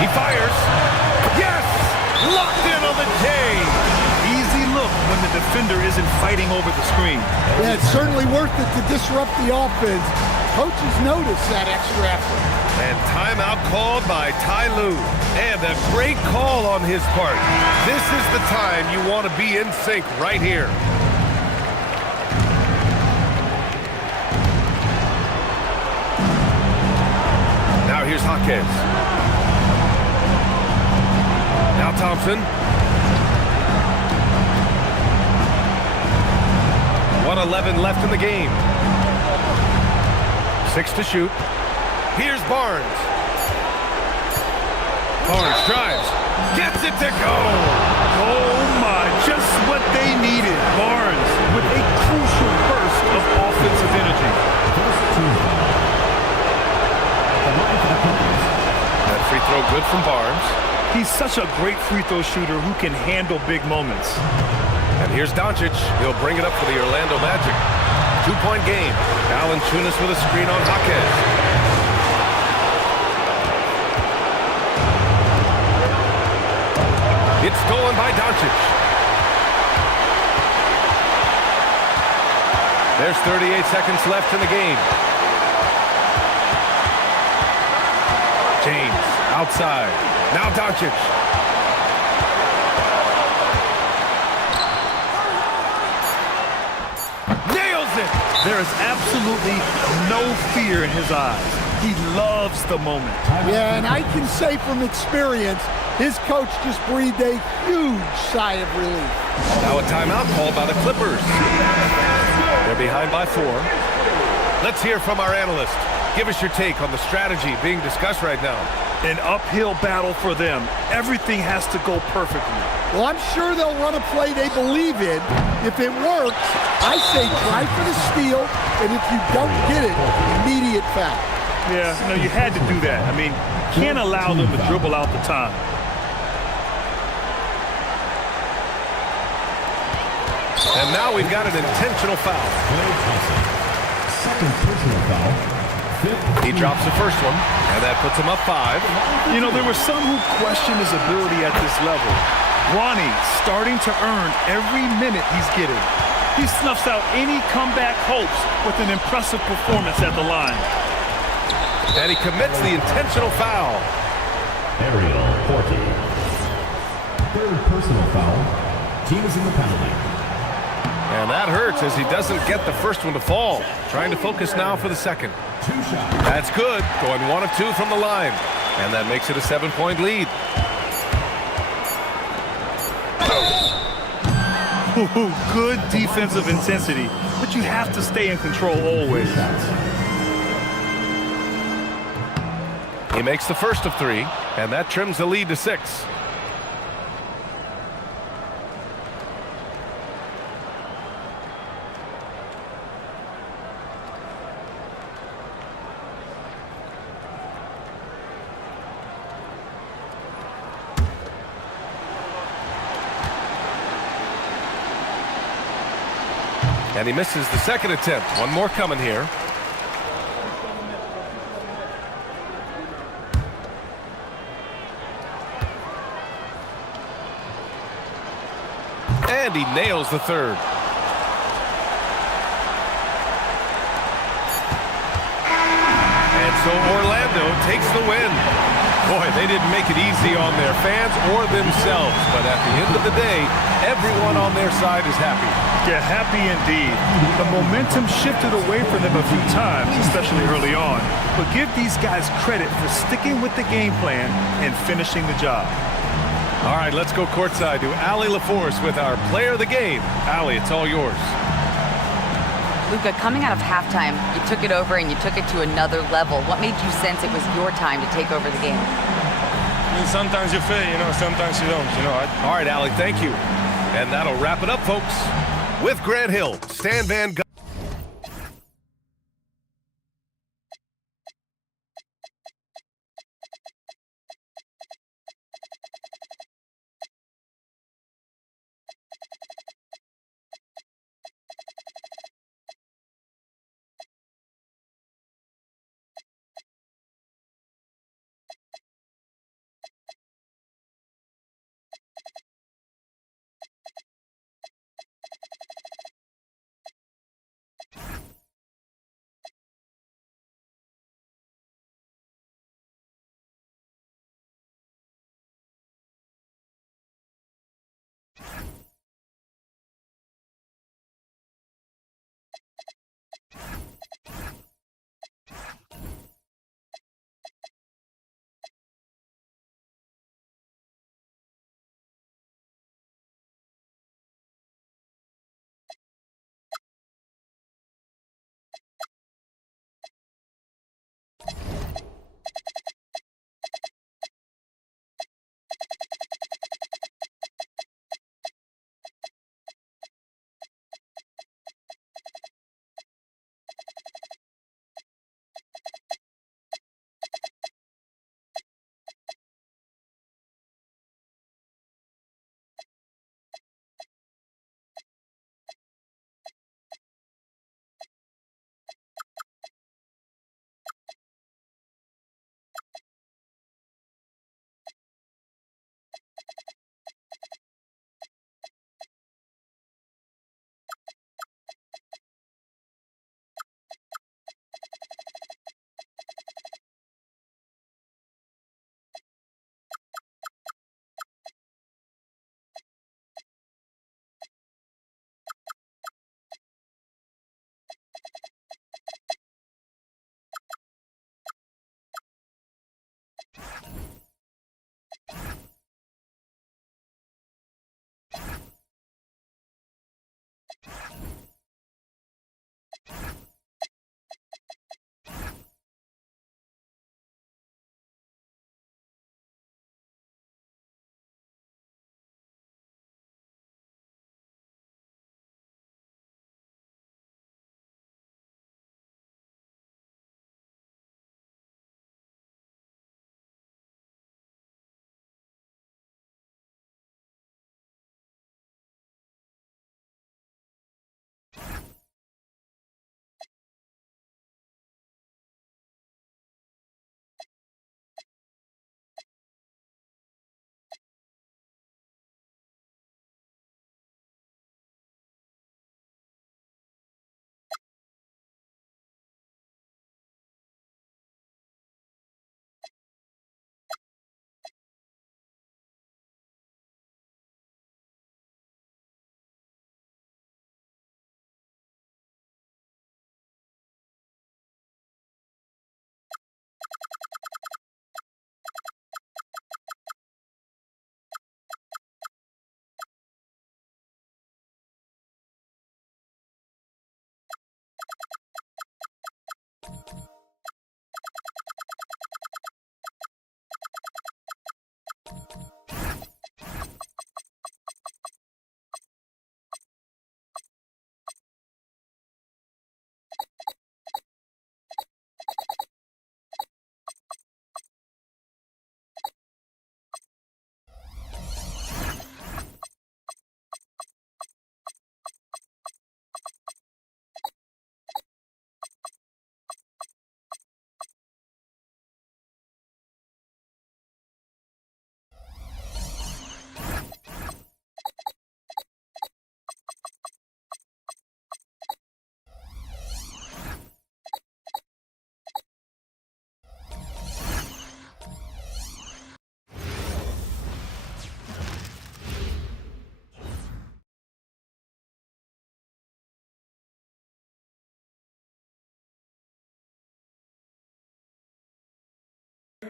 He fires. Yes! Locked in on the J. Easy look when the defender isn't fighting over the screen. Yeah, it's certainly worth it to disrupt the offense. Coaches notice that extra effort. And timeout called by Ty Lue. And a great call on his part. This is the time you want to be in sync right here. Now here's Jaquez. Now Thompson. 1:11 left in the game. 6 to shoot. Here's Barnes. Barnes drives. Gets it to go. Oh, my. Just what they needed. Barnes with a crucial burst of offensive energy. That free throw good from Barnes. He's such a great free throw shooter who can handle big moments. And here's Doncic. He'll bring it up for the Orlando Magic. 2-point game. Valanciunas with a screen on Jaquez. It's stolen by Doncic. There's 38 seconds left in the game. James outside. Now Doncic. Nails it. There is absolutely no fear in his eyes. He loves the moment. Yeah, and I can say from experience, his coach just breathed a huge sigh of relief. Now a timeout called by the Clippers. They're behind by 4. Let's hear from our analyst. Give us your take on the strategy being discussed right now. An uphill battle for them. Everything has to go perfectly. Well, I'm sure they'll run a play they believe in. If it works, I say try for the steal, and if you don't get it, immediate foul. Yeah, no, you had to do that. I mean, you can't allow them to dribble out the time. And now we've got an intentional foul. Second personal foul. He drops the first one, and that puts him up 5. You know, there were some who questioned his ability at this level. Bronny starting to earn every minute he's getting. He snuffs out any comeback hopes with an impressive performance at the line. And he commits the intentional foul. Ariel Horty. Third personal foul. Team is in the penalty. And that hurts as he doesn't get the first one to fall. Trying to focus now for the second. 2 shots. That's good. Going 1 of 2 from the line. And that makes it a 7-point lead. Ooh, good defensive intensity, but you have to stay in control always. He makes the first of 3, and that trims the lead to 6. And he misses the second attempt. One more coming here. And he nails the third. And so Orlando takes the win. Boy, they didn't make it easy on their fans or themselves. But at the end of the day, everyone on their side is happy. Yeah, happy indeed. The momentum shifted away from them a few times, especially early on. But give these guys credit for sticking with the game plan and finishing the job. All right, let's go courtside to Allie LaForce with our player of the game. Allie, it's all yours. Luka, coming out of halftime, you took it over and you took it to another level. What made you sense it was your time to take over the game? I mean, sometimes you fail, sometimes you don't, All right, Allie, thank you. And that'll wrap it up, folks. With Grant Hill, Stan Van Gundy.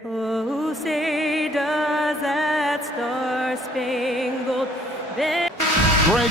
Oh, say does that star-spangled banner... Greg.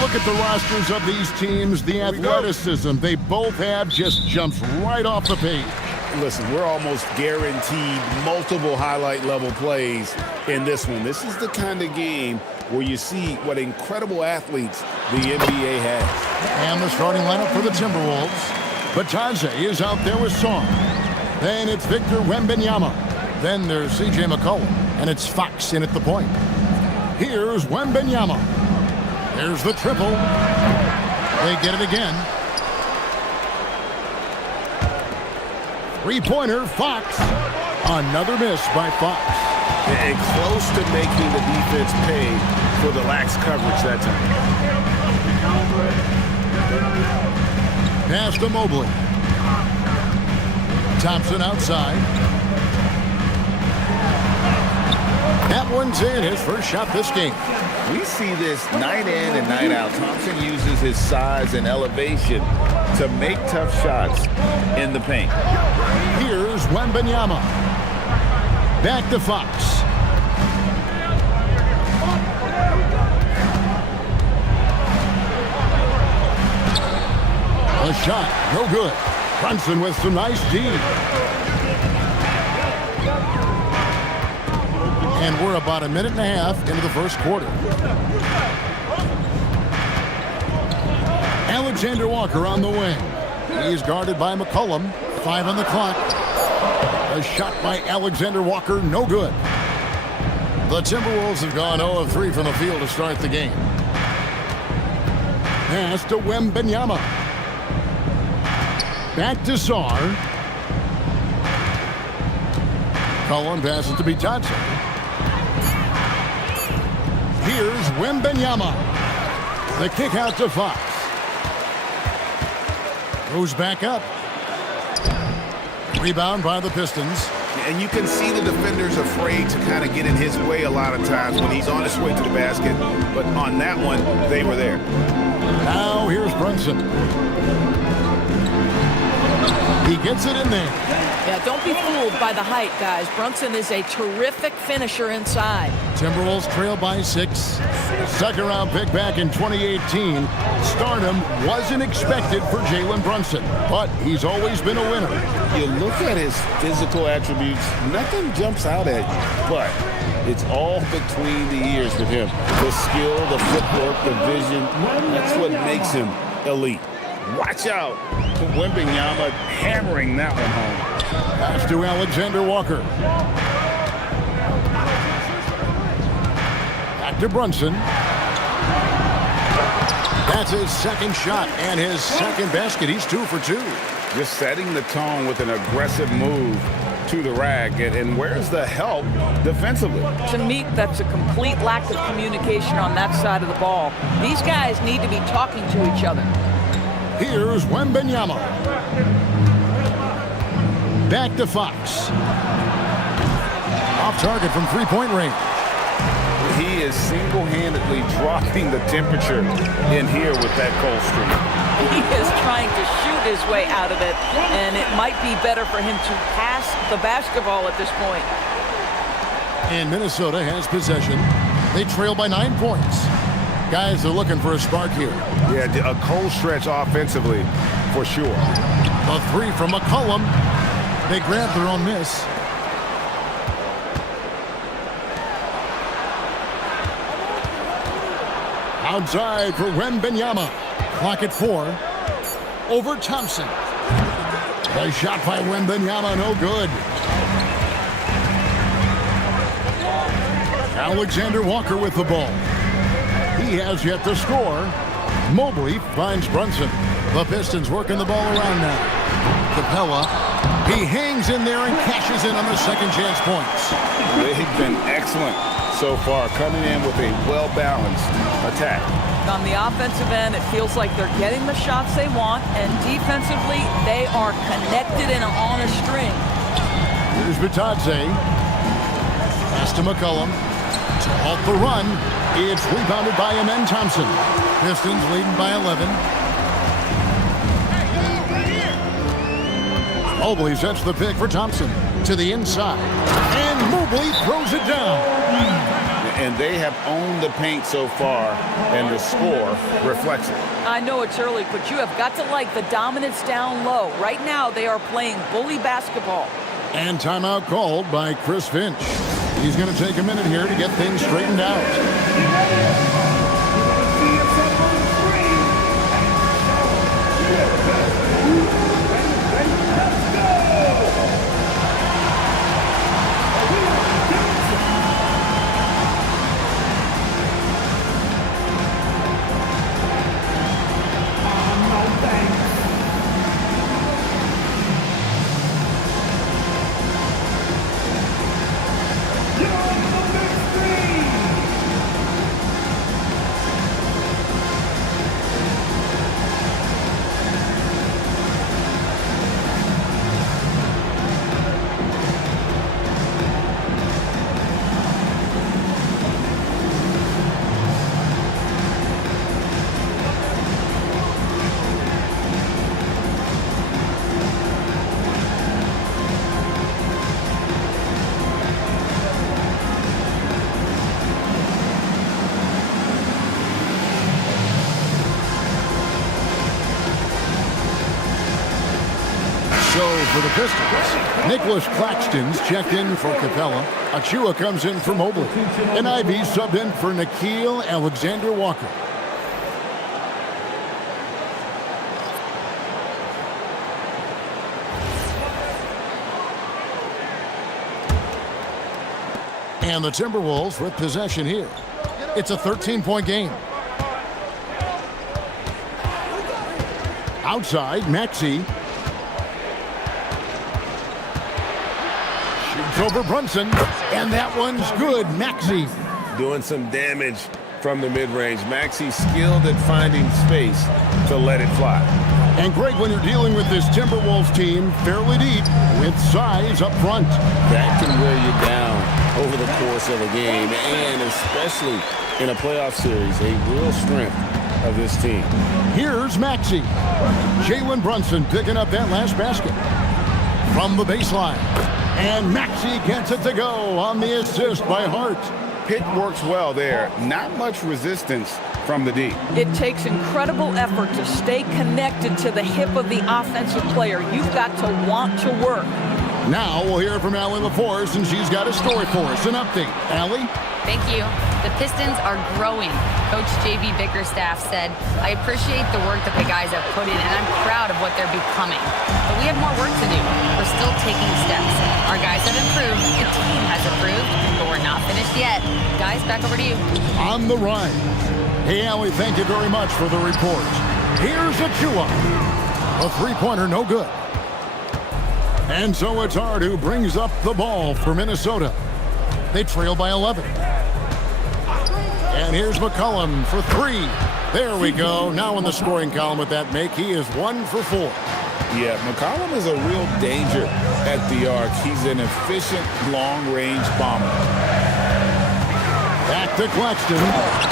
Look at the rosters of these teams. The athleticism they both have just jumps right off the page. Listen, we're almost guaranteed multiple highlight level plays in this one. This is the kind of game where you see what incredible athletes the NBA has. And the starting lineup for the Timberwolves. Batanze is out there with Song. Then it's Victor Wembanyama. Then there's C.J. McCollum. And it's Fox in at the point. Here's Wembanyama. There's the triple. They get it again. Three-pointer, Fox. Another miss by Fox. And close to making the defense pay for the lax coverage that time. Pass to Mobley. Thompson outside. That one's in, his first shot this game. We see this night in and night out. Thompson uses his size and elevation to make tough shots in the paint. Here's Wembanyama. Back to Fox. A shot, no good. Brunson with some nice D. And we're about a minute and a half into the first quarter. Alexander Walker on the wing. He's guarded by McCollum. 5 on the clock. A shot by Alexander Walker, no good. The Timberwolves have gone 0 of 3 from the field to start the game. Pass to Wembanyama. Back to Sarr. Cullen passes to Batanze. Here's Wembanyama. The kick out to Fox. Goes back up. Rebound by the Pistons. And you can see the defenders afraid to kind of get in his way a lot of times when he's on his way to the basket. But on that one, they were there. Now here's Brunson. He gets it in there. Yeah, don't be fooled by the height, guys. Brunson is a terrific finisher inside. Timberwolves trail by 6. Second round pick back in 2018. Stardom wasn't expected for Jalen Brunson, but he's always been a winner. You look at his physical attributes, nothing jumps out at you, but it's all between the ears with him. The skill, the footwork, the vision, that's what makes him elite. Watch out. Wembanyama hammering that one home. Pass to Alexander Walker. Back to Brunson. That's his second shot and his second basket. He's 2 for 2. Just setting the tone with an aggressive move to the rack. And where's the help defensively? To me, that's a complete lack of communication on that side of the ball. These guys need to be talking to each other. Here's Wembanyama. Back to Fox. Off target from three-point range. He is single-handedly dropping the temperature in here with that cold streak. He is trying to shoot his way out of it, and it might be better for him to pass the basketball at this point. And Minnesota has possession. They trail by 9 points. Guys are looking for a spark here. Yeah, a cold stretch offensively, for sure. A 3 from McCollum. They grab their own miss. Outside for Wembanyama. Clock at 4. Over Thompson. A shot by Wembanyama, no good. Alexander Walker with the ball. He has yet to score. Mobley finds Brunson. The Pistons working the ball around now. Capella. He hangs in there and cashes in on the second chance points. They've been excellent so far, coming in with a well-balanced attack. On the offensive end, it feels like they're getting the shots they want, and defensively, they are connected and on a string. Here's Bitadze. Pass to McCollum. To halt the run, it's rebounded by Amen Thompson. Pistons leading by 11. Mobley sets the pick for Thompson to the inside. And Mobley throws it down. And they have owned the paint so far, and the score reflects it. I know it's early, but you have got to like the dominance down low. Right now, they are playing bully basketball. And timeout called by Chris Finch. He's going to take a minute here to get things straightened out. For the Pistons, Nicholas Claxton's checked in for Capella. Achua comes in for Mobley. And Ivy subbed in for Nickeil Alexander Walker. And the Timberwolves with possession here. It's a 13-point game. Outside, Maxey. Shoots over Brunson, and that one's good. Maxey doing some damage from the mid-range. Maxey skilled at finding space to let it fly. And Greg, when you're dealing with this Timberwolves team, fairly deep, with size up front. That can wear you down over the course of a game, and especially in a playoff series, a real strength of this team. Here's Maxey. Jalen Brunson picking up that last basket from the baseline. And Maxey gets it to go on the assist by Hart. Pick works well there. Not much resistance from the D. It takes incredible effort to stay connected to the hip of the offensive player. You've got to want to work. Now we'll hear from Allie LaForce, and she's got a story for us. An update. Allie? Thank you. The Pistons are growing. Coach J.B. Bickerstaff said, I appreciate the work that the guys have put in, and I'm proud of what they're becoming. But we have more work to do. We're still taking steps. Our guys have improved. The team has improved, but we're not finished yet. Guys, back over to you. On the run. Hey, Allie, thank you very much for the report. Here's Achua. A three-pointer, no good. And so it's Hart who brings up the ball for Minnesota. They trail by 11. And here's McCollum for three. There we go. Now in the scoring column with that make. He is 1 for 4. Yeah, McCollum is a real danger at the arc. He's an efficient long-range bomber. Back to Claxton.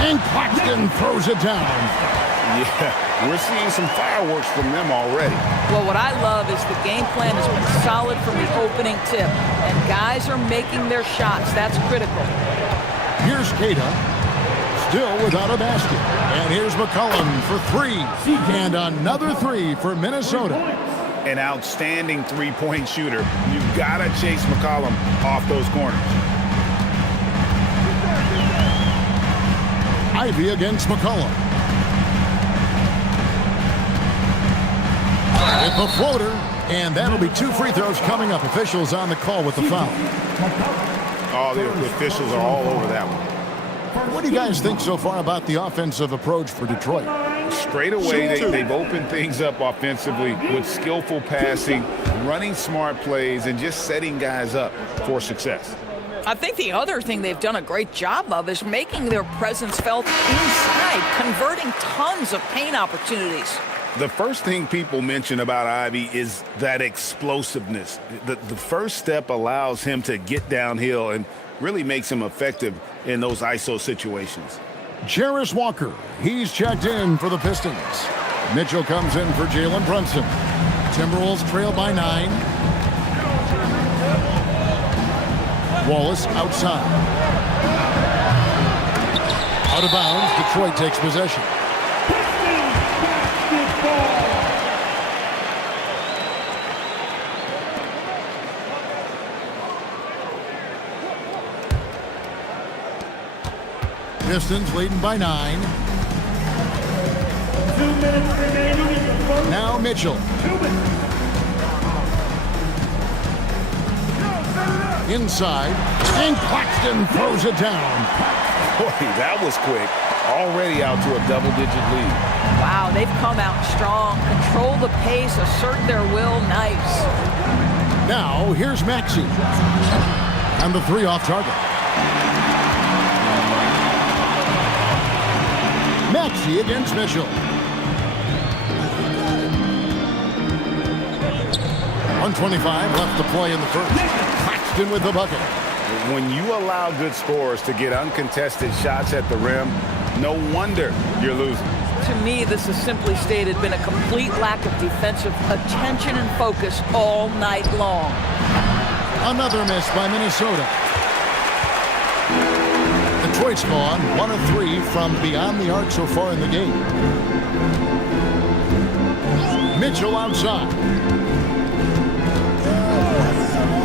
And Claxton throws it down. Yeah, we're seeing some fireworks from them already. Well, what I love is the game plan has been solid from the opening tip, and guys are making their shots. That's critical. Here's Keita, still without a basket. And here's McCollum for three. And another three for Minnesota. An outstanding three-point shooter. You've got to chase McCollum off those corners. Ivy against McCollum. With the floater, and that'll be 2 free throws coming up. Officials on the call with the foul. Oh, the officials are all over that one. What do you guys think so far about the offensive approach for Detroit? Straight away, they've opened things up offensively with skillful passing, running smart plays, and just setting guys up for success. I think the other thing they've done a great job of is making their presence felt inside, converting tons of paint opportunities. The first thing people mention about Ivy is that explosiveness. The first step allows him to get downhill and really makes him effective in those ISO situations. Jarris Walker, he's checked in for the Pistons. Mitchell comes in for Jalen Brunson. Timberwolves trail by 9. Wallace outside. Out of bounds, Detroit takes possession. Pistons leading by 9. 2 minutes remaining in the first. Now Mitchell. Inside. And Claxton throws it down. Boy, that was quick. Already out to a double-digit lead. Wow, they've come out strong. Control the pace, assert their will. Nice. Now here's Maxey. And the 3 off target. Maxey against Mitchell. 125 left to play in the first. Claxton with the bucket. When you allow good scorers to get uncontested shots at the rim, no wonder you're losing. To me, this has simply stated been a complete lack of defensive attention and focus all night long. Another miss by Minnesota. Detroit's gone 1 of 3 from beyond the arc so far in the game. Mitchell outside.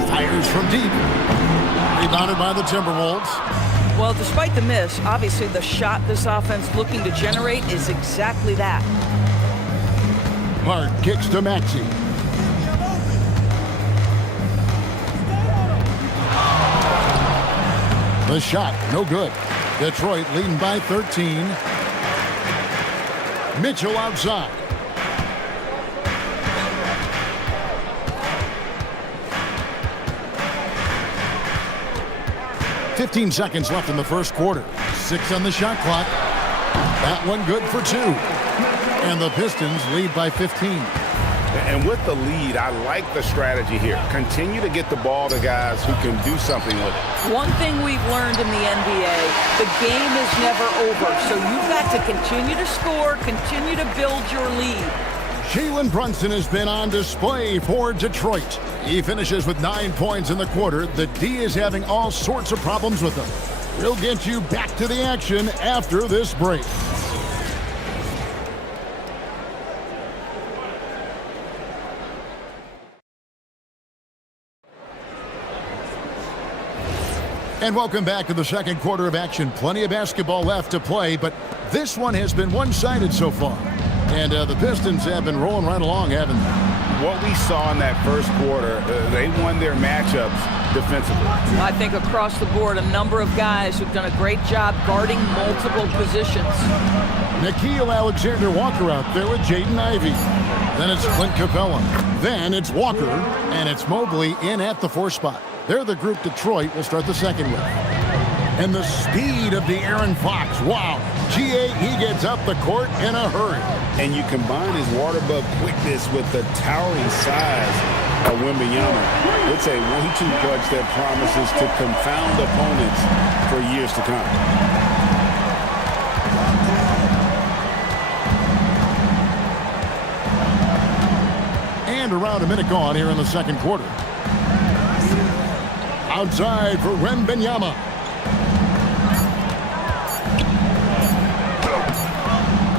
Fires from deep. Rebounded by the Timberwolves. Well, despite the miss, obviously the shot this offense looking to generate is exactly that. Hart kicks to Maxey. The shot, no good. Detroit leading by 13. Mitchell outside. .15 seconds left in the first quarter. 6 on the shot clock. That one good for 2. And the Pistons lead by 15. And with the lead, I like the strategy here. Continue to get the ball to guys who can do something with it. One thing we've learned in the NBA, the game is never over. So you've got to continue to score, continue to build your lead. Jalen Brunson has been on display for Detroit. He finishes with 9 points in the quarter. The D is having all sorts of problems with him. We'll get you back to the action after this break. And welcome back to the second quarter of action. Plenty of basketball left to play, but this one has been one-sided so far. And the Pistons have been rolling right along, haven't they? What we saw in that first quarter, they won their matchups defensively. I think across the board, a number of guys who've done a great job guarding multiple positions. Nickeil Alexander-Walker out there with Jaden Ivey. Then it's Clint Capella. Then it's Walker, and it's Mobley in at the 4 spot. They're the group Detroit will start the second with. And the speed of the Aaron Fox. Wow. He gets up the court in a hurry. And you combine his water bug quickness with the towering size of Wembanyama. It's a 1-2 punch that promises to confound opponents for years to come. And around a minute gone here in the second quarter. Outside for Wembanyama.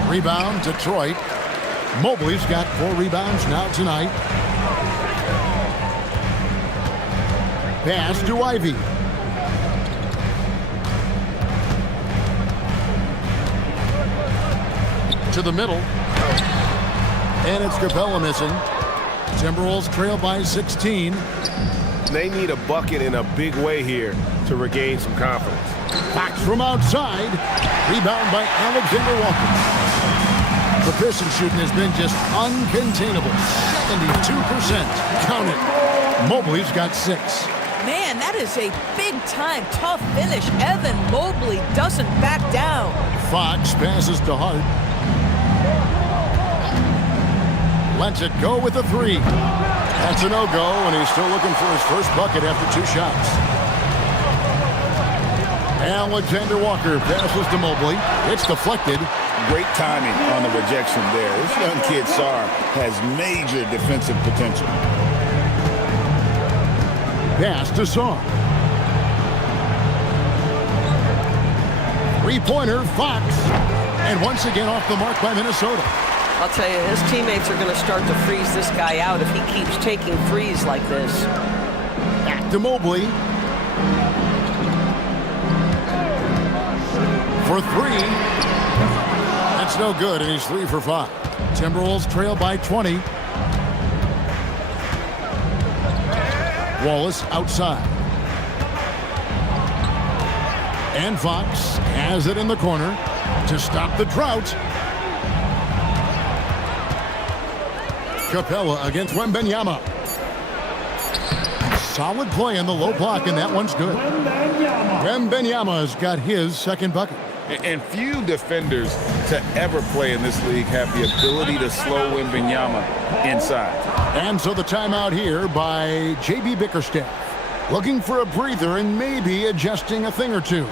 Rebound, Detroit. Mobley's got 4 rebounds now tonight. Pass to Ivey. To the middle. And it's Capella missing. Timberwolves trail by 16. They need a bucket in a big way here to regain some confidence. Fox from outside. Rebound by Alexander Walker. The Pistons shooting has been just uncontainable. 72%. Count it. Mobley's got 6. Man, that is a big-time, tough finish. Evan Mobley doesn't back down. Fox passes to Hart. Lets it go with a 3. That's a no-go, and he's still looking for his first bucket after 2 shots. Alexander Walker passes to Mobley. It's deflected. Great timing on the rejection there. This young kid, Sarr, has major defensive potential. Pass to Sarr. 3-pointer, Fox. And once again off the mark by Minnesota. I'll tell you, his teammates are going to start to freeze this guy out if he keeps taking threes like this. Back to Mobley. For 3. That's no good, and he's 3 for 5. Timberwolves trail by 20. Wallace outside. And Fox has it in the corner to stop the drought. Capella against Wembanyama. Solid play in the low block, and that one's good. Wembanyama's got his second bucket. And few defenders to ever play in this league have the ability to slow Wembanyama inside. And so the timeout here by J.B. Bickerstaff. Looking for a breather and maybe adjusting a thing or two.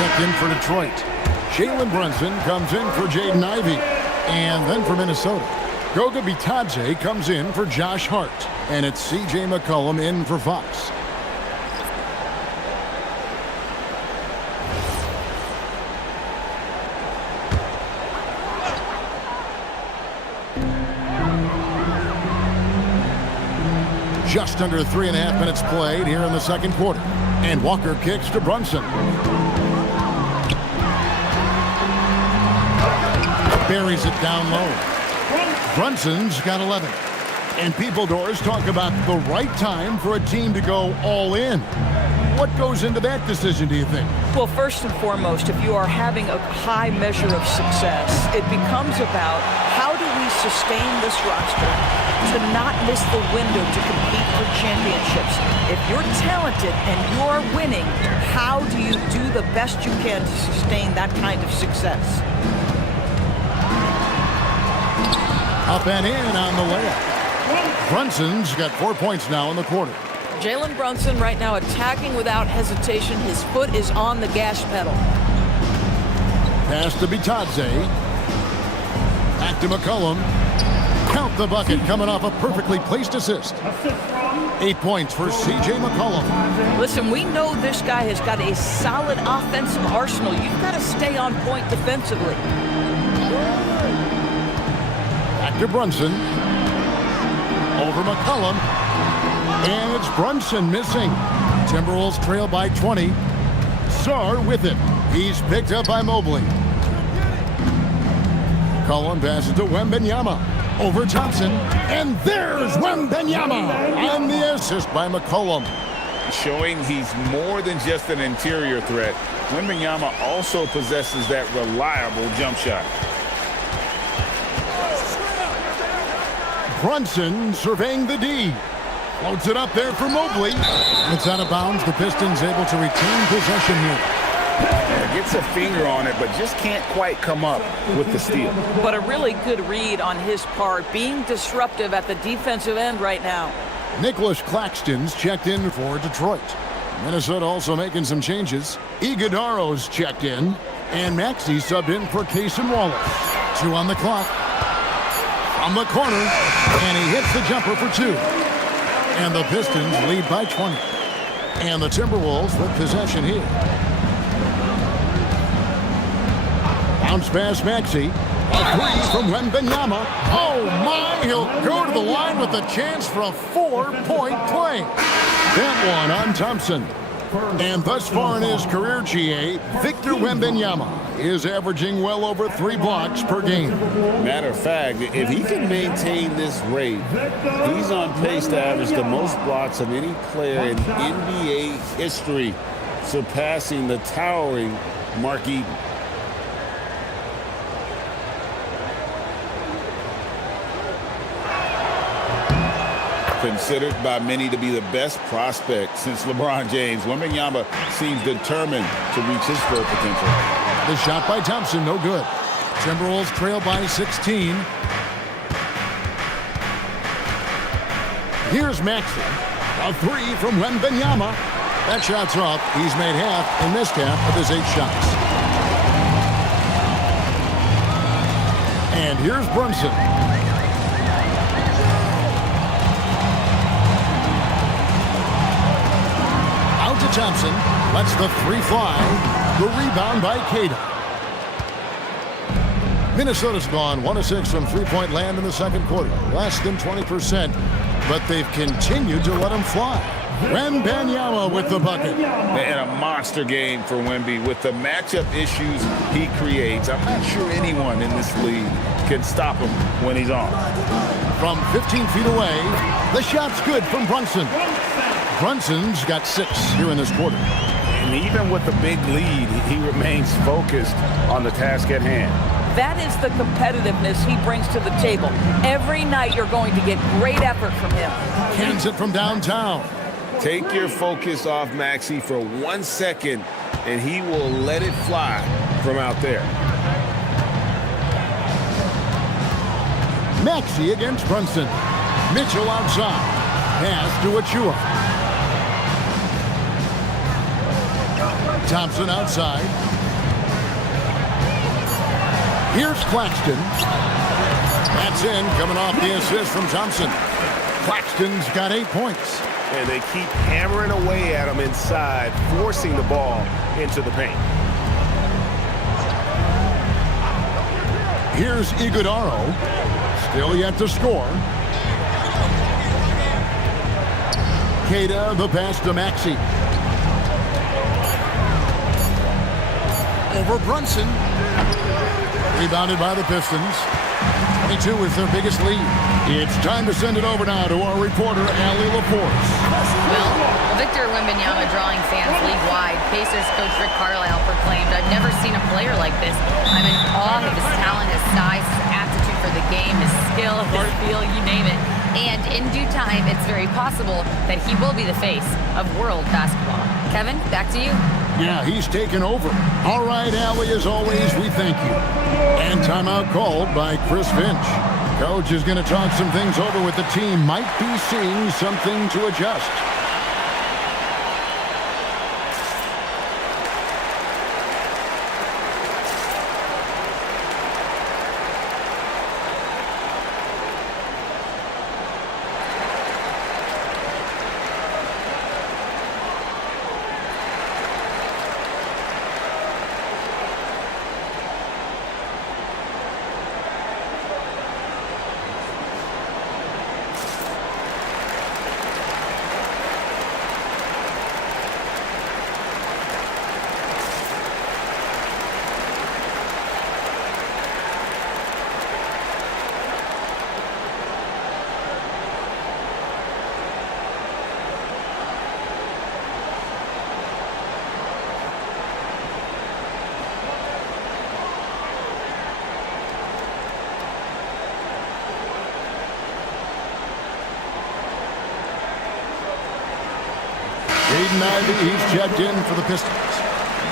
checked in for Detroit. Jalen Brunson comes in for Jaden Ivey. And then for Minnesota, Goga Bitadze comes in for Josh Hart. And it's C.J. McCollum in for Fox. Just under 3.5 minutes played here in the second quarter. And Walker kicks to Brunson. Buries it down low. Brunson's got 11. And People Doors talk about the right time for a team to go all in. What goes into that decision, do you think? Well, first and foremost, if you are having a high measure of success, it becomes about how do we sustain this roster to not miss the window to compete for championships. If you're talented and you're winning, how do you do the best you can to sustain that kind of success? Up and in on the layup. Brunson's got 4 points now in the quarter. Jalen Brunson right now attacking without hesitation. His foot is on the gas pedal. Pass to Bitadze. Back to McCollum. Count the bucket coming off a perfectly placed assist. 8 points for C.J. McCollum. Listen, we know this guy has got a solid offensive arsenal. You've got to stay on point defensively. Back to Brunson. Over McCollum. And it's Brunson missing. Timberwolves trail by 20. Sarr with it. He's picked up by Mobley. McCollum passes to Wembanyama. Over Thompson. And there's Wembanyama on the assist by McCollum. Showing he's more than just an interior threat. Wembanyama also possesses that reliable jump shot. Brunson surveying the D. Floats it up there for Mobley. It's out of bounds. The Pistons able to retain possession here. Gets a finger on it, but just can't quite come up with the steal. But a really good read on his part, being disruptive at the defensive end right now. Nicholas Claxton's checked in for Detroit. Minnesota also making some changes. Iguodaro's checked in. And Maxey subbed in for Cason Wallace. 2 on the clock. From the corner. And he hits the jumper for 2. And the Pistons lead by 20. And the Timberwolves with possession here. Bounce pass Maxey. A 3 from Wembanyama. Oh my, he'll go to the line with a chance for a 4-point play. That one on Thompson. And thus far in his career, GA, Victor Wembanyama is averaging well over 3 blocks per game. Matter of fact, if he can maintain this rate, he's on pace to average the most blocks of any player in NBA history, surpassing the towering Mark Eaton. Considered by many to be the best prospect since LeBron James, Wembanyama seems determined to reach his full potential. The shot by Thompson, no good. Timberwolves trail by 16. Here's Maxey. A 3 from Wembanyama. That shot's off. He's made half and missed half of his 8 shots. And here's Brunson. Thompson lets the 3 fly. The rebound by Queta. Minnesota's gone 1 of 6 from three-point land in the second quarter. Less than 20%, but they've continued to let him fly. Wembanyama with the bucket. And a monster game for Wemby with the matchup issues he creates. I'm not sure anyone in this league can stop him when he's on. From 15 feet away, the shot's good from Brunson. Brunson's got 6 here in this quarter. And even with the big lead, he remains focused on the task at hand. That is the competitiveness he brings to the table. Every night you're going to get great effort from him. Cans it from downtown. Take your focus off Maxey for 1 second, and he will let it fly from out there. Maxey against Brunson. Mitchell outside. Pass to Achua. Thompson outside. Here's Claxton. That's in, coming off the assist from Thompson. Claxton's got 8 points. And they keep hammering away at him inside, forcing the ball into the paint. Here's Iguodaro. Still yet to score. Queta, the pass to Maxey. Over Brunson. Rebounded by the Pistons. 22 is their biggest lead. It's time to send it over now to our reporter, Allie LaForce. Well, Victor Wembanyama drawing fans league-wide. Pacers coach Rick Carlisle proclaimed, "I've never seen a player like this. I'm in awe of his talent, his size, his aptitude for the game, his skill, his feel, you name it." And in due time, it's very possible that he will be the face of world basketball. Kevin, back to you. Yeah, he's taken over. All right, Allie, as always, we thank you. And timeout called by Chris Finch. Coach is going to talk some things over with the team. Might be seeing something to adjust. Jaden Ivey, he's checked in for the Pistons.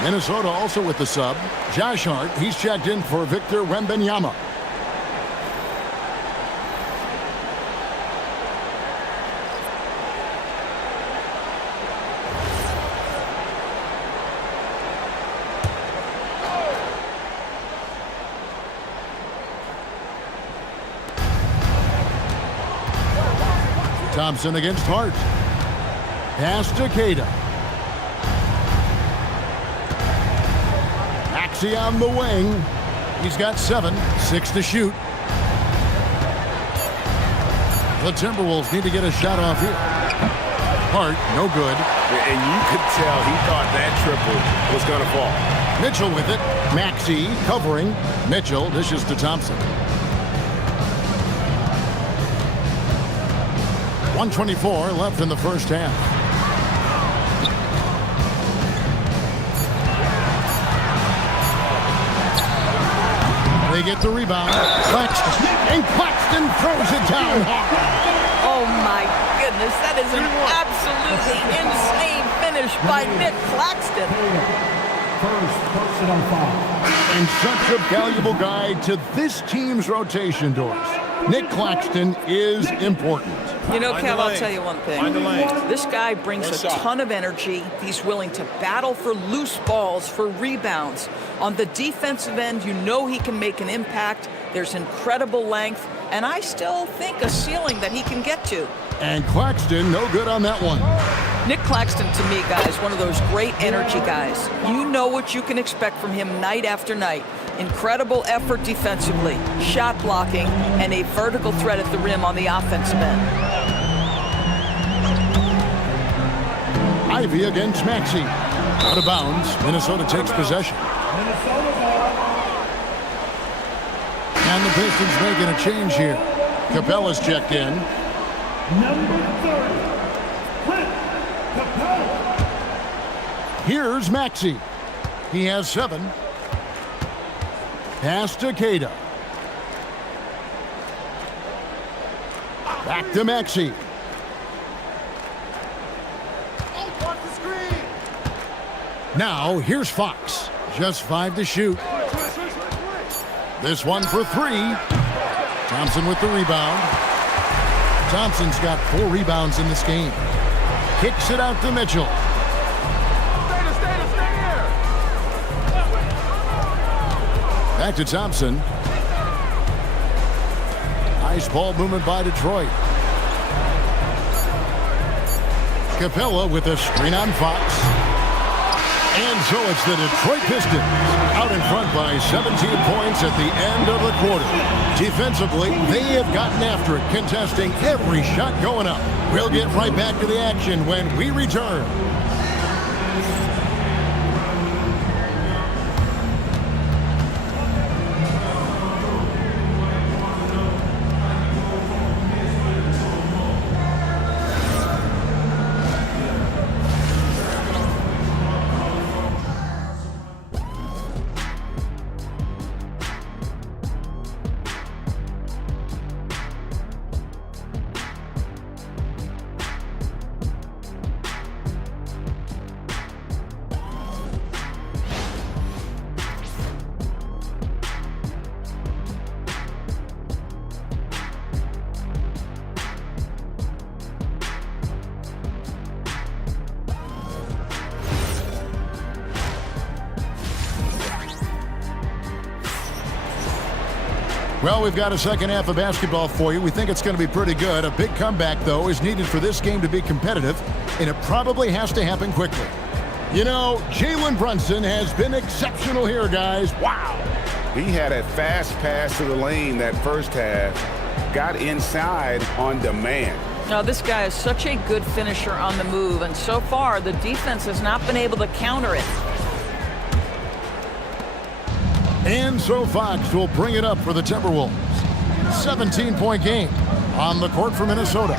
Minnesota also with the sub. Josh Hart, he's checked in for Victor Wembanyama. Thompson against Hart. Pass to Queta. Maxey on the wing. He's got 7, 6 to shoot. The Timberwolves need to get a shot off here. Hart, no good. And you could tell he thought that triple was going to fall. Mitchell with it. Maxey covering. Mitchell dishes to Thompson. 1:24 left in the first half. They get the rebound. Claxton. And Claxton throws it down hard. Oh, my goodness. That is an absolutely insane finish by Nick Claxton. First personal foul. And such a valuable guy to this team's rotation, Doris. Nick Claxton is important. You know, Kev, I'll tell you one thing. This guy brings a ton of energy. He's willing to battle for loose balls, for rebounds. On the defensive end, you know he can make an impact. There's incredible length, and I still think a ceiling that he can get to. And Claxton, no good on that one. Nick Claxton, to me, guys, one of those great energy guys. You know what you can expect from him night after night. Incredible effort defensively, shot blocking, and a vertical threat at the rim on the offensive end. Ivey against Maxey. Out of bounds. Minnesota takes possession. And the Pistons making a change here. Capella's checked in. Number 30, Clint Capella. Here's Maxey. He has 7. Pass to Queta. Back to Maxey. Now, here's Fox. Just 5 to shoot. This one for 3. Thompson with the rebound. Thompson's got 4 rebounds in this game. Kicks it out to Mitchell. Back to Thompson. Nice ball movement by Detroit. Capella with a screen on Fox. And so it's the Detroit Pistons out in front by 17 points at the end of the quarter. Defensively, they have gotten after it, contesting every shot going up. We'll get right back to the action when we return. Well, we've got a second half of basketball for you. We think it's going to be pretty good. A big comeback, though, is needed for this game to be competitive, and it probably has to happen quickly. You know, Jalen Brunson has been exceptional here, guys. Wow. He had a fast pass to the lane that first half, got inside on demand. Now, this guy is such a good finisher on the move, and so far, the defense has not been able to counter it. And so Fox will bring it up for the Timberwolves. 17-point game on the court for Minnesota.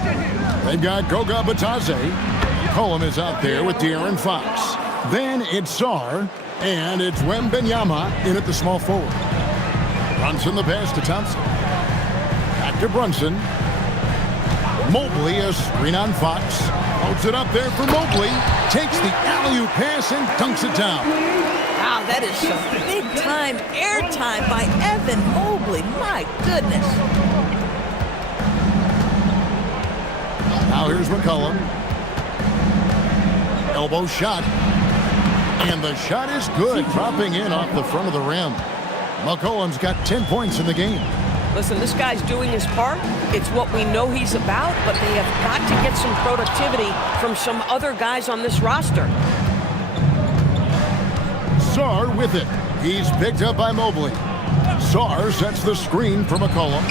They've got Goga Bitadze. Cullum is out there with De'Aaron Fox. Then it's Sarr, and it's Wembanyama in at the small forward. Brunson the pass to Thompson. Back to Brunson. Mobley, a screen on Fox. Holds it up there for Mobley. Takes the alley-oop pass and dunks it down. Wow, that is some big-time airtime by Evan Mobley. My goodness. Now here's McCollum. Elbow shot. And the shot is good, dropping in off the front of the rim. McCollum's got 10 points in the game. Listen, this guy's doing his part. It's what we know he's about, but they have got to get some productivity from some other guys on this roster. Sarr with it. He's picked up by Mobley. Sarr sets the screen for McCollum.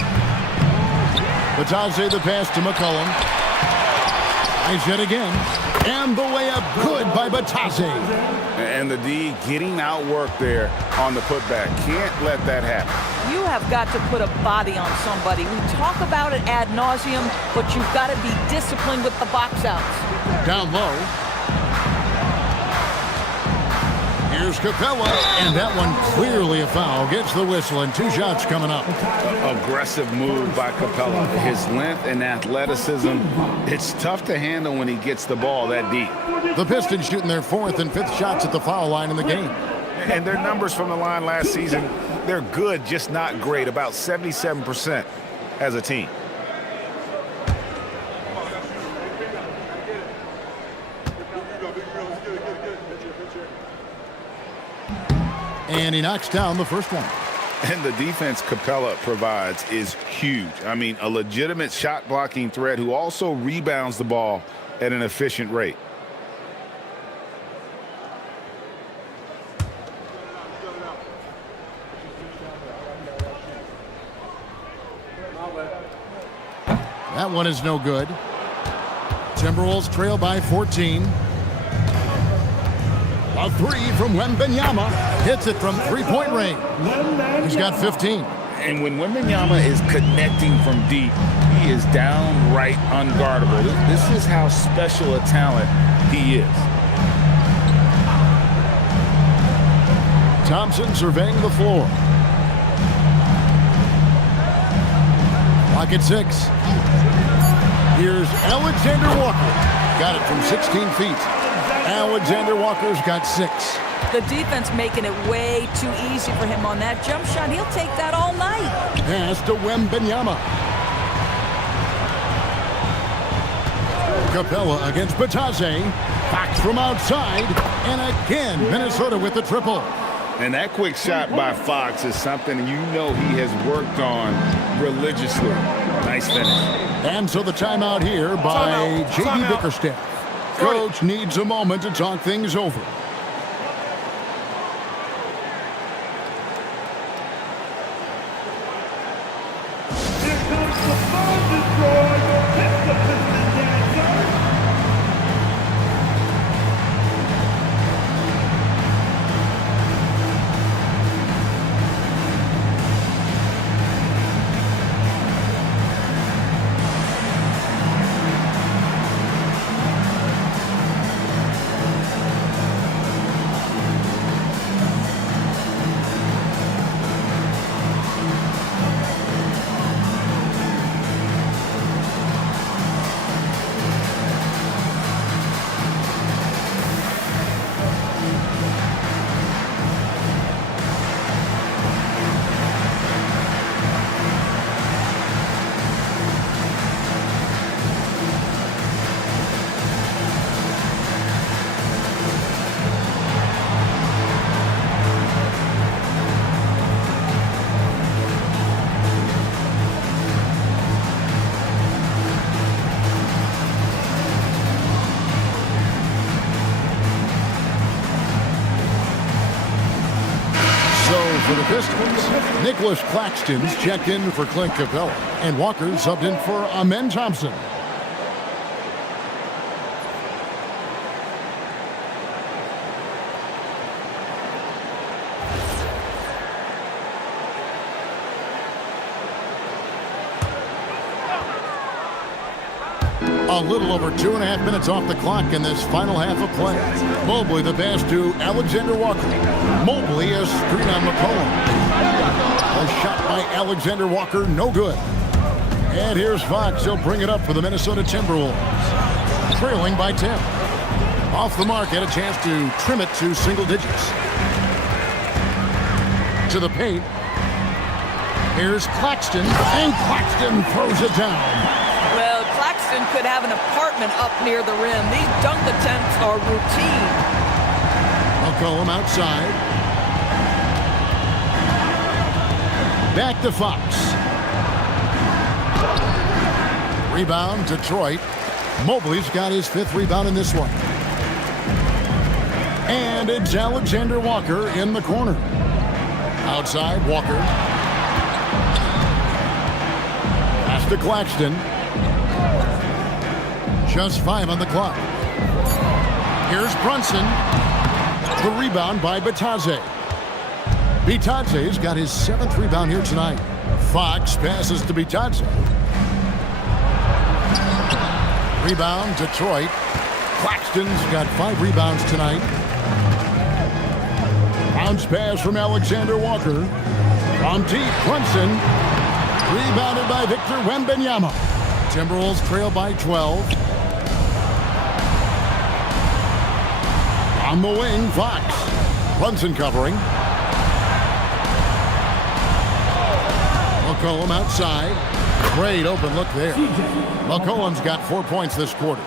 Bitadze the pass to McCollum. Nice hit again. And the layup good by Bitadze. And the D getting outworked there on the putback. Can't let that happen. You have got to put a body on somebody. We talk about it ad nauseum, but you've got to be disciplined with the box outs. Down low. Here's Capella, and that one clearly a foul. Gets the whistle, and 2 shots coming up. Aggressive move by Capella. His length and athleticism, it's tough to handle when he gets the ball that deep. The Pistons shooting their 4th and 5th shots at the foul line in the game. And their numbers from the line last season, they're good, just not great, about 77% as a team. And he knocks down the first one. And the defense Capella provides is huge. I mean, a legitimate shot blocking threat who also rebounds the ball at an efficient rate. That one is no good. Timberwolves trail by 14. A 3 from Wembanyama. Hits it from 3-point range. He's got 15. And when Wembanyama is connecting from deep, he is downright unguardable. This is how special a talent he is. Thompson surveying the floor. Clock at 6. Here's Alexander Walker. Got it from 16 feet. Alexander Walker's got 6. The defense making it way too easy for him on that jump shot. He'll take that all night. Pass to Wembanyama. Capella against Bitadze. Fox from outside. And again, Minnesota with the triple. And that quick shot by Fox is something you know he has worked on religiously. Nice finish. And so the timeout here by J.D. Bickerstaff. Coach needs a moment to talk things over. For the Pistons, Nicholas Claxton's checked in for Clint Capella, and Walker subbed in for Amen Thompson. A little over 2.5 minutes off the clock in this final half of play. Mobley the pass to Alexander Walker. Mobley has screen on McCollum. A shot by Alexander Walker, no good. And here's Fox. He'll bring it up for the Minnesota Timberwolves. Trailing by 10. Off the mark, had a chance to trim it to single digits. To the paint. Here's Claxton, and Claxton throws it down. Well, Claxton could have an apartment up near the rim. These dunk attempts are routine. McCollum outside. Back to Fox. Rebound, Detroit. Mobley's got his 5th rebound in this one. And it's Alexander Walker in the corner. Outside, Walker. Pass to Claxton. Just 5 on the clock. Here's Brunson. The rebound by Bitadze. Bitadze's got his 7th rebound here tonight. Fox passes to Bitadze. Rebound, Detroit. Claxton's got 5 rebounds tonight. Bounce pass from Alexander Walker. From deep, Brunson. Rebounded by Victor Wembanyama. Timberwolves trail by 12. On the wing, Fox. Brunson covering. McCollum outside. Great open look there. McCollum's got 4 points this quarter.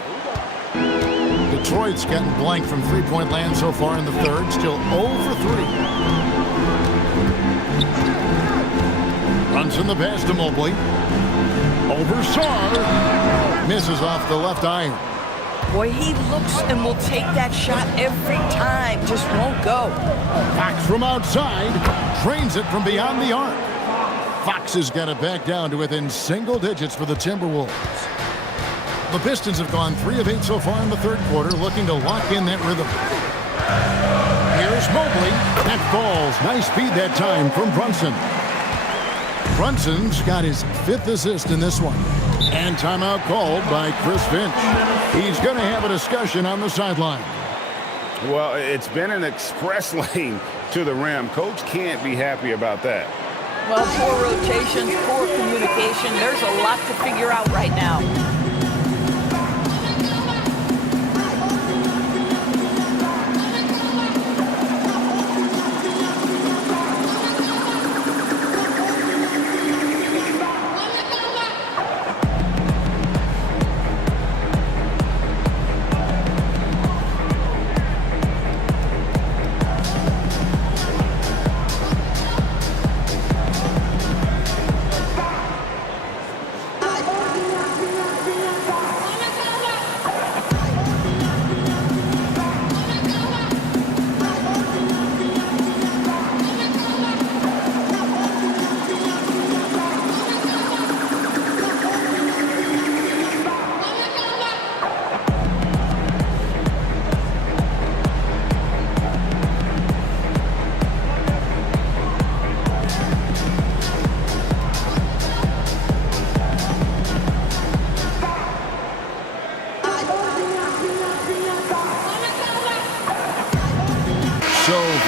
Detroit's gotten blank from three-point land so far in the third. Still 0 for 3. Brunson the pass to Mobley. Over Sarr. Misses off the left iron. Boy, he looks and will take that shot every time. Just won't go. Fox from outside. Drains it from beyond the arc. Fox has got it back down to within single digits for the Timberwolves. The Pistons have gone 3 of 8 so far in the third quarter, looking to lock in that rhythm. Here's Mobley. That falls. Nice speed that time from Brunson. Brunson's got his 5th assist in this one. And timeout called by Chris Finch. He's going to have a discussion on the sideline. Well, it's been an express lane to the rim. Coach can't be happy about that. Well, poor rotations, poor communication. There's a lot to figure out right now.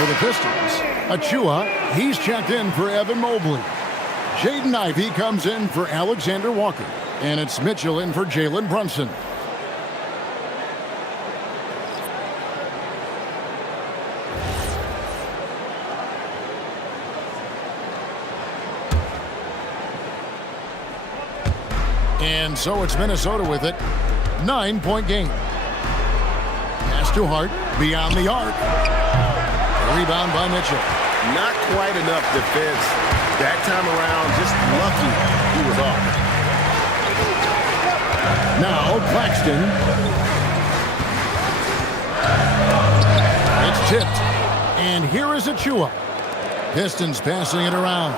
for the Pistons. Achua, he's checked in for Evan Mobley. Jaden Ivey comes in for Alexander Walker. And it's Mitchell in for Jalen Brunson. And so it's Minnesota with it. 9-point game. Pass to Hart, beyond the arc. Rebound by Mitchell. Not quite enough defense that time around. Just lucky he was off. Now Claxton. It's tipped. And here is Achua. Pistons passing it around.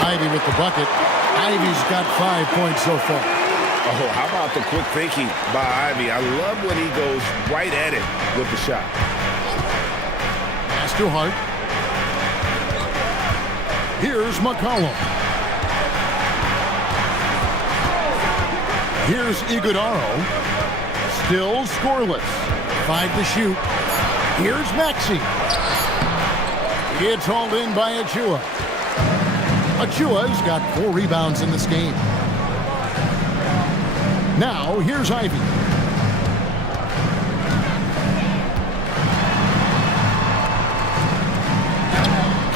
Ivey with the bucket. Ivey's got 5 points so far. Oh, how about the quick thinking by Ivey? I love when he goes right at it with the shot. Pass to Hart. Here's McCollum. Here's Iguodaro. Still scoreless. 5 to shoot. Here's Maxey. It's hauled in by Achua. Achua's got 4 rebounds in this game. Now, here's Ivey.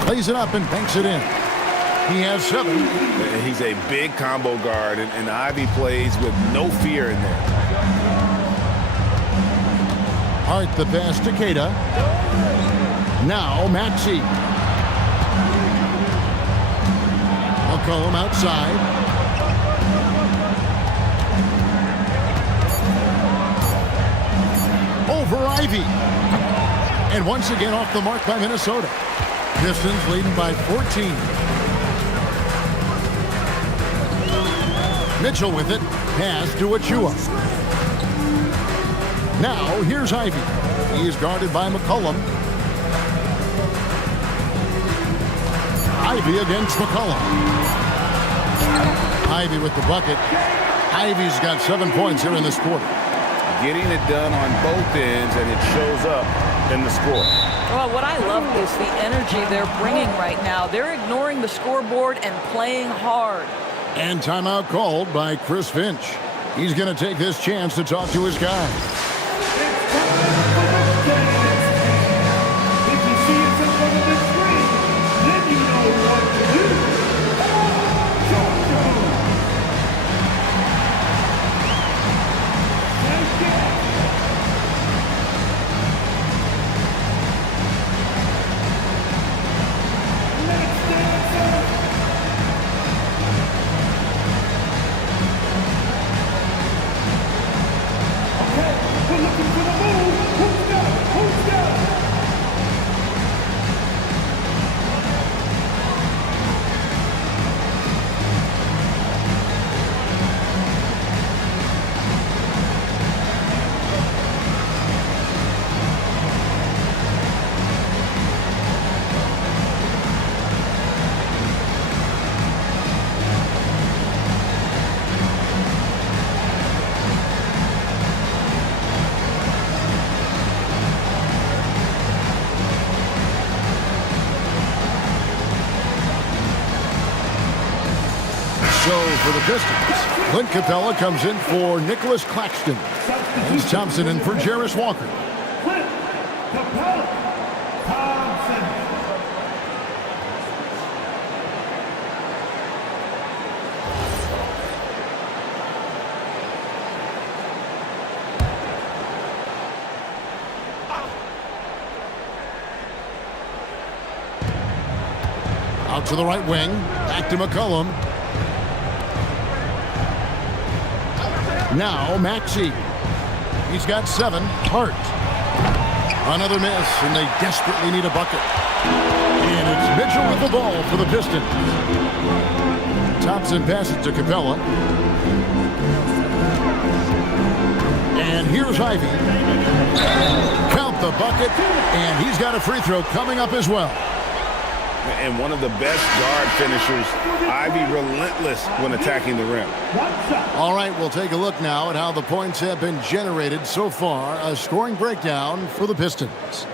Plays it up and banks it in. He has 7. He's a big combo guard, and Ivey plays with no fear in there. Hart the pass to Keita. Now Maxey. McCollum outside. Over Ivey. And once again off the mark by Minnesota. Pistons leading by 14. Mitchell with it. Pass to Achua. Now here's Ivey. He's guarded by McCollum. Ivey against McCollum. Ivey with the bucket. Ivey's got 7 points here in this quarter. Getting it done on both ends, and it shows up in the score. Well, what I love is the energy they're bringing right now. They're ignoring the scoreboard and playing hard. And timeout called by Chris Finch. He's going to take this chance to talk to his guys. So for the Pistons, Clint Capella comes in for Nicholas Claxton. He's Thompson in for Jarris Walker. Clint Capella Thompson. Out to the right wing, back to McCollum. Now Maxey. He's got 7. Hart. Another miss, and they desperately need a bucket. And it's Mitchell with the ball for the Pistons. Thompson passes to Capella. And here's Ivey. Count the bucket, and he's got a free throw coming up as well. And one of the best guard finishers, Ivey, relentless when attacking the rim. All right, we'll take a look now at how the points have been generated so far. A scoring breakdown for the Pistons.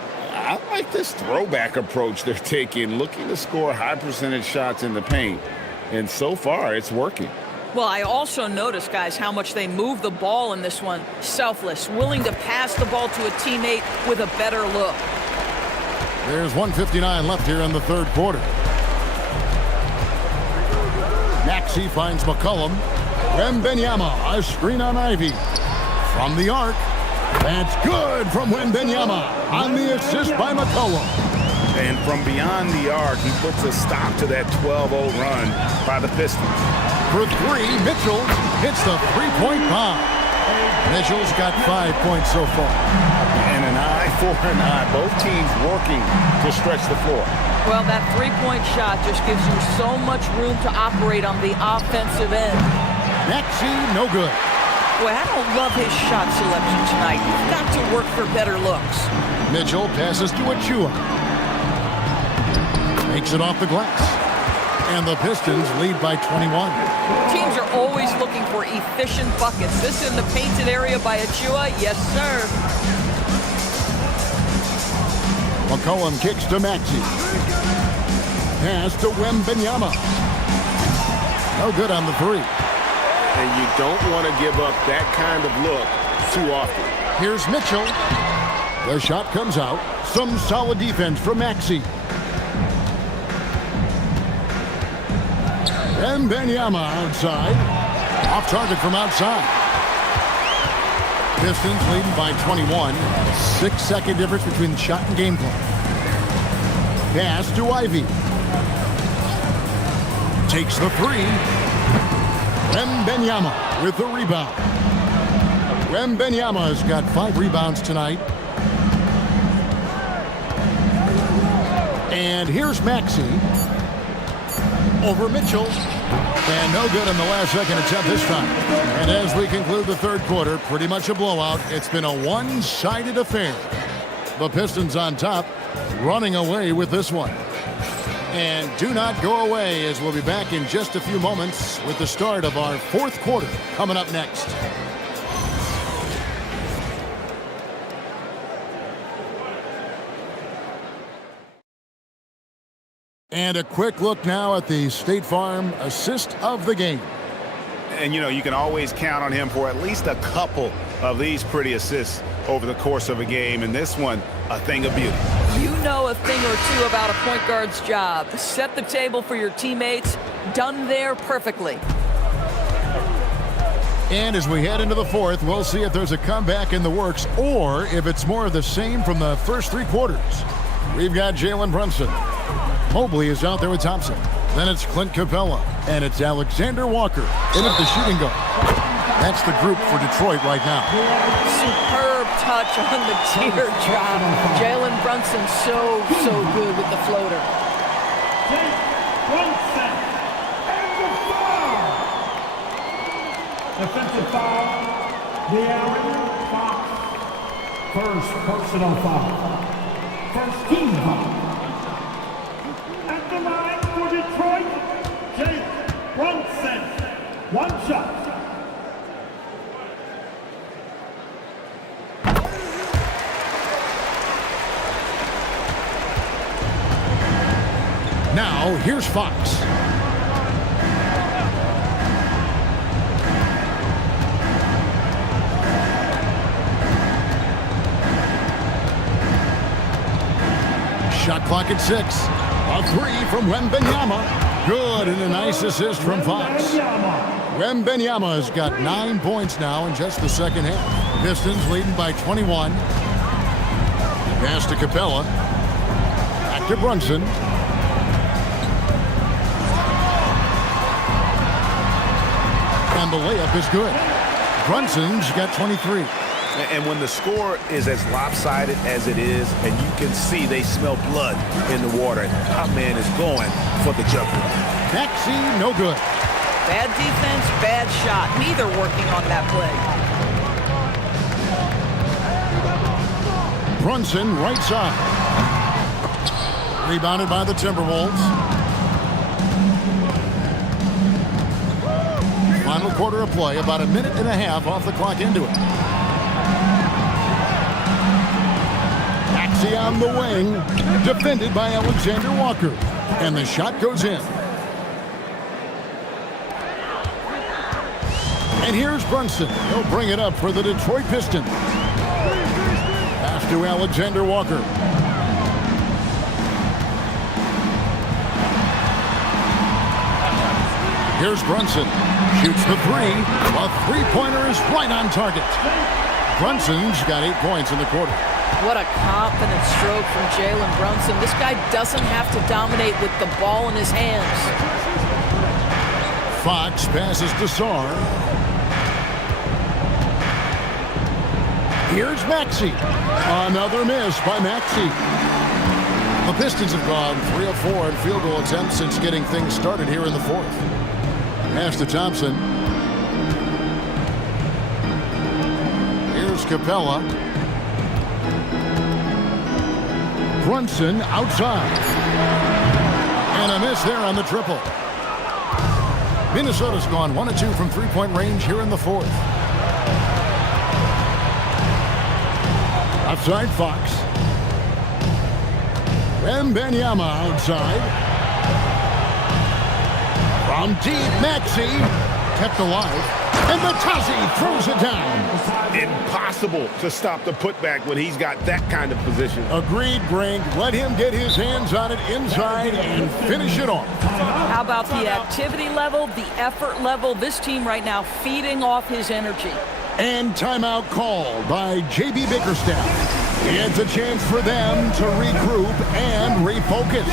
I like this throwback approach they're taking, looking to score high percentage shots in the paint. And so far, it's working. Well, I also noticed, guys, how much they move the ball in this one. Selfless, willing to pass the ball to a teammate with a better look. There's 1:59 left here in the third quarter. Maxey finds McCollum. Wembanyama, a screen on Ivy. From the arc. That's good from Wembanyama on the assist by McCollum. And from beyond the arc, he puts a stop to that 12-0 run by the Pistons. For three, Mitchell hits the three-point bomb. Mitchell's got 5 points so far. And an eye for an eye. Both teams working to stretch the floor. Well, that three-point shot just gives you so much room to operate on the offensive end. Maxey, no good. Boy, I don't love his shot selection tonight. You've got to work for better looks. Mitchell passes to Achua. Makes it off the glass. And the Pistons lead by 21. Teams are always looking for efficient buckets. This in the painted area by Achua? Yes, sir. McCollum kicks to Maxey. Pass to Wembanyama. No good on the three. And you don't want to give up that kind of look too often. Here's Mitchell. The shot comes out. Some solid defense from Maxey. Wembanyama outside. Off target from outside. Pistons leading by 21. 6-second difference between the shot and game clock. Pass to Ivy. Takes the three. Wembanyama with the rebound. Wembanyama has got 5 rebounds tonight. And here's Maxey. Over Mitchell. And no good in the last second attempt this time. And as we conclude the third quarter, pretty much a blowout. It's been a one-sided affair. The Pistons on top, running away with this one. And do not go away, as we'll be back in just a few moments with the start of our fourth quarter coming up next. And a quick look now at the State Farm assist of the game. And, you know, you can always count on him for at least a couple of these pretty assists over the course of a game. And this one, a thing of beauty. You know a thing or two about a point guard's job. Set the table for your teammates. Done there perfectly. And as we head into the fourth, we'll see if there's a comeback in the works or if it's more of the same from the first 3 quarters. We've got Jalen Brunson. Mobley is out there with Thompson. Then it's Clint Capella. And it's Alexander Walker in at the shooting guard. That's the group for Detroit right now. Superb touch on the teardrop. Jalen Brunson so good with the floater. Brunson and the foul. Defensive foul, De'Aaron Fox. First personal foul. First team foul. At the line for Detroit, Jalen Brunson. 1 shot. Now, here's Fox. Shot clock at 6. A 3 from Wembanyama. Good, and a nice assist from Fox. Wembanyama has got 9 points now in just the second half. Pistons leading by 21. Pass to Capella. Back to Brunson. And the layup is good. Brunson's got 23. And when the score is as lopsided as it is, and you can see they smell blood in the water, our man is going for the jumper. Maxey, no good. Bad defense, bad shot. Neither working on that play. Brunson, right side. Rebounded by the Timberwolves. Final quarter of play, about 1.5 minutes off the clock into it. Maxey on the wing, defended by Alexander Walker. And the shot goes in. And here's Brunson. He'll bring it up for the Detroit Pistons. Pass to Alexander Walker. Here's Brunson. Shoots the three. A three-pointer is right on target. Brunson's got 8 points in the quarter. What a confident stroke from Jalen Brunson. This guy doesn't have to dominate with the ball in his hands. Fox passes to Sarr. Here's Maxey. Another miss by Maxey. The Pistons have gone 3 of 4 in field goal attempts since getting things started here in the fourth. Pass to Thompson. Here's Capella. Brunson outside. And a miss there on the triple. Minnesota's gone 1 of 2 from three-point range here in the fourth. Outside Fox. Wembanyama outside. From deep, Maxey kept alive. And Batazzi throws it down. Impossible to stop the putback when he's got that kind of position. Agreed, Greg. Let him get his hands on it inside and finish it off. How about the activity level, the effort level? This team right now feeding off his energy. And timeout called by J.B. Bickerstaff. It's a chance for them to regroup and refocus.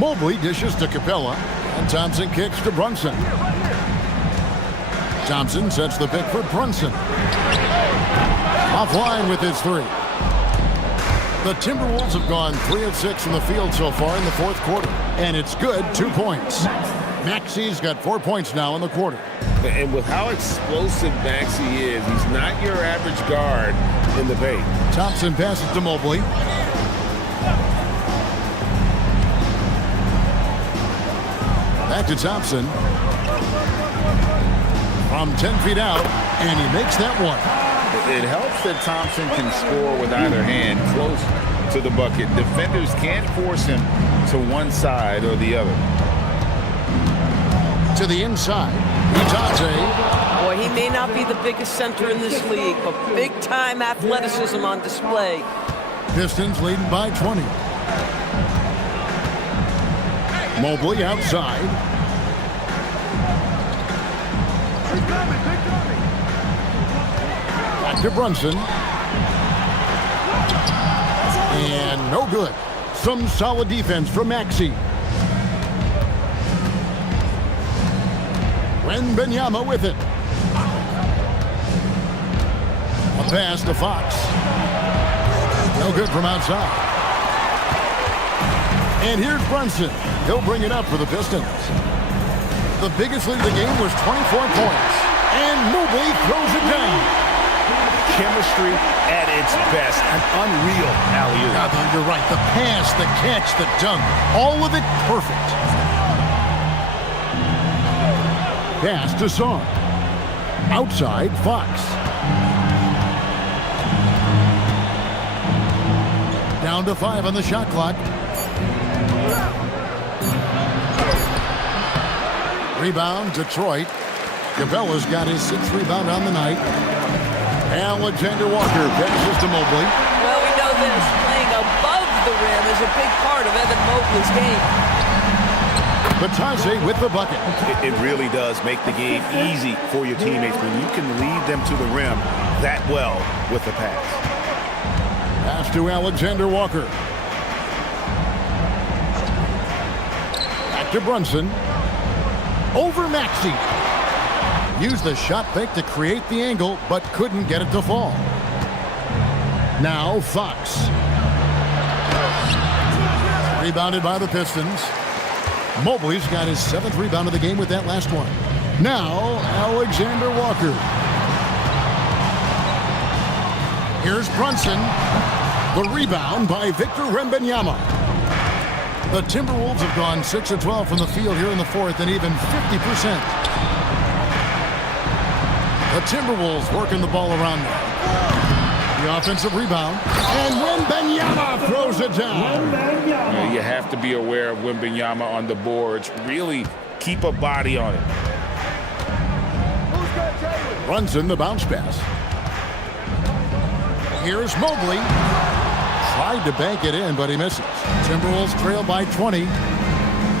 Mobley dishes to Capella, and Thompson kicks to Brunson. Thompson sets the pick for Brunson. Offline with his three. The Timberwolves have gone 3 of 6 from the field so far in the fourth quarter, and it's good, 2 points. Maxey's got 4 points now in the quarter. And with how explosive Maxey is, he's not your average guard in the paint. Thompson passes to Mobley. Back to Thompson. From 10 feet out, and he makes that one. It helps that Thompson can score with either hand close to the bucket. Defenders can't force him to one side or the other. To the inside, Itaje. Boy, he may not be the biggest center in this league, but big-time athleticism on display. Pistons leading by 20. Mobley outside. Back to Brunson. And no good. Some solid defense from Maxey. Wembanyama with it. A pass to Fox. No good from outside. And here's Brunson. He'll bring it up for the Pistons. The biggest lead of the game was 24 points. And Mobley throws it down. chemistry at its best. An unreal alley-oop. Yeah, you're right. The pass, the catch, the dunk, all of it perfect. Pass to Song. Outside, Fox. Down to 5 on the shot clock. Rebound, Detroit. Gabella's got his 6th rebound on the night. Alexander Walker passes to Mobley. Well, we know this. Playing above the rim is a big part of Evan Mobley's game. Batase with the bucket. It really does make the game easy for your teammates when you can lead them to the rim that well with the pass. Pass to Alexander Walker. Back to Brunson. Over Maxey. Used the shot fake to create the angle, but couldn't get it to fall. Now Fox. Rebounded by the Pistons. Mobley's got his 7th rebound of the game with that last one. Now Alexander Walker. Here's Brunson. The rebound by Victor Wembanyama. The Timberwolves have gone 6 of 12 from the field here in the 4th and even 50%. The Timberwolves working the ball around them. The offensive rebound. And Wembanyama throws it down. Yeah, you have to be aware of Wembanyama on the boards. Really keep a body on it. Brunson the bounce pass. Here's Mobley. Tried to bank it in, but he misses. Timberwolves trail by 20.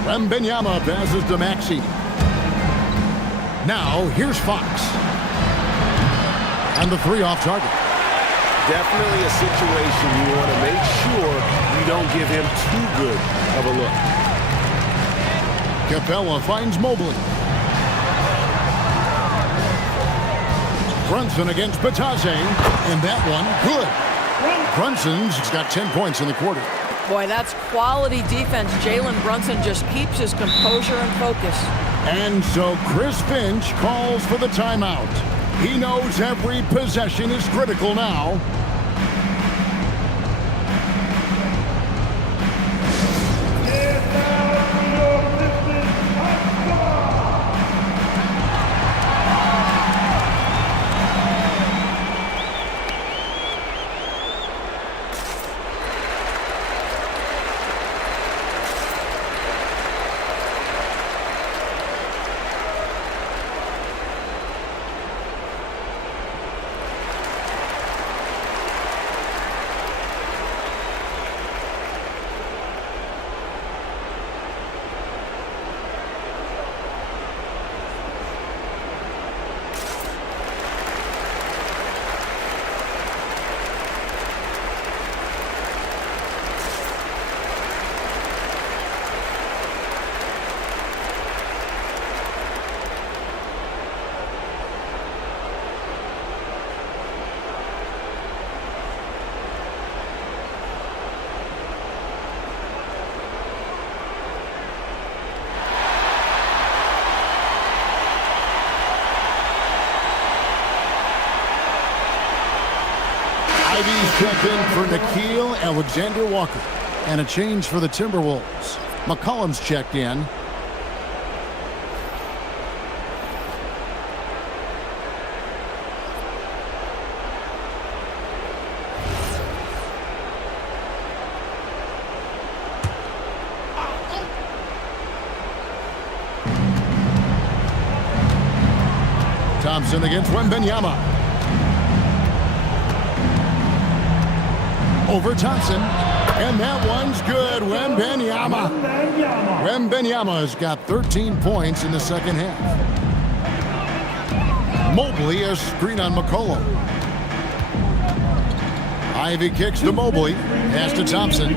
Wembanyama passes to Maxey. Now, here's Fox. And the 3 off target. Definitely a situation you want to make sure you don't give him too good of a look. Capella finds Mobley. Brunson against Batase. And that one, good. Brunson's got 10 points in the quarter. Boy, that's quality defense. Jalen Brunson just keeps his composure and focus. And so Chris Finch calls for the timeout. He knows every possession is critical now. Ivy's checked in for Nickeil Alexander-Walker. And a change for the Timberwolves. McCollum's checked in. Thompson against Wembanyama. Over Thompson. And that one's good. Wembanyama. Wembanyama's got 13 points in the second half. Mobley a screen on McCollum. Ivy kicks to Mobley. Pass to Thompson.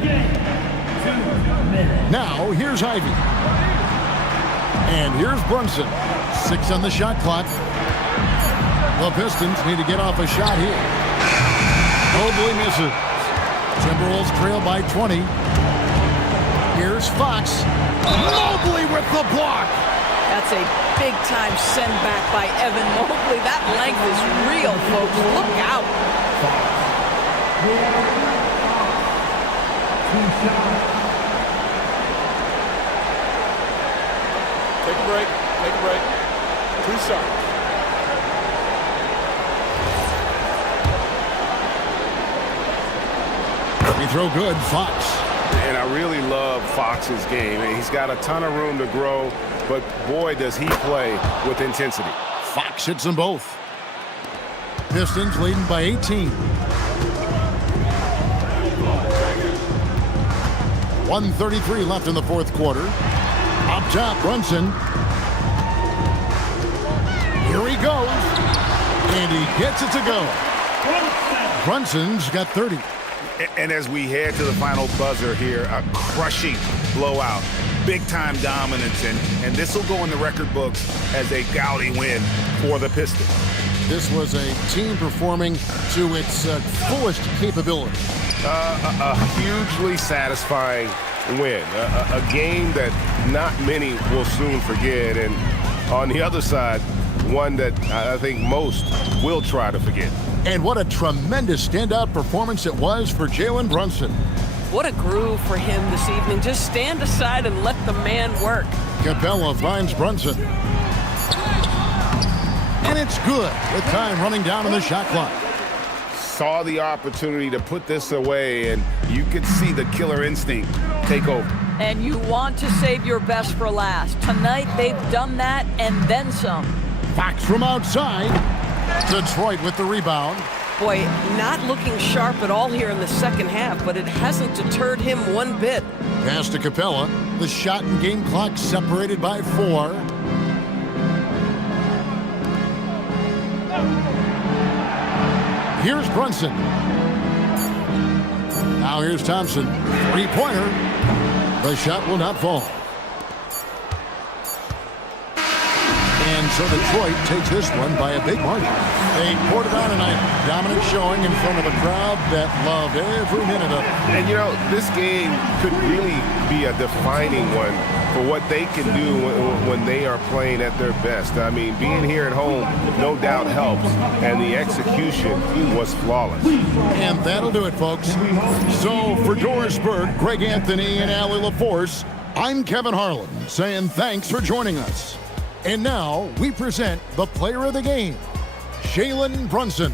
Now here's Ivy. And here's Brunson. 6 on the shot clock. The Pistons need to get off a shot here. Mobley misses. Timberwolves trail by 20. Here's Fox. Mobley with the block. That's a big-time send back by Evan Mobley. That length is real, folks. Look out. Take a break. Take a break. 2 shots. Free throw good, Fox. And I really love Fox's game. And he's got a ton of room to grow, but boy, does he play with intensity. Fox hits them both. Pistons leading by 18. 1:33 left in the fourth quarter. Up top, Brunson. Here he goes. And he gets it to go. Brunson's got 30. And as we head to the final buzzer here, a crushing blowout, big-time dominance, and this will go in the record books as a gaudy win for the Pistons. This was a team performing to its fullest capability. A hugely satisfying win, a game that not many will soon forget, and on the other side, one that I think most will try to forget. And what a tremendous standout performance it was for Jalen Brunson. What a groove for him this evening. Just stand aside and let the man work. Capella finds Brunson. And it's good with time running down on the shot clock. Saw the opportunity to put this away, and you could see the killer instinct take over. And you want to save your best for last. Tonight, they've done that and then some. Fox from outside. Detroit with the rebound. Boy, not looking sharp at all here in the second half, but it hasn't deterred him one bit. Pass to Capella. The shot and game clock separated by 4. Here's Brunson. Now here's Thompson. Three-pointer. The shot will not fall. And so Detroit takes this one by a big margin. They poured it on tonight. Dominant showing in front of a crowd that loved every minute of it. And, you know, this game could really be a defining one for what they can do when they are playing at their best. I mean, being here at home no doubt helps, and the execution was flawless. And that'll do it, folks. So for Doris Burke, Greg Anthony, and Allie LaForce, I'm Kevin Harlan saying thanks for joining us. And now we present the player of the game, Jalen Brunson.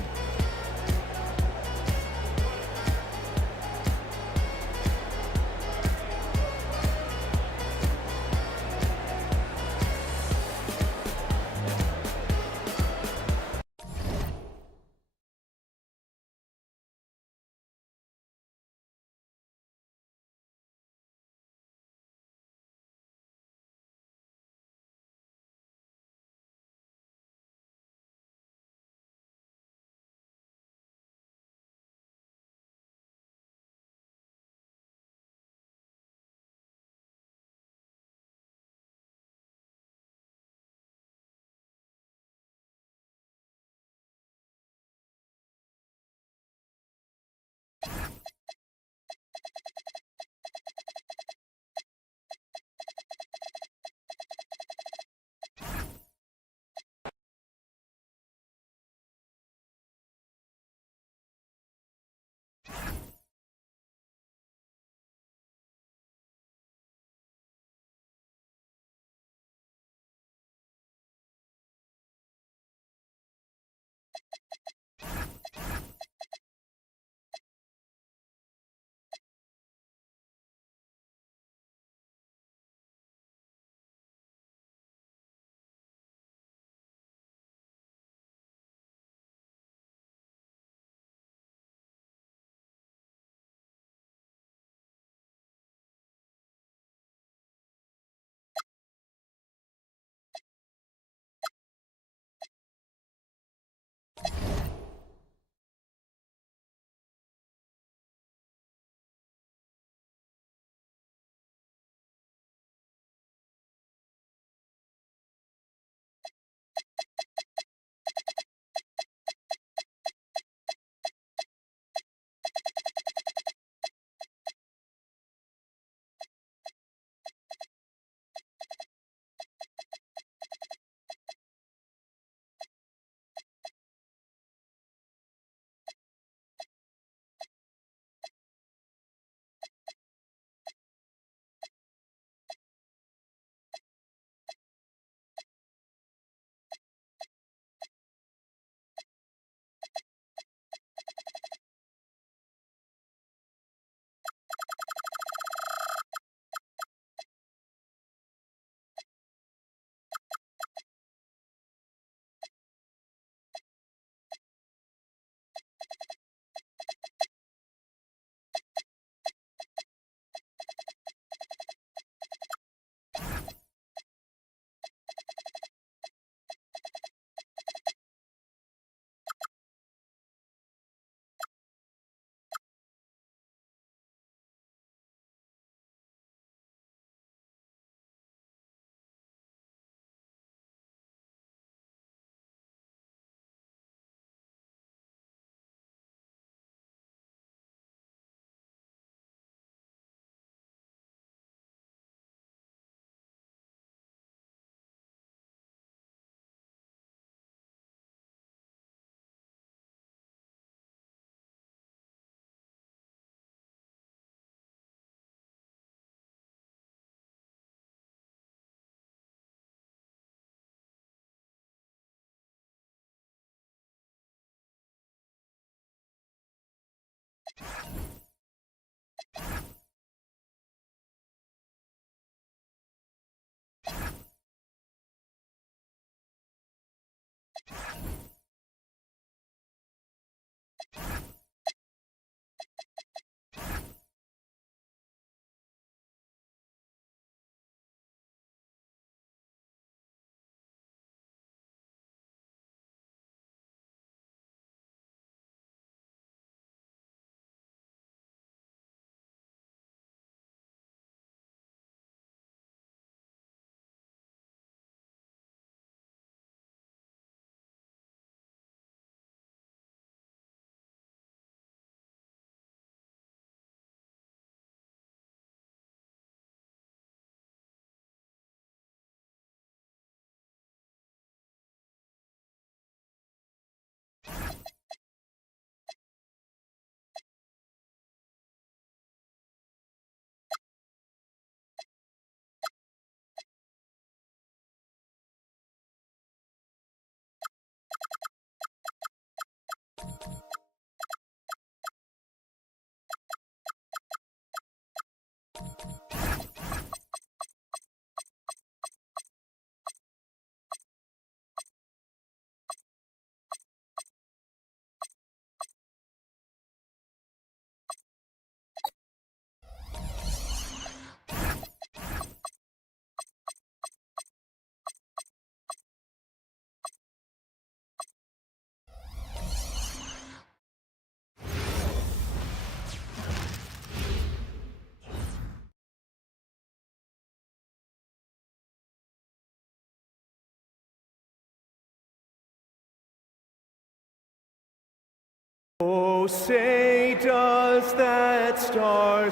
Oh, say does that star...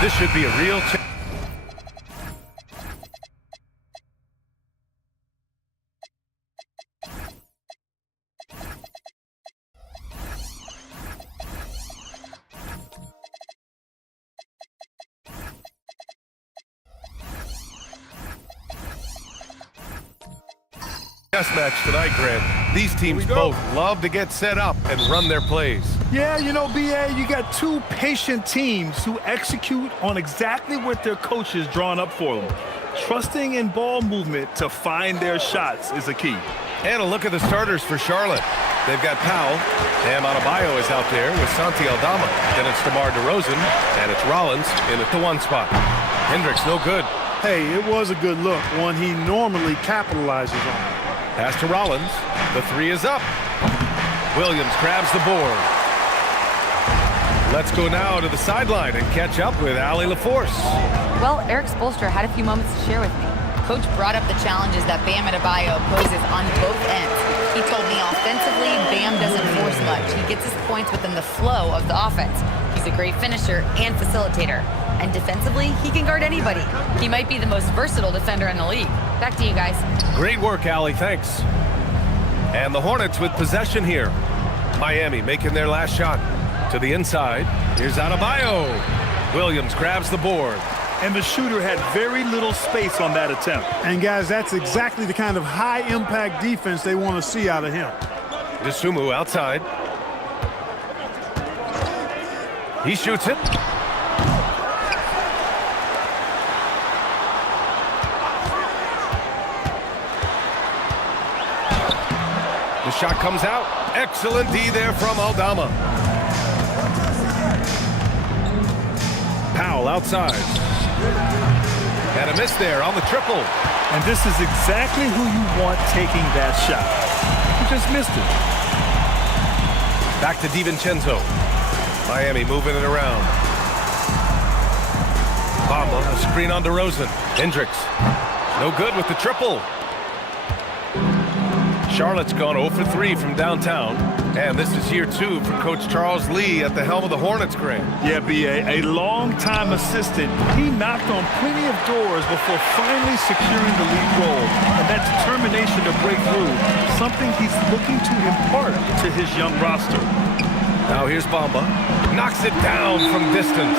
This should be a real chance. Match tonight, Grant. These teams both love to get set up and run their plays. Yeah, you know, B.A., you got two patient teams who execute on exactly what their coaches drawn up for them. Trusting in ball movement to find their shots is a key. And a look at the starters for Charlotte. They've got Powell. Bam Adebayo is out there with Santi Aldama. Then it's DeMar DeRozan, and it's Rollins in at the one spot. Hendricks no good. Hey, it was a good look, one he normally capitalizes on. Pass to Rollins. The three is up. Williams grabs the board. Let's go now to the sideline and catch up with Allie LaForce. Well, Eric Spoelstra had a few moments to share with me. Coach brought up the challenges that Bam Adebayo poses on both ends. He told me offensively, Bam doesn't force much. He gets his points within the flow of the offense. He's a great finisher and facilitator. And defensively, he can guard anybody. He might be the most versatile defender in the league. Back to you guys. Great work, Allie. Thanks. And the Hornets with possession here. Miami making their last shot. To the inside. Here's Adebayo. Williams grabs the board. And the shooter had very little space on that attempt. And, guys, that's exactly the kind of high-impact defense they want to see out of him. Dosunmu outside. He shoots it. The shot comes out. Excellent D there from Aldama. Powell outside. And a miss there on the triple. And this is exactly who you want taking that shot. He just missed it. Back to DiVincenzo. Miami moving it around. Bamba, a screen on DeRozan. Hendricks. No good with the triple. Charlotte's gone 0 for 3 from downtown. And this is year 2 for Coach Charles Lee at the helm of the Hornets, Grant. Yeah, B.A., a long-time assistant. He knocked on plenty of doors before finally securing the lead role. And that determination to break through, something he's looking to impart to his young roster. Now here's Bamba. Knocks it down from distance.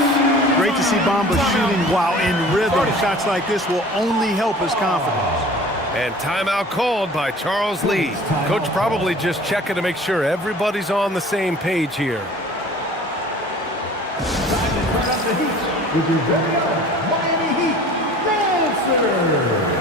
Great to see Bamba shooting while in rhythm. Shots like this will only help his confidence. And timeout called by Charles Lee. Coach probably just checking to make sure everybody's on the same page here. the Heat with your very own Miami Heat dancer.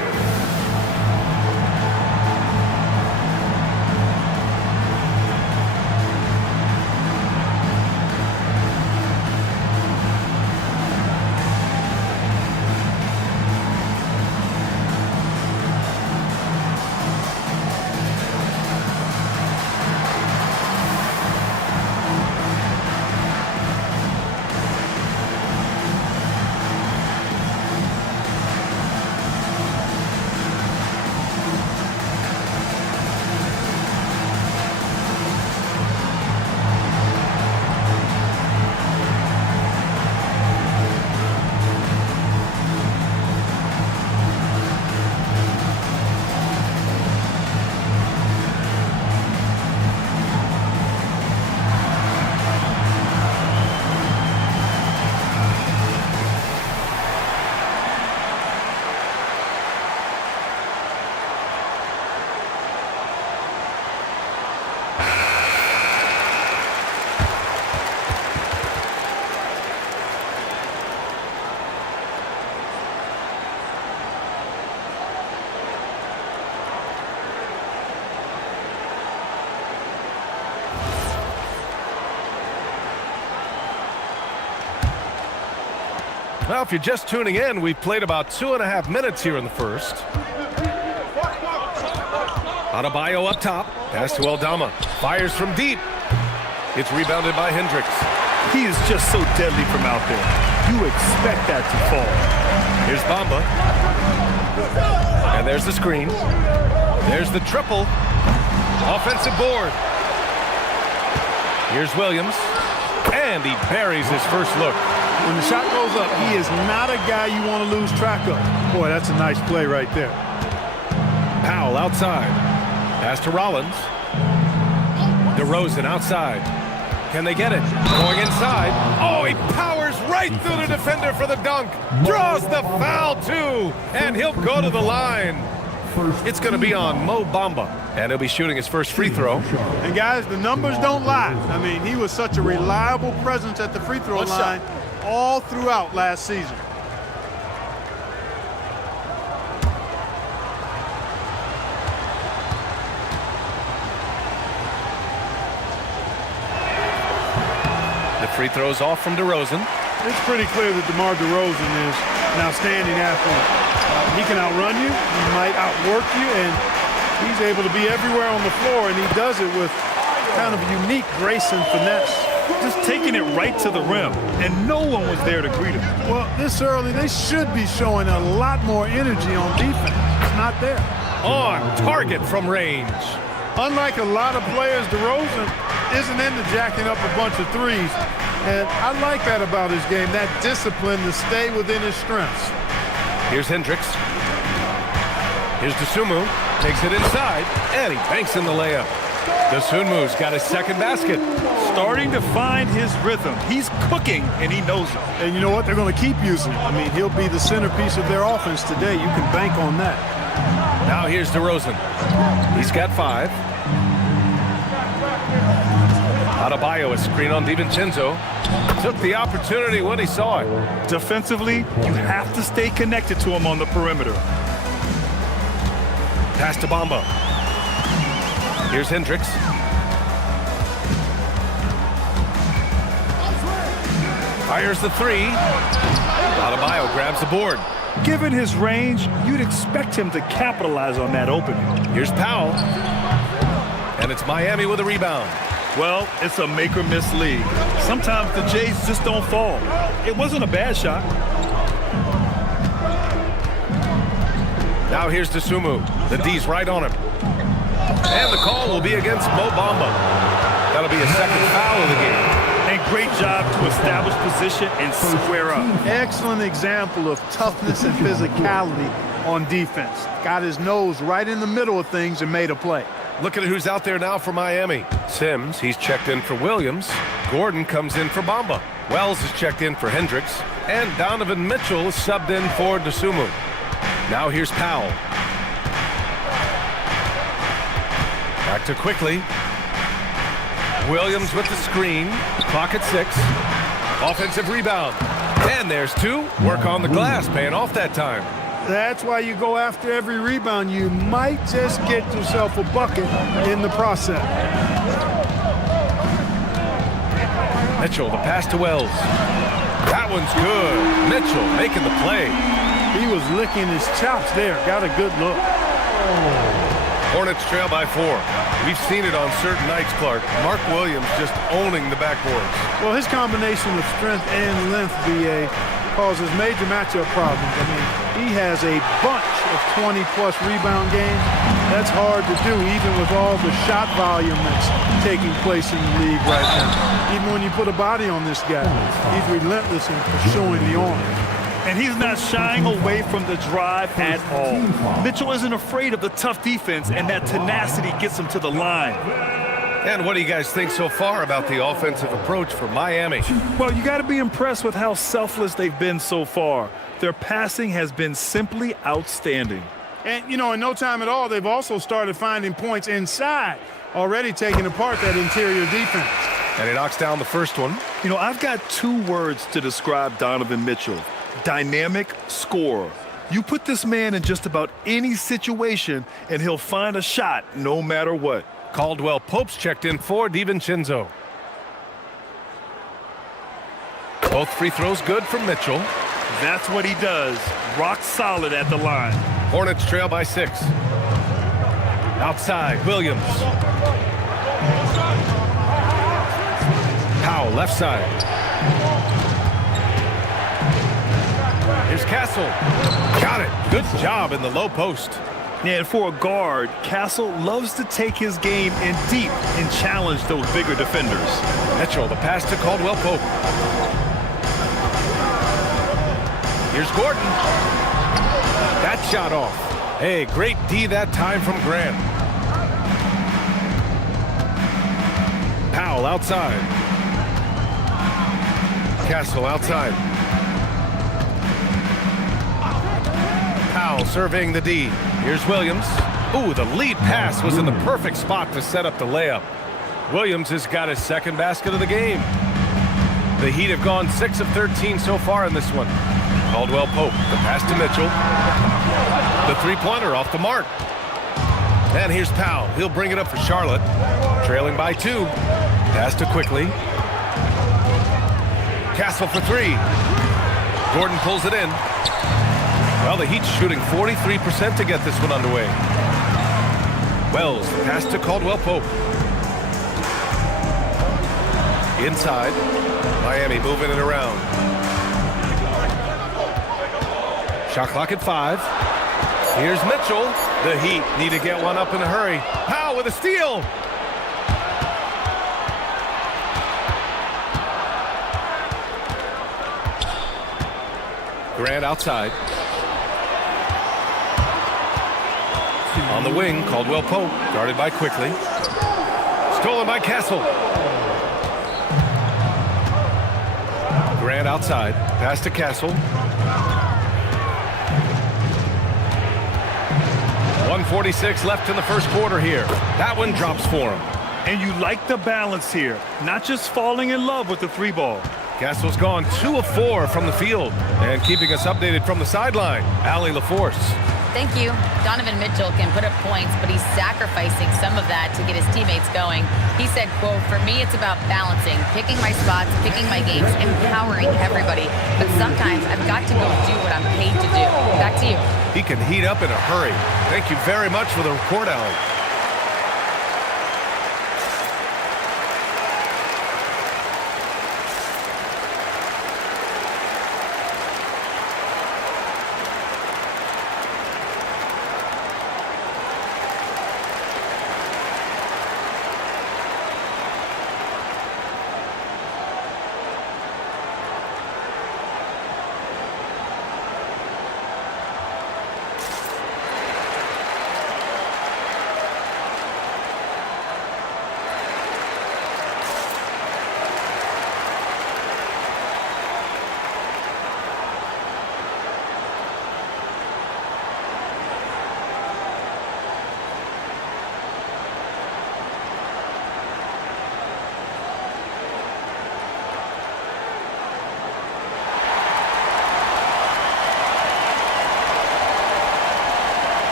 Well, if you're just tuning in, we've played about 2.5 minutes here in the first. Adebayo up top. Pass to Aldama. Fires from deep. It's rebounded by Hendricks. He is just so deadly from out there. You expect that to fall. Here's Bamba. And there's the screen. There's the triple. Offensive board. Here's Williams. And he buries his first look. When the shot goes up, he is not a guy you want to lose track of. Boy, that's a nice play right there. Powell outside. Pass to Rollins. DeRozan outside. Can they get it? Going inside. Oh, he powers right through the defender for the dunk. Draws the foul, too. And he'll go to the line. It's going to be on Mo Bamba. And he'll be shooting his first free throw. And, guys, the numbers don't lie. I mean, he was such a reliable presence at the free throw line all throughout last season. The free throw's off from DeRozan. It's pretty clear that DeMar DeRozan is an outstanding athlete. He can outrun you, he might outwork you, and he's able to be everywhere on the floor, and he does it with kind of unique grace and finesse. Just taking it right to the rim, and no one was there to greet him. Well, this early, they should be showing a lot more energy on defense. It's not there. On target from range. Unlike a lot of players, DeRozan isn't into jacking up a bunch of threes, and I like that about his game, that discipline to stay within his strengths. Here's Hendricks. Here's Dosunmu. Takes it inside, and he banks in the layup. Dosunmu's got his second basket. Starting to find his rhythm. He's cooking, and he knows it. And you know what? They're going to keep using him. I mean, he'll be the centerpiece of their offense today. You can bank on that. Now here's DeRozan. He's got 5. Adebayo, a screen on DiVincenzo. Took the opportunity when he saw it. Defensively, you have to stay connected to him on the perimeter. Pass to Bamba. Here's Hendricks. Fires the 3. Adebayo grabs the board. Given his range, you'd expect him to capitalize on that opening. Here's Powell. And it's Miami with a rebound. Well, it's a make-or-miss league. Sometimes the Jays just don't fall. It wasn't a bad shot. Now here's Dosunmu. The D's right on him. And the call will be against Mo Bamba. That'll be a second foul of the game. And great job to establish position and square up. Excellent example of toughness and physicality on defense. Got his nose right in the middle of things and made a play. Look at who's out there now for Miami. Sims, he's checked in for Williams. Gordon comes in for Bamba. Wells is checked in for Hendricks. And Donovan Mitchell is subbed in for Dosunmu. Now here's Powell. Back to Quickly. Williams with the screen. Clock at 6. Offensive rebound. And there's two. Work on the glass, paying off that time. That's why you go after every rebound. You might just get yourself a bucket in the process. Mitchell, the pass to Wells. That one's good. Mitchell making the play. He was licking his chops there. Got a good look. Hornets trail by 4. We've seen it on certain nights, Clark. Mark Williams just owning the backboards. Well, his combination of strength and length, BA, causes major matchup problems. I mean, he has a bunch of 20-plus rebound games. That's hard to do, even with all the shot volume that's taking place in the league right now. Even when you put a body on this guy, he's relentless in pursuing the arm. And he's not shying away from the drive at all. Mitchell isn't afraid of the tough defense, and that tenacity gets him to the line. And what do you guys think so far about the offensive approach for Miami? Well, you got to be impressed with how selfless they've been so far. Their passing has been simply outstanding. And, you know, in no time at all, they've also started finding points inside, already taking apart that interior defense. And he knocks down the first one. You know, I've got 2 words to describe Donovan Mitchell. Dynamic scorer. You put this man in just about any situation, and he'll find a shot no matter what. Caldwell Pope's checked in for DiVincenzo. Both free throws good from Mitchell. That's what he does. Rock solid at the line. Hornets trail by 6. Outside, Williams. Powell, left side. Here's Castle. Got it. Good job in the low post. Yeah, and for a guard, Castle loves to take his game in deep and challenge those bigger defenders. Mitchell, the pass to Caldwell Pope. Here's Gordon. That shot off. Hey, great D that time from Grant. Powell outside. Castle outside. Powell surveying the D. Here's Williams. Ooh, the lead pass was in the perfect spot to set up the layup. Williams has got his second basket of the game. The Heat have gone 6 of 13 so far in this one. Caldwell Pope, the pass to Mitchell. The three-pointer off the mark. And here's Powell. He'll bring it up for Charlotte. Trailing by 2. Pass to Quickly. Castle for 3. Gordon pulls it in. Well, the Heat's shooting 43% to get this one underway. Wells, pass to Caldwell Pope. Inside. Miami moving it around. Shot clock at 5. Here's Mitchell. The Heat need to get one up in a hurry. Powell with a steal. Grant outside. On the wing, Caldwell Pope, guarded by Quickly. Stolen by Castle. Grant outside, pass to Castle. 1:46 left in the first quarter here. That one drops for him. And you like the balance here, not just falling in love with the 3-ball. Castle's gone 2 of 4 from the field. And keeping us updated from the sideline, Allie LaForce. Thank you. Donovan Mitchell can put up points, but he's sacrificing some of that to get his teammates going. He said, quote, "For me, it's about balancing, picking my spots, picking my games, empowering everybody. But sometimes I've got to go do what I'm paid to do." Back to you. He can heat up in a hurry. Thank you very much for the report, Allie.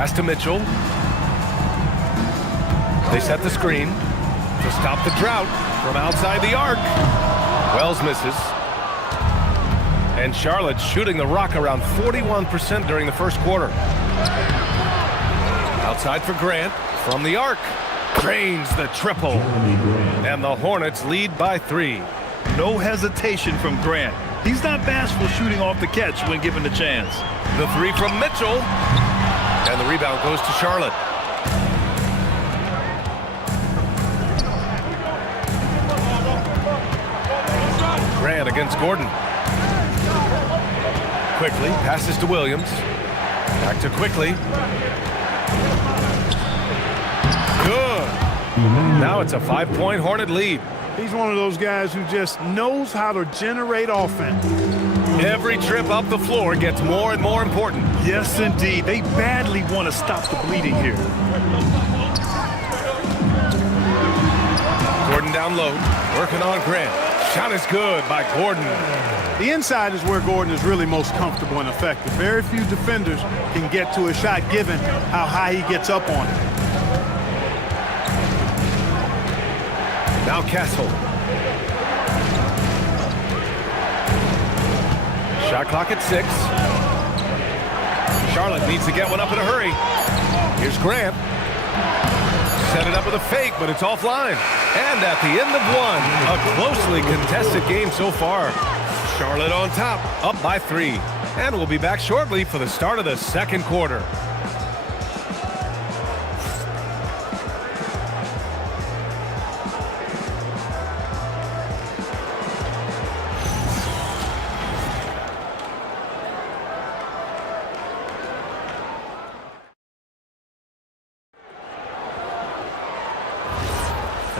Pass to Mitchell. They set the screen to stop the drought from outside the arc. Wells misses. And Charlotte shooting the rock around 41% during the first quarter. Outside for Grant from the arc. Drains the triple. And the Hornets lead by 3. No hesitation from Grant. He's not bashful shooting off the catch when given the chance. The 3 from Mitchell. And the rebound goes to Charlotte. Grant against Gordon. Quickly passes to Williams. Back to Quickly. Good. Now it's a 5-point Hornet lead. He's one of those guys who just knows how to generate offense. Every trip up the floor gets more and more important. Yes, indeed. They badly want to stop the bleeding here. Gordon down low, working on Grant. Shot is good by Gordon. The inside is where Gordon is really most comfortable and effective. Very few defenders can get to a shot given how high he gets up on it. Now Castle. Shot clock at 6. Charlotte needs to get one up in a hurry. Here's Grant. Set it up with a fake, but it's offline. And at the end of 1, a closely contested game so far. Charlotte on top, up by 3. And we'll be back shortly for the start of the second quarter.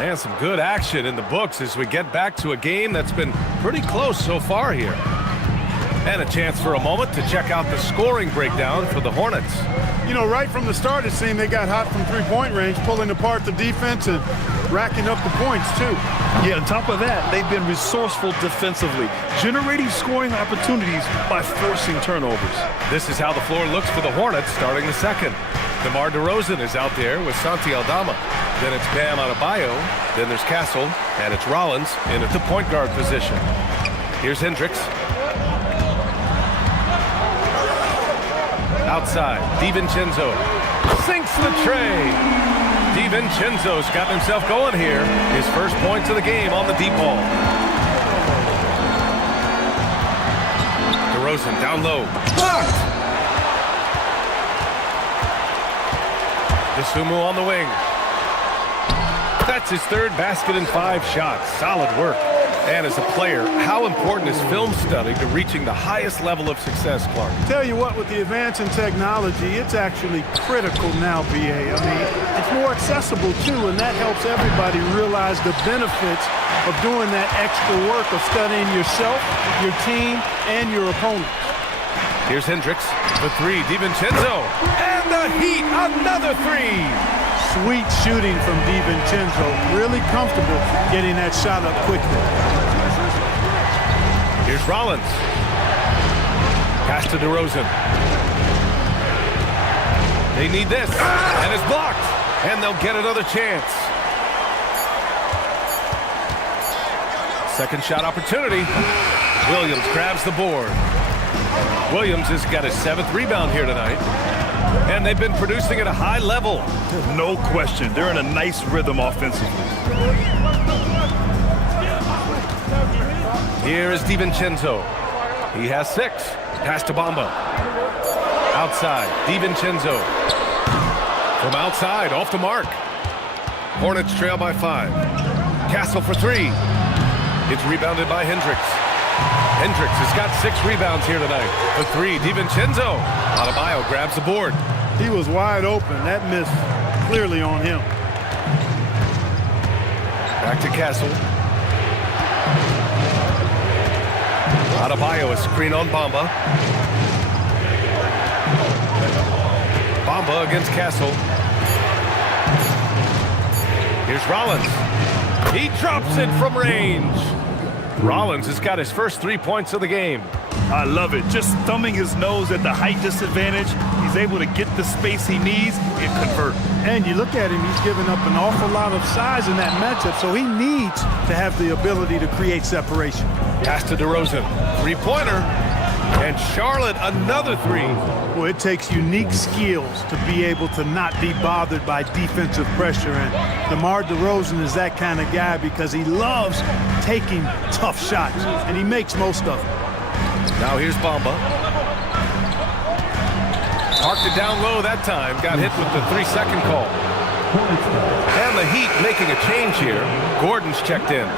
And some good action in the books as we get back to a game that's been pretty close so far here. And a chance for a moment to check out the scoring breakdown for the Hornets. You know, right from the start, it seemed they got hot from three-point range, pulling apart the defense and racking up the points, too. Yeah, on top of that, they've been resourceful defensively, generating scoring opportunities by forcing turnovers. This is how the floor looks for the Hornets starting the second. DeMar DeRozan is out there with Santi Aldama. Then it's Bam Adebayo. Then there's Castle. And it's Rollins in at the point guard position. Here's Hendricks. Outside, DiVincenzo sinks the tray. DiVincenzo's gotten himself going here. His first points of the game on the deep ball. DeRozan down low. Blocked! DeSumo on the wing. That's his third basket in 5 shots. Solid work. And as a player, how important is film study to reaching the highest level of success, Clark? Tell you what, with the advance in technology, it's actually critical now, BA. I mean, it's more accessible, too, and that helps everybody realize the benefits of doing that extra work of studying yourself, your team, and your opponent. Here's Hendricks. The 3, DiVincenzo. And the Heat, another 3. Sweet shooting from DiVincenzo. Really comfortable getting that shot up quickly. Here's Rollins. Pass to DeRozan. They need this. And it's blocked. And they'll get another chance. Second shot opportunity. Williams grabs the board. Williams has got his 7th rebound here tonight. And they've been producing at a high level. No question. They're in a nice rhythm offensively. Here is DiVincenzo. He has 6. Pass to Bamba. Outside, DiVincenzo. From outside, off the mark. Hornets trail by 5. Castle for 3. It's rebounded by Hendricks. Hendricks has got 6 rebounds here tonight. For 3, DiVincenzo. Adebayo grabs the board. He was wide open. That miss clearly on him. Back to Castle. Adebayo, a screen on Bamba. Bamba against Castle. Here's Rollins. He drops it from range. Rollins has got his first 3 points of the game. I love it. Just thumbing his nose at the height disadvantage. He's he's able to get the space he needs and convert. And you look at him, he's given up an awful lot of size in that matchup, so he needs to have the ability to create separation. Pass to DeRozan. Three-pointer. And Charlotte, another three. Well, it takes unique skills to be able to not be bothered by defensive pressure. And DeMar DeRozan is that kind of guy because he loves taking tough shots, and he makes most of them. Now here's Bamba. Parked it down low that time. Got hit with the 3-second call. And the Heat making a change here. Gordon's checked in.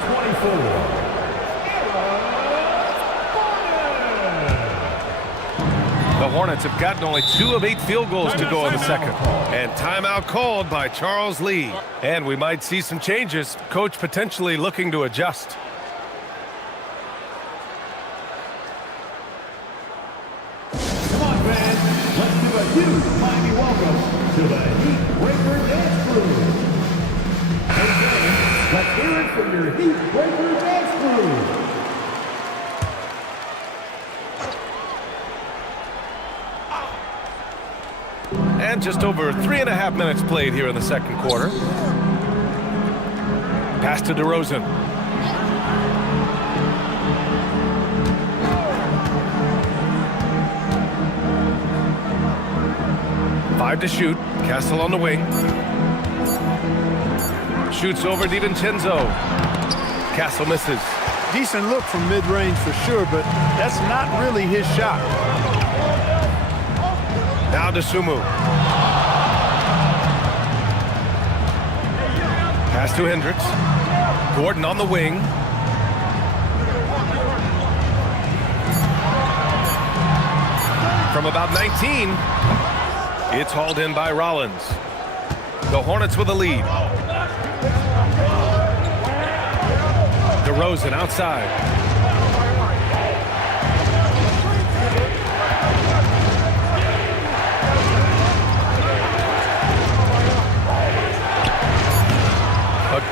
The Hornets have gotten only 2 of 8 field goals to go in the second. And timeout called by Charles Lee. And we might see some changes. Coach potentially looking to adjust. Come on, fans. Let's do a huge Miami welcome to the Heat Breaker Dance Crew. Hey, fans, let's hear it for your Heat Breaker Dance Crew. And just over 3.5 minutes played here in the second quarter. Pass to DeRozan. Five to shoot. Castle on the wing. Shoots over DiVincenzo. Castle misses. Decent look from mid-range for sure, but that's not really his shot. Now to Sumu. Pass to Hendricks. Gordon on the wing. From about 19, it's hauled in by Rollins. The Hornets with a lead. DeRozan outside.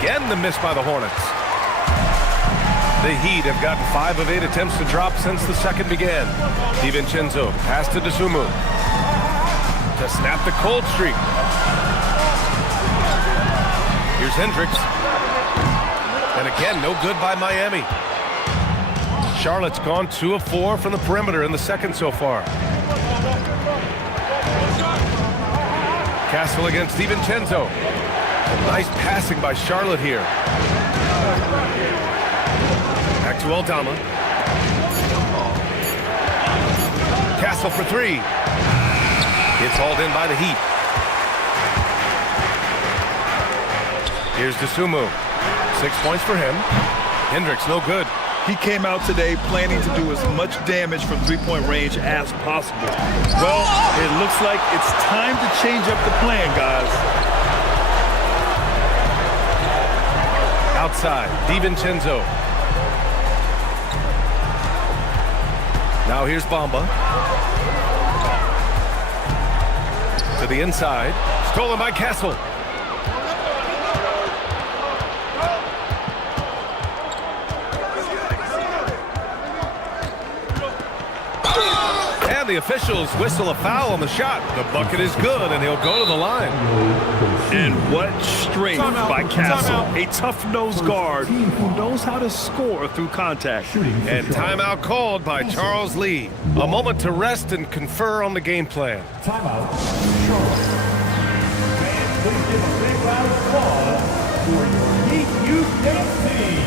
Again, the miss by the Hornets. The Heat have gotten 5 of 8 attempts to drop since the second began. DiVincenzo, pass to Dosunmu. To snap the cold streak. Here's Hendricks. And again, no good by Miami. Charlotte's gone 2 of 4 from the perimeter in the second so far. Castle against DiVincenzo. Nice passing by Charlotte here. Back to Aldama. Castle for 3. It's hauled in by the Heat. Here's Dosunmu. 6 points for him. Hendricks, no good. He came out today planning to do as much damage from three-point range as possible. Well, it looks like it's time to change up the plan, guys. Outside, DiVincenzo. Now here's Bamba. To the inside. Stolen by Castle. And the officials whistle a foul on the shot. The bucket is good, and he'll go to the line. And what strength by Castle. A tough-nosed guard who knows how to score through contact. And timeout called by Charles Lee. A moment to rest and confer on the game plan. Timeout, Charlotte. Fans, please give a big round of applause for your Heat Youth Dance Team.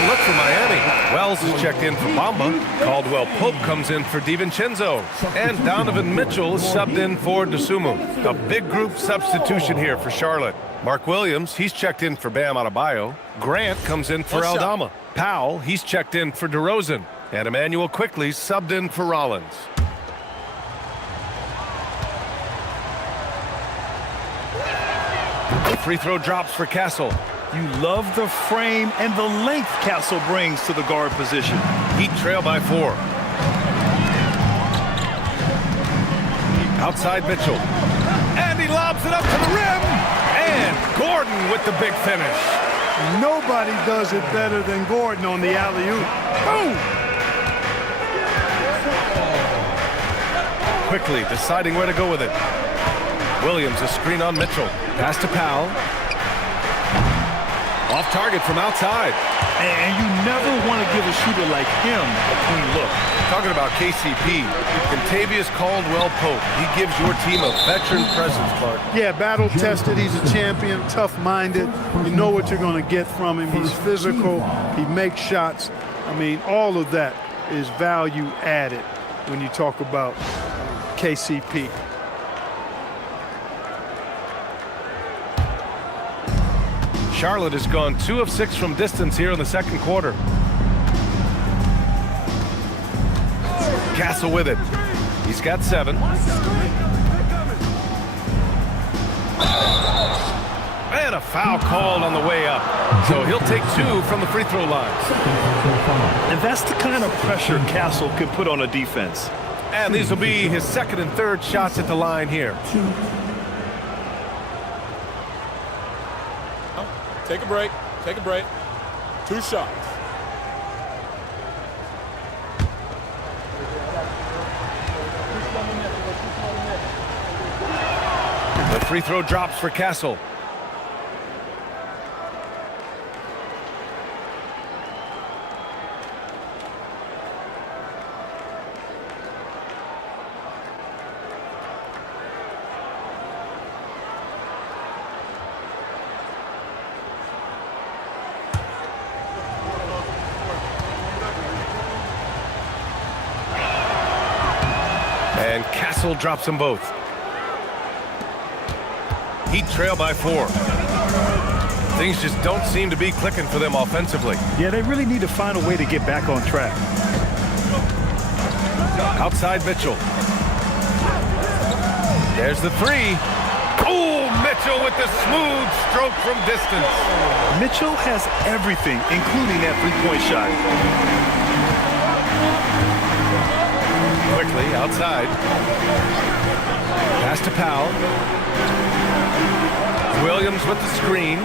better look for Miami. Wells is checked in for Bamba. Caldwell Pope comes in for DiVincenzo. And Donovan Mitchell is subbed in for Dosunmu. A big group substitution here for Charlotte. Mark Williams, he's checked in for Bam Adebayo. Grant comes in for Aldama. Powell, he's checked in for DeRozan. And Emmanuel Quickley subbed in for Rollins. The free throw drops for Castle. You love the frame and the length Castle brings to the guard position. Heat trail by 4. Outside Mitchell. And he lobs it up to the rim. And Gordon with the big finish. Nobody does it better than Gordon on the alley-oop. Boom! Quickly deciding where to go with it. Williams, a screen on Mitchell. Pass to Powell. Off target from outside. And you never want to give a shooter like him a clean look. Talking about KCP, Kentavious Caldwell-Pope. He gives your team a veteran presence, Clark. Yeah, battle-tested. He's a champion, tough-minded. You know what you're going to get from him. He's physical. He makes shots. I mean, all of that is value added when you talk about KCP. Charlotte has gone 2 of 6 from distance here in the second quarter. Castle with it. He's got 7. And a foul called on the way up. So he'll take 2 from the free throw line. And that's the kind of pressure Castle can put on a defense. And these will be his second and third shots at the line here. Take a break. Take a break. 2 shots. The free throw drops for Castle. And Castle drops them both. Heat trail by 4. Things just don't seem to be clicking for them offensively. Yeah, they really need to find a way to get back on track. Outside Mitchell. There's the 3. Oh, Mitchell with the smooth stroke from distance. Mitchell has everything, including that three-point shot. Quickly outside. Pass to Powell. Williams with the screen.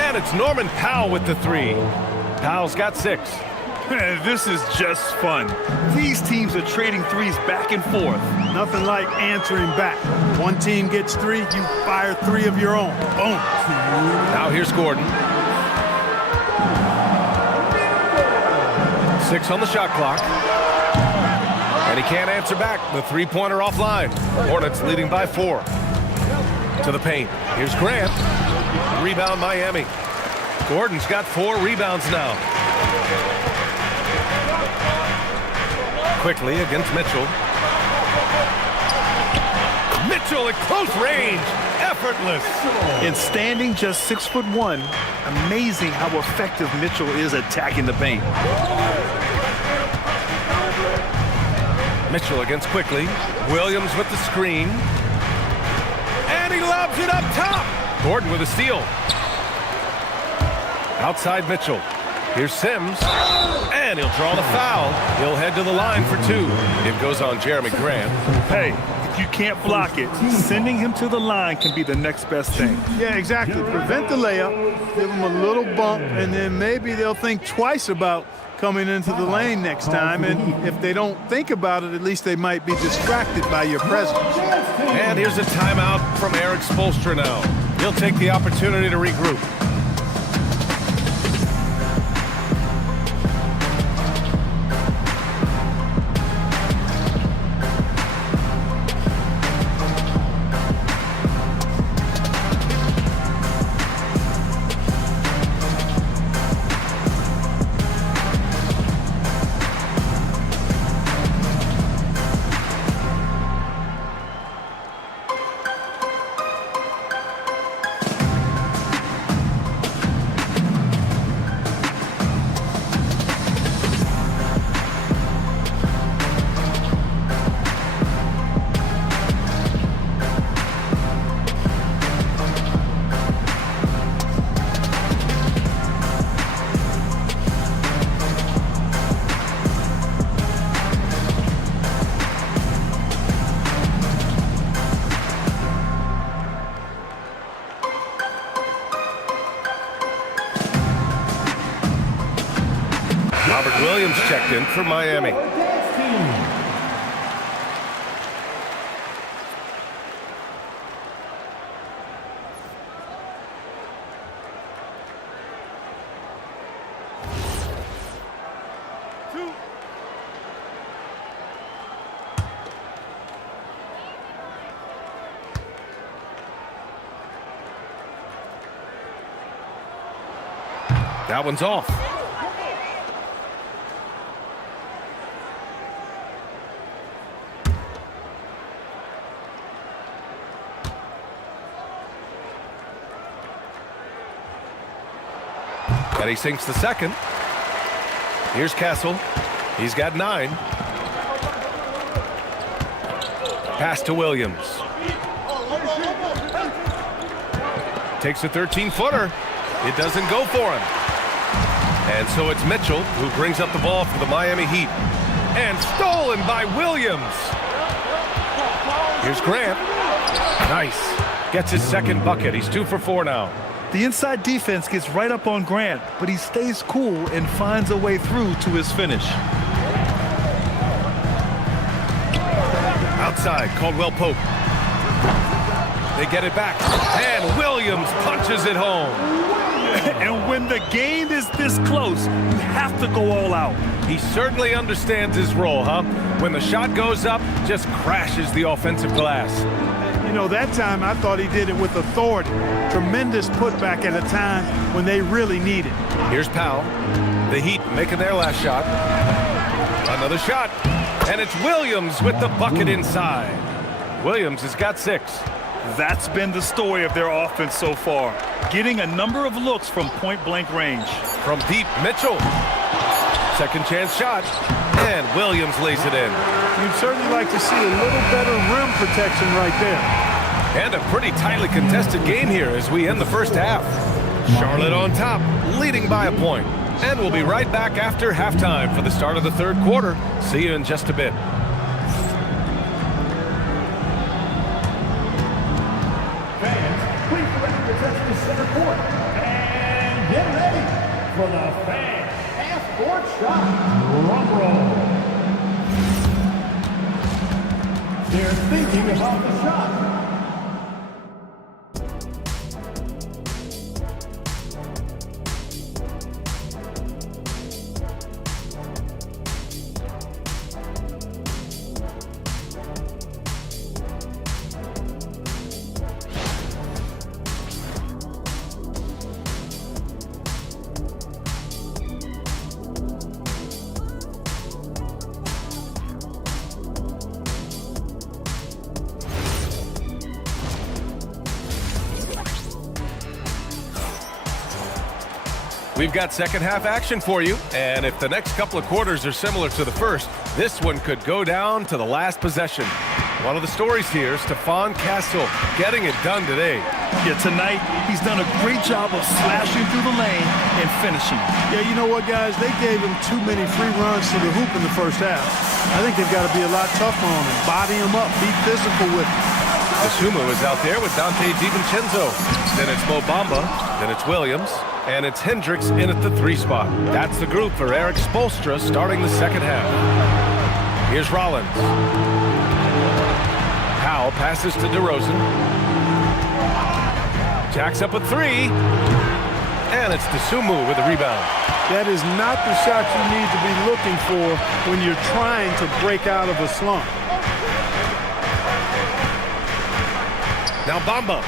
And it's Norman Powell with the 3. Powell's got 6. This is just fun. These teams are trading threes back and forth. Nothing like answering back. One team gets 3, you fire 3 of your own. Boom. Now here's Gordon. 6 on the shot clock. And he can't answer back. The three-pointer offline. Hornets leading by 4. To the paint. Here's Grant. Rebound Miami. Gordon's got 4 rebounds now. Quickly against Mitchell. Mitchell at close range. Effortless. And standing just 6'1", amazing how effective Mitchell is attacking the paint. Mitchell against Quickly. Williams with the screen. And he lobs it up top. Gordon with a steal. Outside Mitchell. Here's Sims. And he'll draw the foul. He'll head to the line for 2. It goes on Jeremy Grant. Hey, if you can't block it, sending him to the line can be the next best thing. Yeah, exactly. Prevent the layup, give them a little bump, and then maybe they'll think twice about coming into the lane next time. And if they don't think about it, at least they might be distracted by your presence. And here's a timeout from Eric Spoelstra now. He'll take the opportunity to regroup. Robert Williams checked in for Miami. That one's off. And he sinks the second. Here's Castle. He's got 9. Pass to Williams. Takes a 13-footer. It doesn't go for him. And so it's Mitchell who brings up the ball for the Miami Heat. And stolen by Williams. Here's Grant. Nice. Gets his second bucket. He's 2 for 4 now. The inside defense gets right up on Grant, but he stays cool and finds a way through to his finish. Outside, Caldwell Pope. They get it back. And Williams punches it home. And when the game is this close, you have to go all out. He certainly understands his role, huh? When the shot goes up, just crashes the offensive glass. You know, that time I thought he did it with authority. Tremendous putback at a time when they really need it. Here's Powell. The Heat making their last shot. Another shot. And it's Williams with the bucket inside. Williams has got 6. That's been the story of their offense so far. Getting a number of looks from point-blank range. From deep, Mitchell. Second chance shot. And Williams lays it in. You'd certainly like to see a little better rim protection right there. And a pretty tightly contested game here as we end the first half. Charlotte on top, leading by a point. And we'll be right back after halftime for the start of the third quarter. See you in just a bit. Fans, please direct your attention to center court. And get ready for the fan half-court shot. Drum roll. They're thinking about the shot. We've got second half action for you, and if the next couple of quarters are similar to the first, this one could go down to the last possession. One of the stories here, Stephon Castle getting it done today. Yeah, tonight he's done a great job of slashing through the lane and finishing. Yeah, you know what, guys? They gave him too many free runs to the hoop in the first half. I think they've got to be a lot tougher on him, body him up, be physical with him. Dosunmu is out there with Dante DiVincenzo. Then it's Mo Bamba, then it's Williams, and it's Hendricks in at the 3 spot. That's the group for Eric Spoelstra starting the second half. Here's Rollins. Powell passes to DeRozan. Jacks up a 3. And it's Dosunmu with a rebound. That is not the shot you need to be looking for when you're trying to break out of a slump. Now Bamba.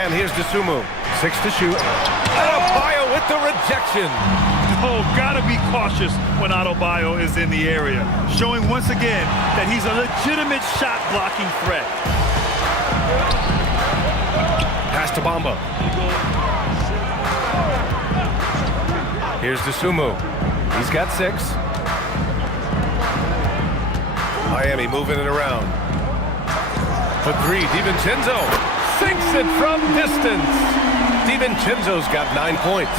And here's Dosunmu. 6 to shoot. Adebayo with the rejection. Oh, gotta be cautious when Adebayo is in the area. Showing once again that he's a legitimate shot-blocking threat. Pass to Bamba. Here's Dosunmu. He's got 6. Miami moving it around. For 3, DiVincenzo sinks it from distance. DiVincenzo's got 9 points.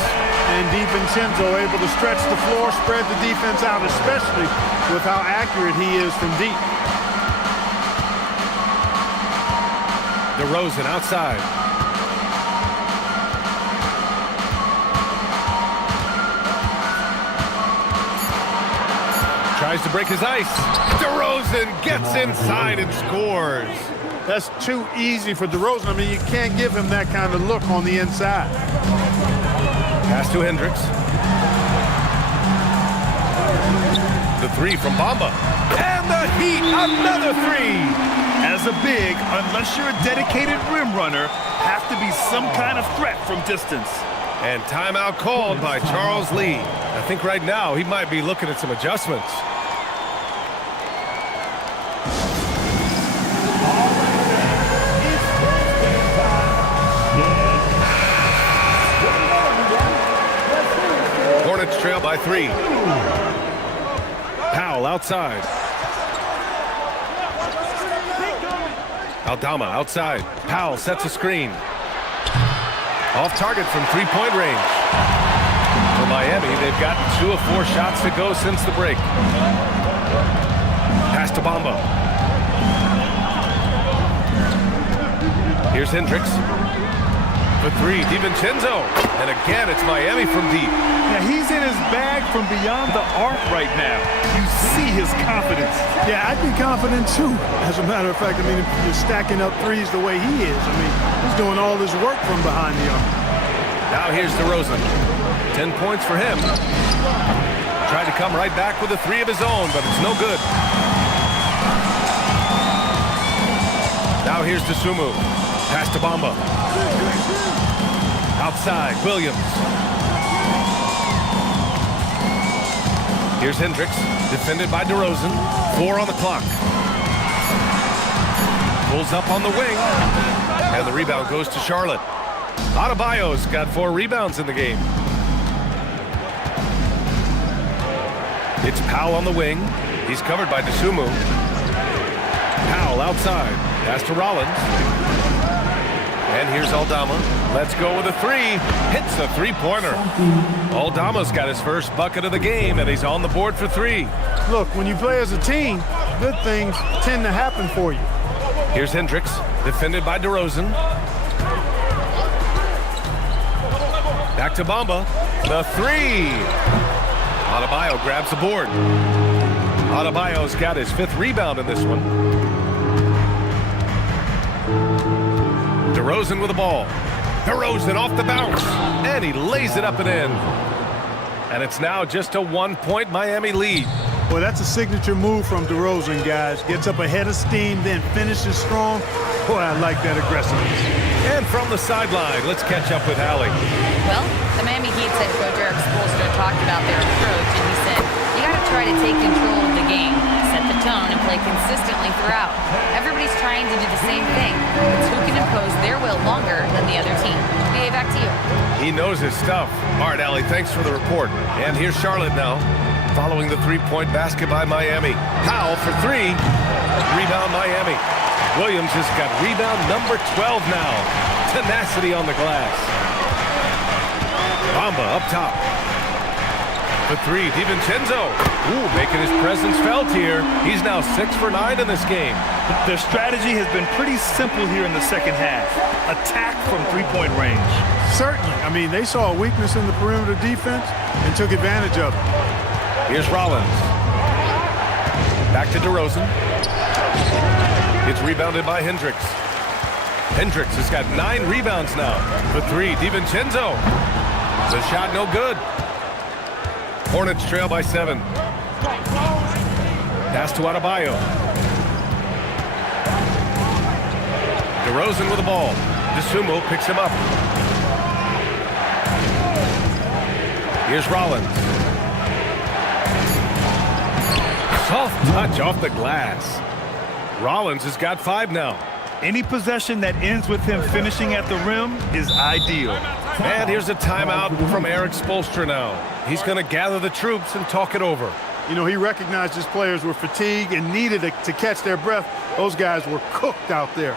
And DiVincenzo able to stretch the floor, spread the defense out, especially with how accurate he is from deep. DeRozan outside. tries to break his ice. DeRozan gets inside and scores. That's too easy for DeRozan. I mean, you can't give him that kind of look on the inside. Pass to Hendricks. The three from Bamba. And the Heat, another three. As a big, unless you're a dedicated rim runner, have to be some kind of threat from distance. And timeout called by Charles Lee. I think right now he might be looking at some adjustments. Hornets trail by 3. Powell outside. Aldama outside. Powell sets a screen. Off target from three-point range. For Miami, they've gotten 2 of 4 shots to go since the break. Pass to Bamba. Here's Hendricks. For 3, DiVincenzo. And again, it's Miami from deep. Yeah, he's in his bag from beyond the arc right now. You see his confidence. Yeah, I'd be confident too. As a matter of fact, I mean, if you're stacking up threes the way he is, I mean, he's doing all this work from behind the arc. Now here's DeRozan. 10 points for him. Tried to come right back with a 3 of his own, but it's no good. Now here's Dosunmu. Pass to Bamba. Outside, Williams. Here's Hendricks, defended by DeRozan. 4 on the clock. Pulls up on the wing. And the rebound goes to Charlotte. Adebayo's got 4 rebounds in the game. It's Powell on the wing. He's covered by Dosunmu. Powell outside. Pass to Rollins. And here's Aldama. Let's go with a 3. Hits a 3-pointer. Aldama's got his first bucket of the game, and he's on the board for 3. Look, when you play as a team, good things tend to happen for you. Here's Hendricks, defended by DeRozan. Back to Bamba. The 3. Adebayo grabs the board. Adebayo's got his 5th rebound in this one. DeRozan with the ball. DeRozan off the bounce. And he lays it up and in. And it's now just a 1-point Miami lead. Well, that's a signature move from DeRozan, guys. Gets up ahead of steam, then finishes strong. Boy, I like that aggressiveness. And from the sideline, let's catch up with Hallie. Well, the Miami Heat head coach Erik Spoelstra talked about their approach, and he said, you got to try to take control of the game, set the tone, and play consistently throughout. Everybody's trying to do the same thing. It's who can impose their will longer than the other team. BA, back to you. He knows his stuff. All right, Allie, thanks for the report. And here's Charlotte now, following the 3-point basket by Miami. Powell for 3. Rebound Miami. Williams has got rebound number 12 now. Tenacity on the glass. Bamba up top. For 3, DiVincenzo. Ooh, making his presence felt here. He's now 6 for 9 in this game. Their strategy has been pretty simple here in the second half. Attack from 3-point range. Certainly. I mean, they saw a weakness in the perimeter defense and took advantage of it. Here's Rollins. Back to DeRozan. It's rebounded by Hendricks. Hendricks has got 9 rebounds now. For 3, DiVincenzo. The shot no good. Hornets trail by 7. Pass to Adebayo. DeRozan with the ball. Dosunmu picks him up. Here's Rollins. Soft touch off the glass. Rollins has got 5 now. Any possession that ends with him finishing at the rim is ideal. And here's a timeout from Erik Spoelstra now. He's going to gather the troops and talk it over. You know, he recognized his players were fatigued and needed to catch their breath. Those guys were cooked out there.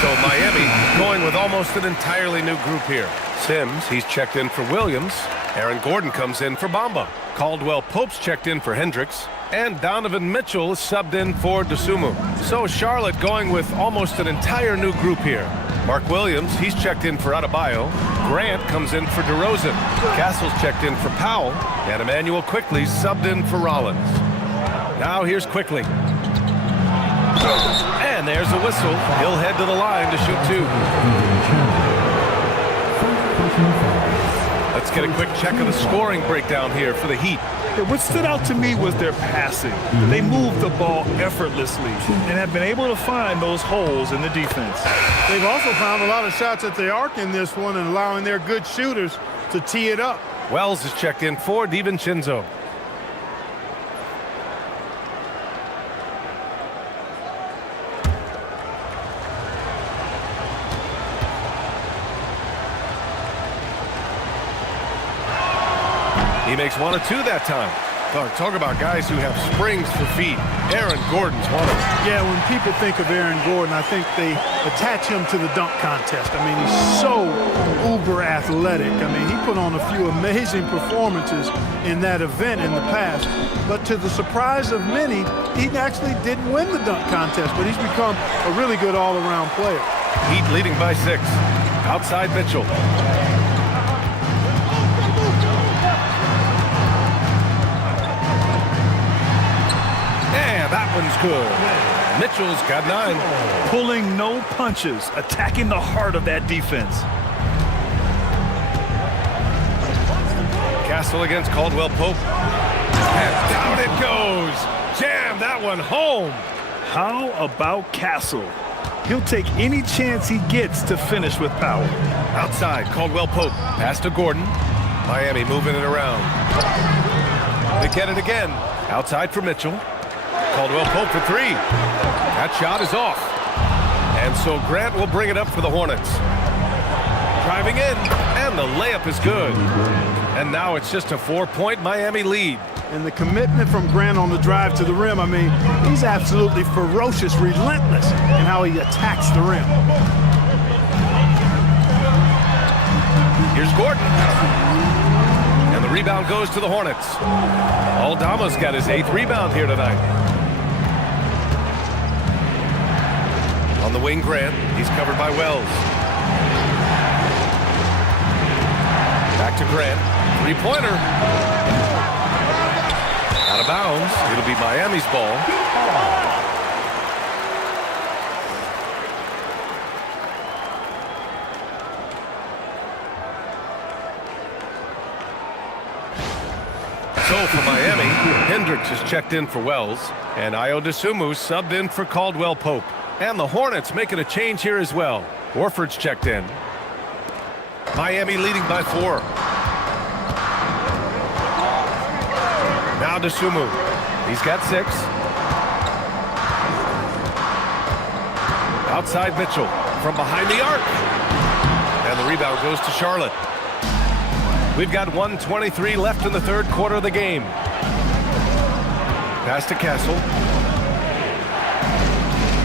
So Miami going with almost an entirely new group here. Sims, he's checked in for Williams. Aaron Gordon comes in for Bamba. Caldwell Pope's checked in for Hendricks. And Donovan Mitchell is subbed in for Dosunmu. So Charlotte going with almost an entire new group here. Mark Williams, he's checked in for Adebayo. Grant comes in for DeRozan. Castle's checked in for Powell. And Emmanuel Quickley subbed in for Rollins. Now here's Quickley. And there's a whistle. He'll head to the line to shoot 2. Let's get a quick check of the scoring breakdown here for the Heat. What stood out to me was their passing. They moved the ball effortlessly and have been able to find those holes in the defense. They've also found a lot of shots at the arc in this one and allowing their good shooters to tee it up. Wells is checked in for DiVincenzo. He makes 1 of 2 that time. Talk about guys who have springs for feet. Aaron Gordon's one of them. Yeah, when people think of Aaron Gordon, I think they attach him to the dunk contest. I mean, he's so uber athletic. I mean, he put on a few amazing performances in that event in the past. But to the surprise of many, he actually didn't win the dunk contest, but he's become a really good all-around player. Heat leading by 6. Outside Mitchell. That one's good. Mitchell's got 9. Pulling no punches, attacking the heart of that defense. Castle against Caldwell Pope. And down it goes. Jam that one home. How about Castle? He'll take any chance he gets to finish with power. Outside, Caldwell Pope. Pass to Gordon. Miami moving it around. They get it again. Outside for Mitchell. Caldwell Pope for 3. That shot is off. And so Grant will bring it up for the Hornets. Driving in, and the layup is good. And now it's just a 4-point Miami lead. And the commitment from Grant on the drive to the rim, I mean, he's absolutely ferocious, relentless in how he attacks the rim. Here's Gordon. And the rebound goes to the Hornets. Aldama's got his 8th rebound here tonight. On the wing, Grant. He's covered by Wells. Back to Grant. 3-pointer. Out of bounds. It'll be Miami's ball. So for Miami, Hendricks is checked in for Wells. And Ayo Dosunmu subbed in for Caldwell Pope. And the Hornets making a change here as well. Horford's checked in. Miami leading by 4. Now Dosunmu. He's got 6. Outside Mitchell from behind the arc. And the rebound goes to Charlotte. We've got 1:23 left in the 3rd quarter of the game. Pass to Castle.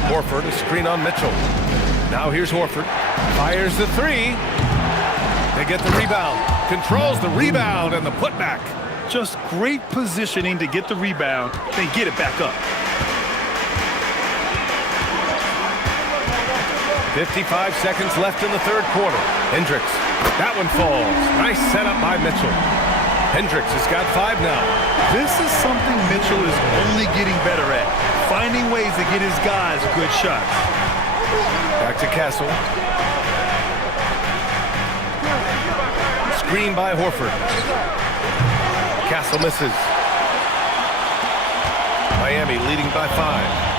Horford, a screen on Mitchell. Now here's Horford. Fires the 3. They get the rebound. Controls the rebound and the putback. Just great positioning to get the rebound, then get it back up. 55 seconds left in the 3rd quarter. Hendricks. That one falls. Nice setup by Mitchell. Hendricks has got 5 now. This is something Mitchell is only getting better at. Finding ways to get his guys good shots. Back to Castle. Screen by Horford. Castle misses. Miami leading by 5.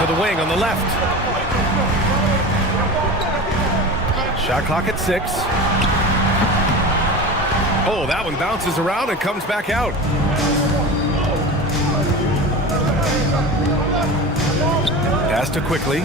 To the wing on the left. Shot clock at 6. Oh, that one bounces around and comes back out. Pass to Quickley.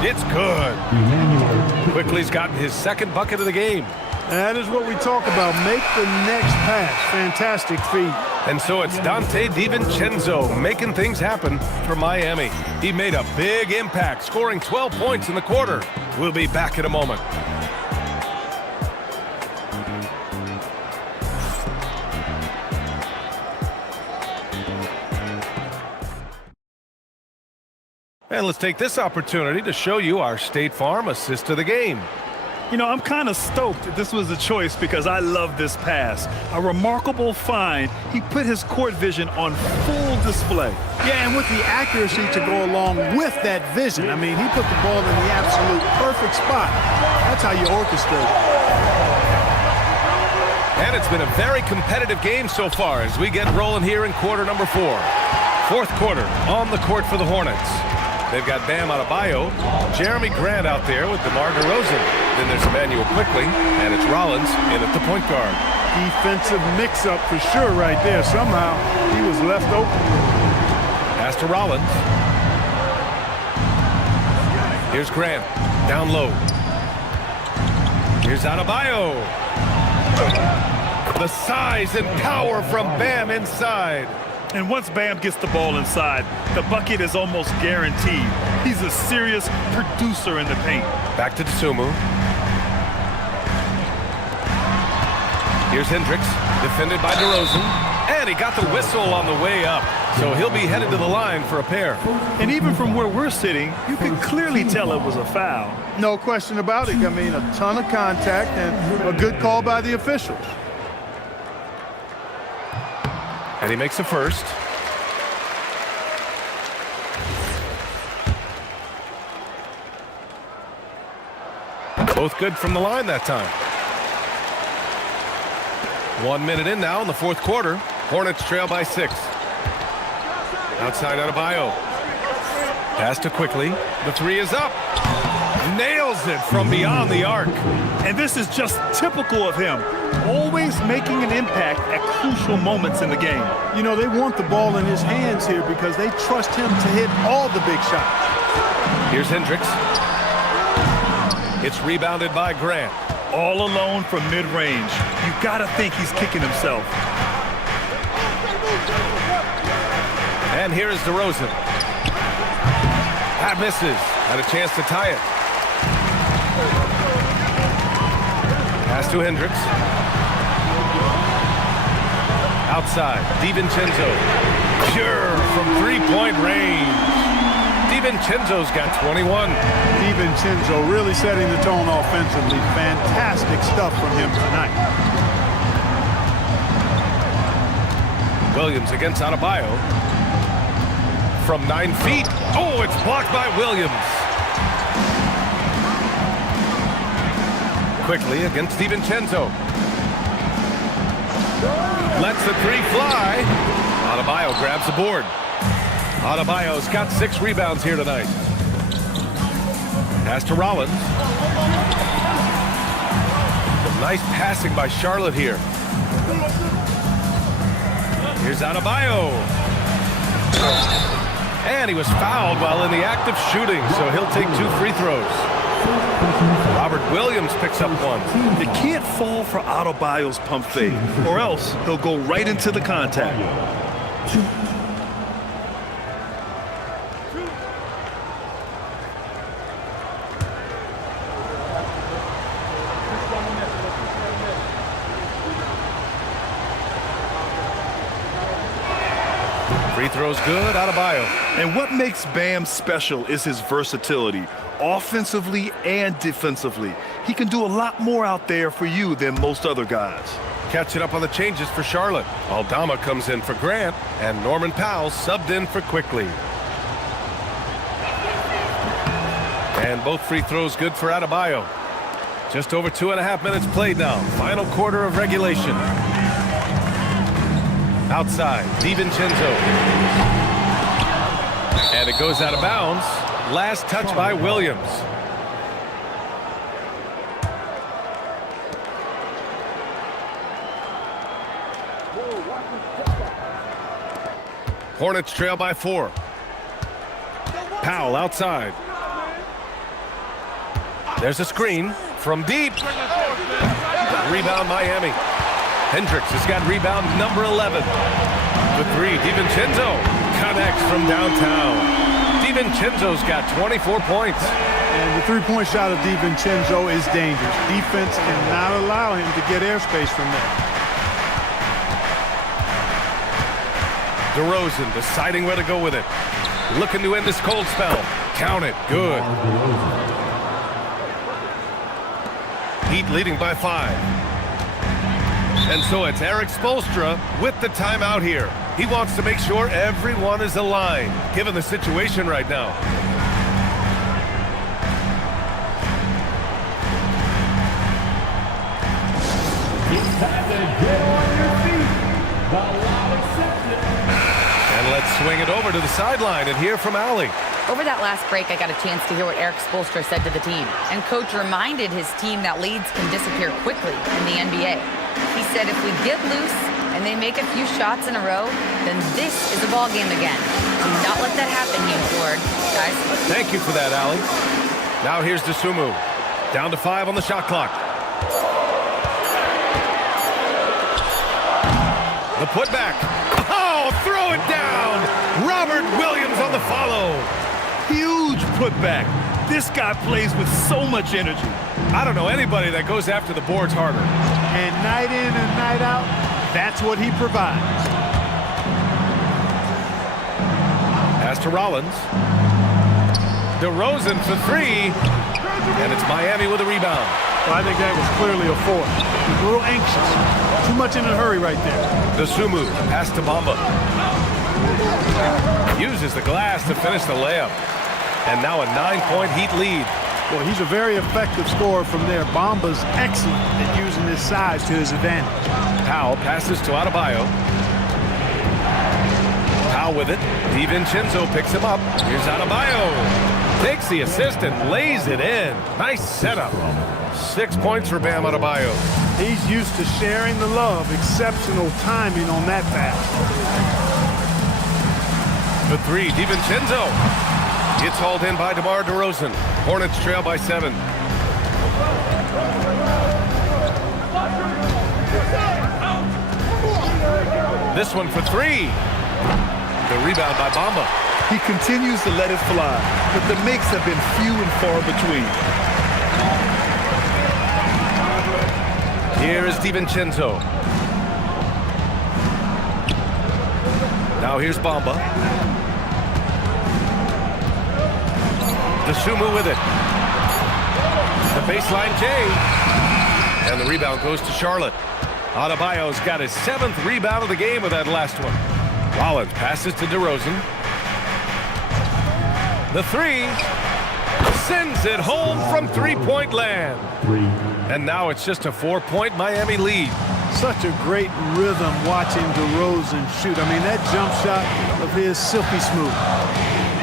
It's good. Quickly's gotten his 2nd bucket of the game. That is what we talk about. Make the next pass. Fantastic feat. And so it's Donte DiVincenzo making things happen for Miami. He made a big impact, scoring 12 points in the quarter. We'll be back in a moment. And let's take this opportunity to show you our State Farm assist of the game. You know, I'm kind of stoked that this was a choice because I love this pass. A remarkable find. He put his court vision on full display. Yeah, and with the accuracy to go along with that vision. I mean, he put the ball in the absolute perfect spot. That's how you orchestrate it. And it's been a very competitive game so far as we get rolling here in quarter number 4. Fourth quarter on the court for the Hornets. They've got Bam Adebayo, Jeremy Grant out there with DeMar DeRozan. Then there's Emmanuel Quickley, and it's Rollins in at the point guard. Defensive mix-up for sure right there. Somehow he was left open. Pass to Rollins. Here's Grant, down low. Here's Adebayo. The size and power from Bam inside. And once Bam gets the ball inside, the bucket is almost guaranteed. He's a serious producer in the paint. Back to Dosunmu. Here's Hendricks, defended by DeRozan. And he got the whistle on the way up. So he'll be headed to the line for a pair. And even from where we're sitting, you can clearly tell it was a foul. No question about it. I mean, a ton of contact and a good call by the officials. And he makes a first. Both good from the line that time. 1 minute in now in the fourth quarter. Hornets trail by 6. Outside Adebayo. Pass to Quickley. The three is up. Nails it from beyond the arc. And this is just typical of him. Always making an impact at crucial moments in the game. You know, they want the ball in his hands here because they trust him to hit all the big shots. Here's Hendricks. It's rebounded by Grant. All alone from mid-range. You've got to think he's kicking himself. And here is DeRozan. That misses. Had a chance to tie it. Pass to Hendricks. Outside, DiVincenzo. Pure from three-point range. DiVincenzo's got 21. DiVincenzo really setting the tone offensively. Fantastic stuff from him tonight. Williams against Adebayo. From 9 feet. Oh, it's blocked by Williams. Quickly against DiVincenzo. Lets the three fly. Adebayo grabs the board. Adebayo's got 6 rebounds here tonight. Pass to Rollins. Some nice passing by Charlotte here. Here's Adebayo. And he was fouled while in the act of shooting, so he'll take 2 free throws. Robert Williams picks up 1. You can't fall for Adebayo's pump fake, or else he'll go right into the contact. Free throws good, Adebayo. And what makes Bam special is his versatility, offensively and defensively. He can do a lot more out there for you than most other guys. Catching up on the changes for Charlotte. Aldama comes in for Grant, and Norman Powell subbed in for Quickley. And both free throws good for Adebayo. Just over 2.5 minutes played now. Final quarter of regulation. Outside, DiVincenzo. And it goes out of bounds. Last touch by Williams. Hornets trail by 4. Powell outside. There's a screen from deep. Rebound Miami. Hendricks has got rebound number 11. The three, DiVincenzo connects from downtown. DiVincenzo's got 24 points. And the three-point shot of DiVincenzo is dangerous. Defense cannot allow him to get airspace from there. DeRozan deciding where to go with it. Looking to end this cold spell. Count it. Good. Heat leading by 5. And so it's Erik Spoelstra with the timeout here. He wants to make sure everyone is aligned, given the situation right now. It's time to get on your feet. The loud acceptance. And let's swing it over to the sideline and hear from Allie. Over that last break, I got a chance to hear what Erik Spoelstra said to the team. And coach reminded his team that leads can disappear quickly in the NBA. He said if we get loose and they make a few shots in a row, then this is a ball game again. Do not let that happen, he implored. Guys. Thank you for that, Allie. Now here's Dosunmu. Down to 5 on the shot clock. The putback. Oh, throw it down. Robert Williams on the follow. Huge putback. This guy plays with so much energy. I don't know anybody that goes after the boards harder. And night in and night out, that's what he provides. Pass to Rollins. DeRozan for 3. And it's Miami with a rebound. Well, I think that was clearly a foul. He's a little anxious. Too much in a hurry right there. Dosunmu, pass to Bamba. Uses the glass to finish the layup. And now a 9-point Heat lead. Well, he's a very effective scorer from there. Bamba's excellent at using his size to his advantage. Powell passes to Adebayo. Powell with it. DiVincenzo picks him up. Here's Adebayo. Takes the assist and lays it in. Nice setup. 6 points for Bam Adebayo. He's used to sharing the love. Exceptional timing on that pass. The 3, DiVincenzo. It's hauled in by DeMar DeRozan. Hornets trail by 7. This one for 3. The rebound by Bamba. He continues to let it fly, but the makes have been few and far between. Here is DiVincenzo. Now here's Bamba. Dosunmu with it. The baseline J. And the rebound goes to Charlotte. Adebayo's got his 7th rebound of the game with that last one. Rollins passes to DeRozan. The 3 sends it home from three-point land. And now it's just a 4-point Miami lead. Such a great rhythm watching DeRozan shoot. I mean, that jump shot of his silky smooth.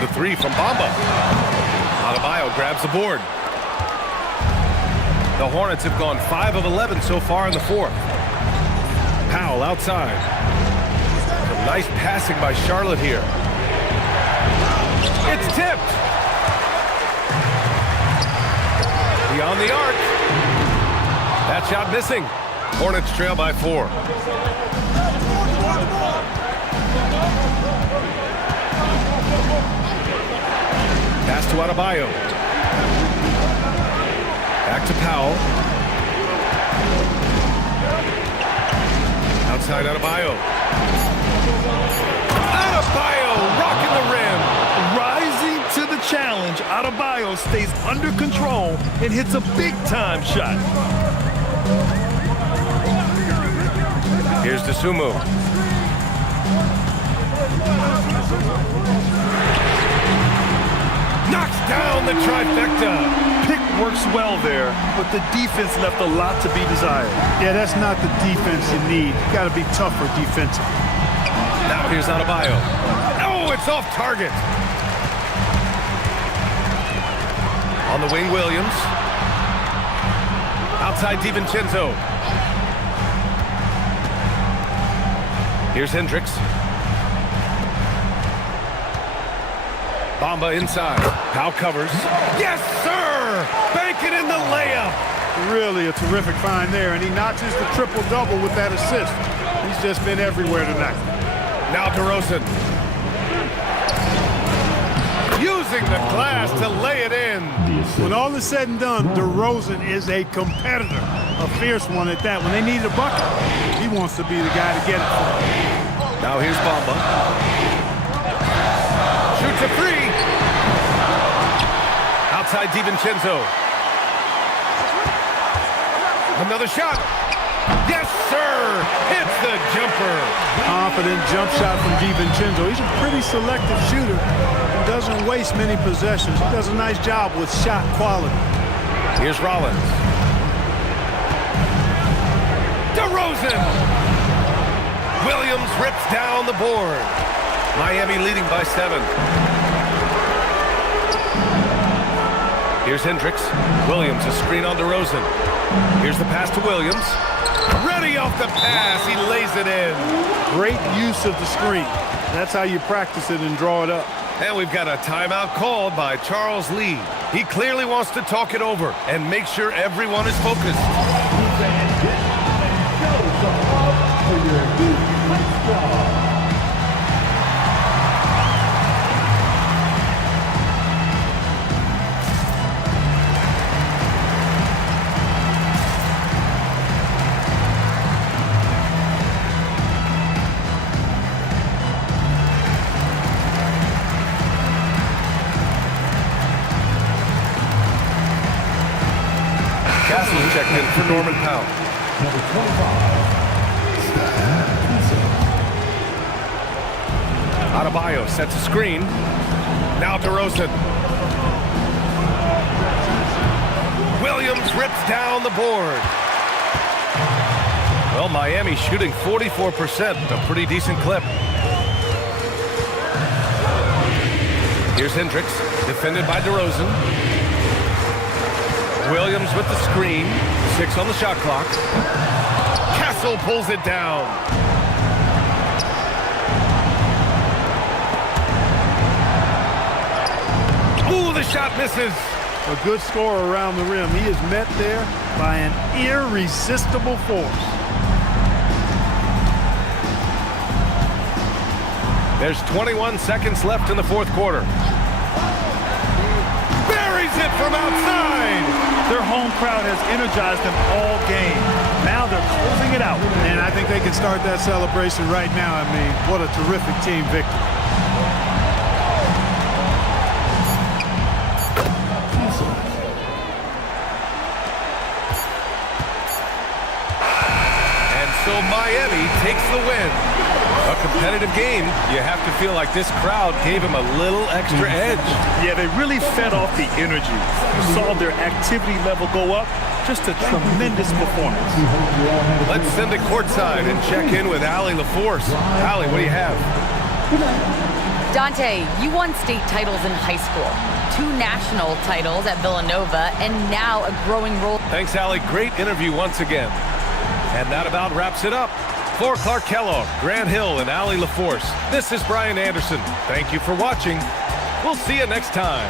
The 3 from Bamba. Adebayo grabs the board. The Hornets have gone 5 of 11 so far in the 4th. Powell outside. Some nice passing by Charlotte here. It's tipped. Beyond the arc. That shot missing. Hornets trail by 4. Pass to Adebayo. Back to Powell. Outside Adebayo. Adebayo rocking the rim. Rising to the challenge, Adebayo stays under control and hits a big-time shot. Here's Dosunmu. Knocks down the trifecta. Pick works well there, but the defense left a lot to be desired. Yeah, that's not the defense you need. You got to be tougher defensively. Now here's Adebayo. Oh, it's off target. On the wing, Williams. Outside DiVincenzo. Here's Hendricks. Bamba inside. Powell covers. Yes, sir! Bank it in the layup. Really a terrific find there, and he notches the triple-double with that assist. He's just been everywhere tonight. Now DeRozan. Using the glass to lay it in. When all is said and done, DeRozan is a competitor. A fierce one at that. When they need a bucket, he wants to be the guy to get it for them. Now here's Bamba. Shoots a 3. outside DiVincenzo. Another shot. Yes, sir. Hits the jumper. Confident jump shot from DiVincenzo. He's a pretty selective shooter. He doesn't waste many possessions. He does a nice job with shot quality. Here's Rollins. DeRozan. Williams rips down the board. Miami leading by 7. Here's Hendricks. Williams, a screen on DeRozan. Here's the pass to Williams. Ready off the pass. He lays it in. Great use of the screen. That's how you practice it and draw it up. And we've got a timeout called by Charles Lee. He clearly wants to talk it over and make sure everyone is focused. Castle's checked in for Norman Powell. Number 25. Adebayo sets a screen. Now DeRozan. Williams rips down the board. Well, Miami shooting 44%, a pretty decent clip. Here's Hendricks, defended by DeRozan. Williams with the screen. 6 on the shot clock. Castle pulls it down. Ooh, the shot misses. A good score around the rim. He is met there by an irresistible force. There's 21 seconds left in the fourth quarter. Buries it from outside. Their home crowd has energized them all game. Now they're closing it out. And I think they can start that celebration right now. I mean, what a terrific team victory. And so Miami takes the win. A competitive game. You have to feel like this crowd gave him a little extra edge. Yeah, they really fed off the energy. You saw their activity level go up. Just a tremendous performance. Let's send it courtside and check in with Allie LaForce. Allie, what do you have? Dante, you won state titles in high school, 2 national titles at Villanova, and now a growing role. Thanks, Allie. Great interview once again. And that about wraps it up. For Clark Kellogg, Grant Hill, and Allie LaForce, this is Brian Anderson. Thank you for watching. We'll see you next time.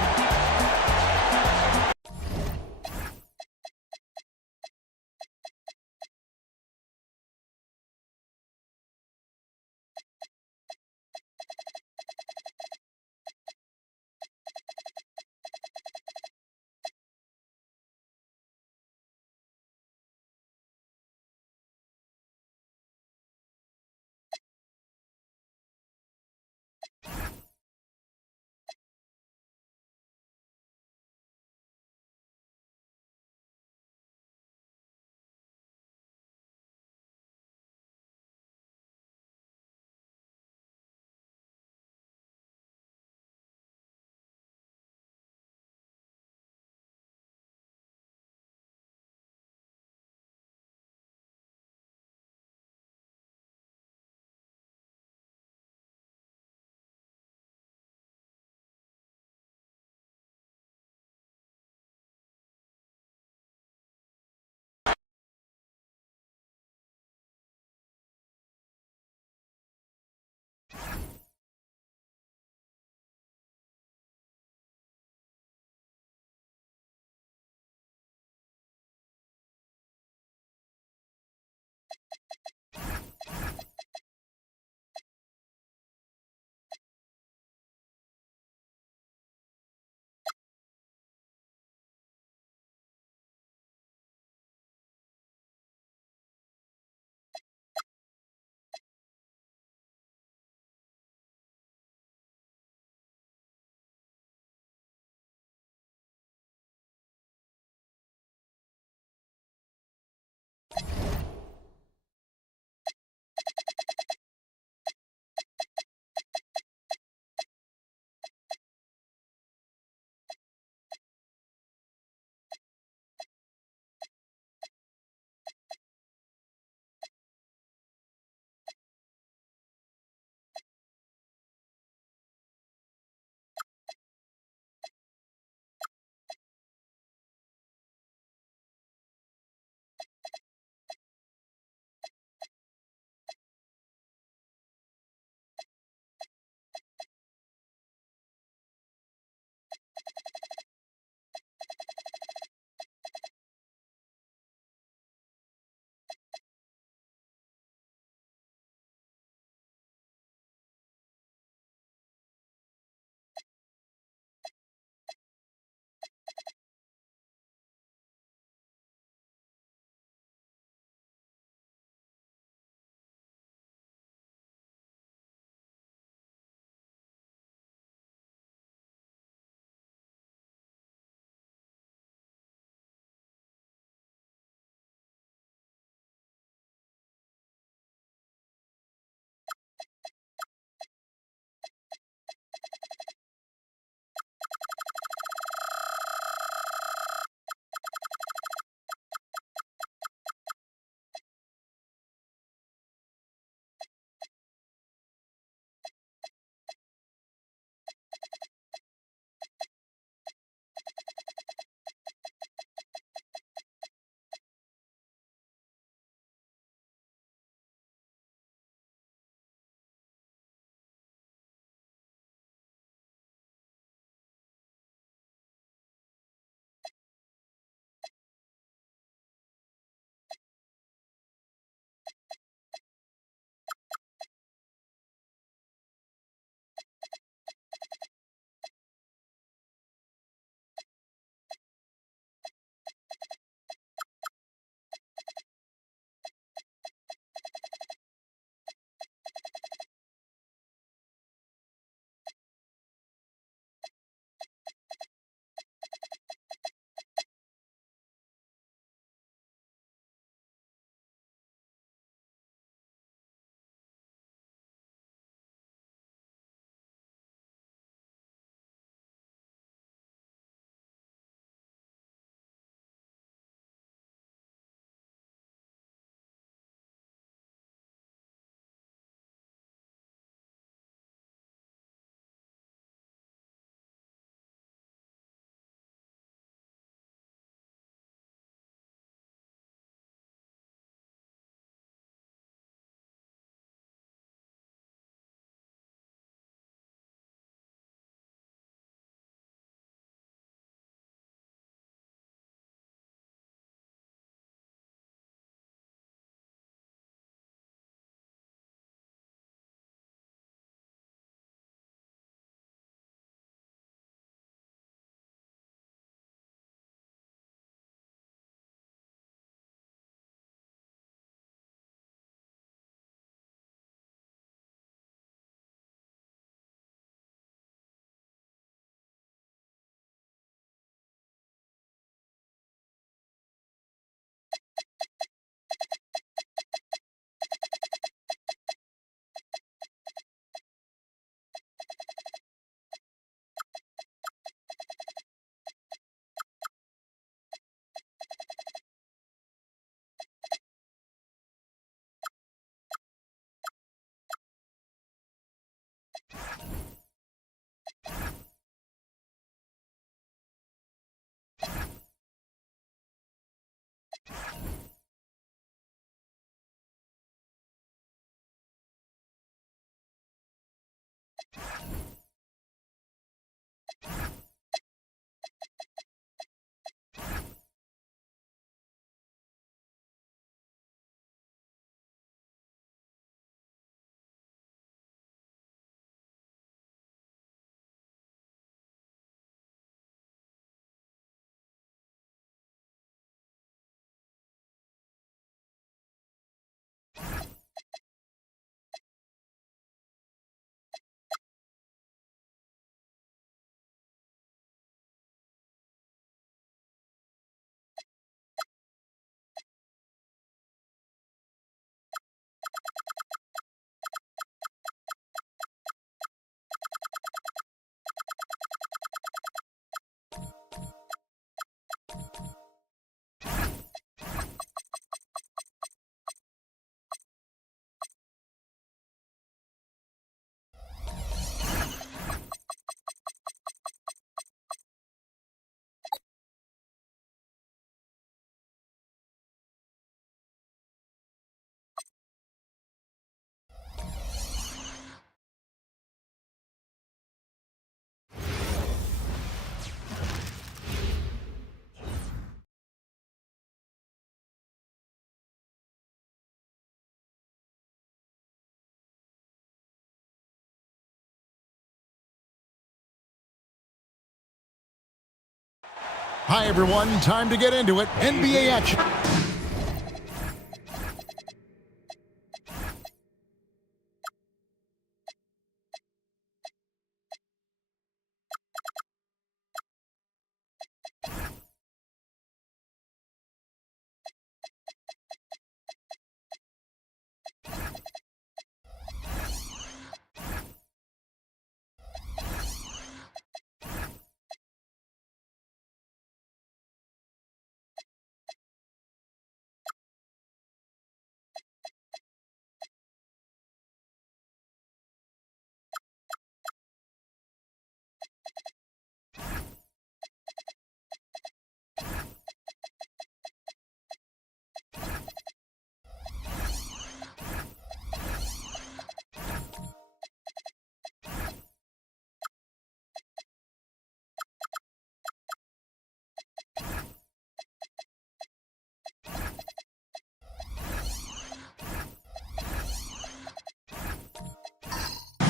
Hi, everyone. Time to get into it. NBA action.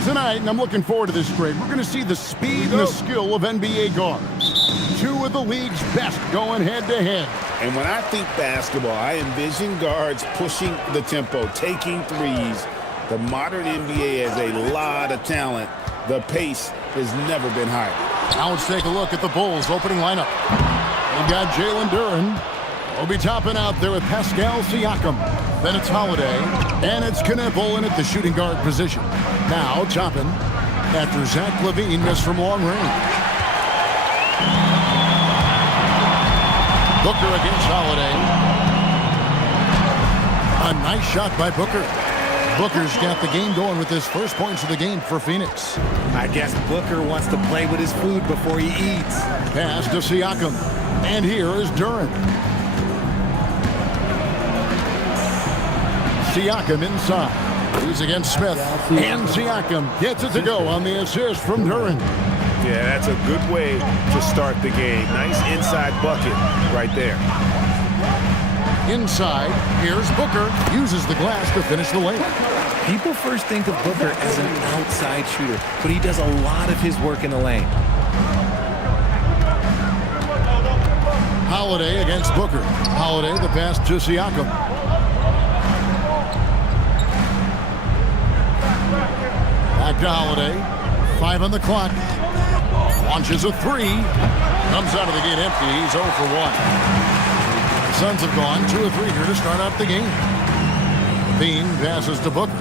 Tonight, and I'm looking forward to this grade, we're going to see the speed and the skill of NBA guards. Two of the league's best going head-to-head. And when I think basketball, I envision guards pushing the tempo, taking threes. The modern NBA has a lot of talent. The pace has never been higher. Now let's take a look at the Bulls' opening lineup. We've got Jalen Duren. We'll be topping out there with Pascal Siakam. Then it's Holiday. And it's Kenneth Olin at the shooting guard position. Now topping after Zach LaVine missed from long range. Booker against Holiday. A nice shot by Booker. Booker's got the game going with his first points of the game for Phoenix. I guess Booker wants to play with his food before he eats. Pass to Siakam. And here is Duren. Siakam inside. He's against Smith. And Siakam gets it to go on the assist from Duren. Yeah, that's a good way to start the game. Nice inside bucket right there. Inside, here's Booker. Uses the glass to finish the lane. People first think of Booker as an outside shooter, but he does a lot of his work in the lane. Holiday against Booker. Holiday, the pass to Siakam. Back to Holiday. 5 on the clock. Launches a 3. Comes out of the gate empty. He's 0 for 1. Suns have gone 2 of 3 here to start out the game. LaVine passes to Booker.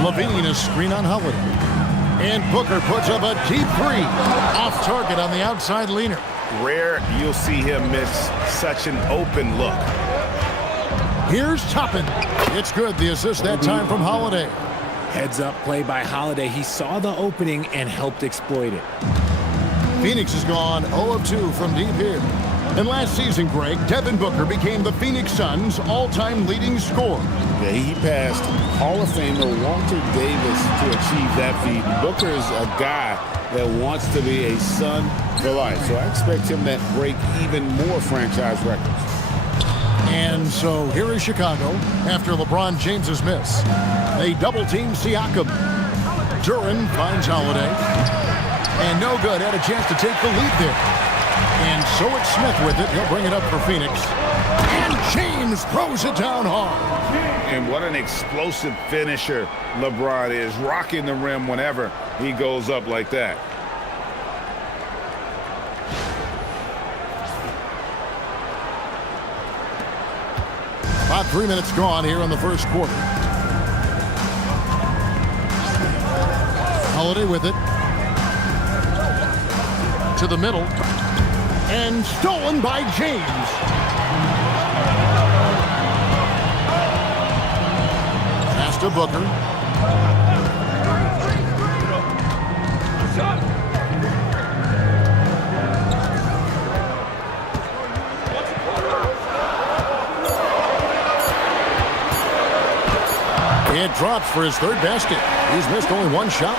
LaVine is screen on Holiday. And Booker puts up a deep 3. Off target on the outside leaner. Rare you'll see him miss such an open look. Here's Toppin. It's good. The assist that time from Holiday. Heads-up play by Holiday. He saw the opening and helped exploit it. Phoenix has gone 0 of 2 from deep here. And last season, Greg, Devin Booker became the Phoenix Suns' all-time leading scorer. Yeah, he passed Hall of Famer Walter Davis to achieve that feat. Booker is a guy that wants to be a Sun for life, so I expect him to break even more franchise records. And so here is Chicago after LeBron James's miss. They double-team Siakam. Duren finds Holiday. And no good. Had a chance to take the lead there. And so it's Smith with it. He'll bring it up for Phoenix. And James throws it down hard. And what an explosive finisher LeBron is, rocking the rim whenever he goes up like that. About 3 minutes gone here in the first quarter. Holiday with it. To the middle. And stolen by James. Pass to Booker. It drops for his third basket. He's missed only one shot.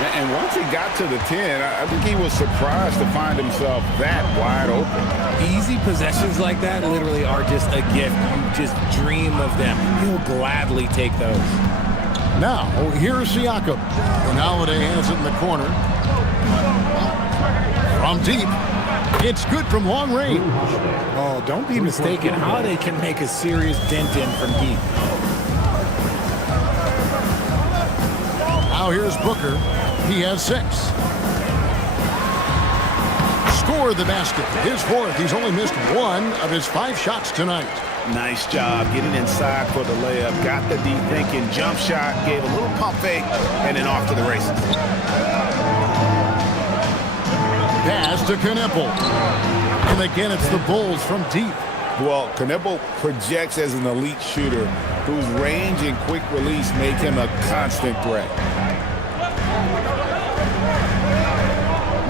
And once he got to the 10, I think he was surprised to find himself that wide open. Easy possessions like that literally are just a gift. You just dream of them. He'll gladly take those. Now, here's Siakam. And Holiday has it in the corner. From deep. It's good from long range. Oh, don't be mistaken. Holiday can make a serious dent in from deep. Now here's Booker. He has 6. Score the basket. His 4th. He's only missed 1 of his 5 shots tonight. Nice job getting inside for the layup. Got the deep thinking jump shot, gave a little pump fake, and then off to the races. Pass to Knueppel. And again, it's the Bulls from deep. Well, Knueppel projects as an elite shooter whose range and quick release make him a constant threat.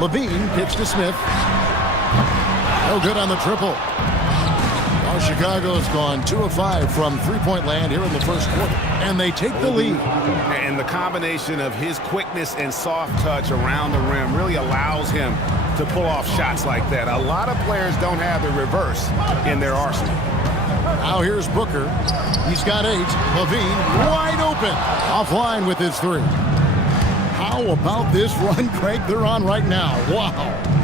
Levine pitch to Smith. No good on the triple. Now Chicago's gone 2 of 5 from three-point land here in the first quarter. And they take the lead. And the combination of his quickness and soft touch around the rim really allows him to pull off shots like that. A lot of players don't have the reverse in their arsenal. Now here's Booker. He's got 8. Levine wide open. Offline with his 3. How about this run, Craig, they're on right now? Wow.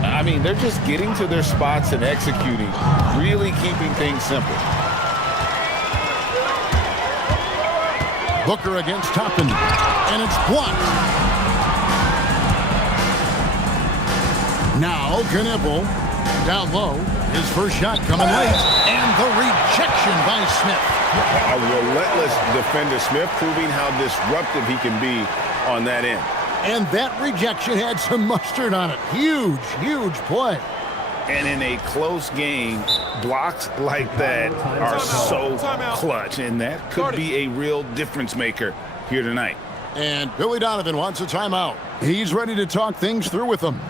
I mean, they're just getting to their spots and executing, really keeping things simple. Booker against Toppin, and it's blocked. Now Knueppel down low. His first shot coming late, and the rejection by Smith. A relentless defender, Smith, proving how disruptive he can be on that end. And that rejection had some mustard on it. Huge, huge play. And in a close game, blocks like that are so clutch, and that could be a real difference maker here tonight. And Billy Donovan wants a timeout. He's ready to talk things through with them.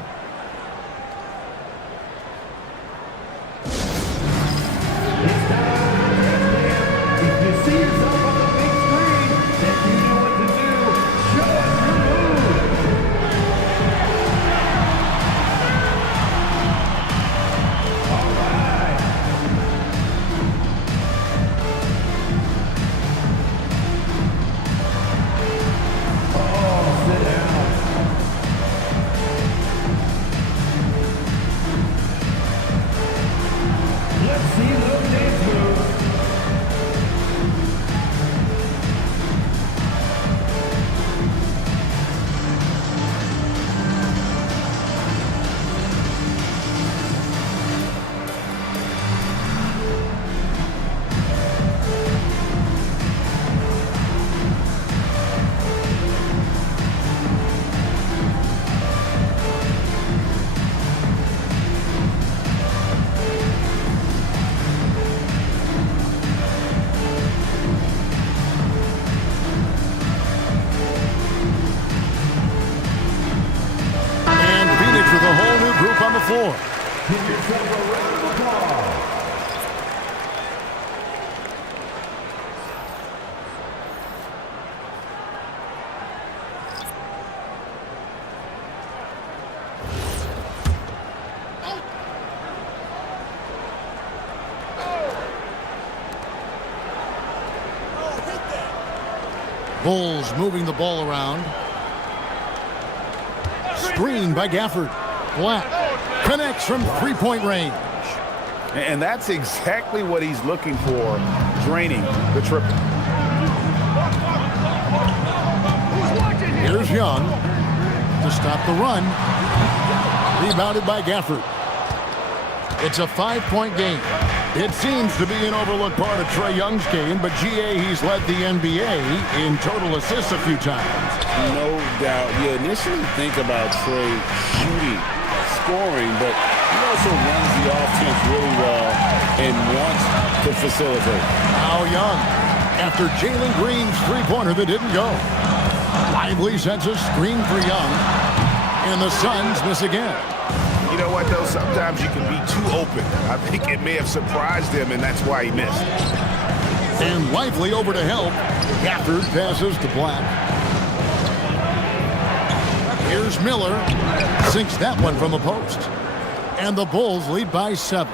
yourself a round of applause. Bulls moving the ball around. Screen by Gafford. Black connects from three-point range. And that's exactly what he's looking for, draining the triple. Here's Young to stop the run. Rebounded by Gafford. It's a 5-point game. It seems to be an overlooked part of Trae Young's game, but GA, he's led the NBA in total assists a few times. No doubt. You initially think about Trae shooting, scoring, but he also runs the offense really well and wants to facilitate. Now Young, after Jalen Green's three-pointer that didn't go. Lively sends a screen for Young, and the Suns miss again. You know what, though? Sometimes you can be too open. I think it may have surprised him, and that's why he missed. And Lively over to help. Gafford passes to Black. Here's Miller. Sinks that one from the post. And the Bulls lead by 7.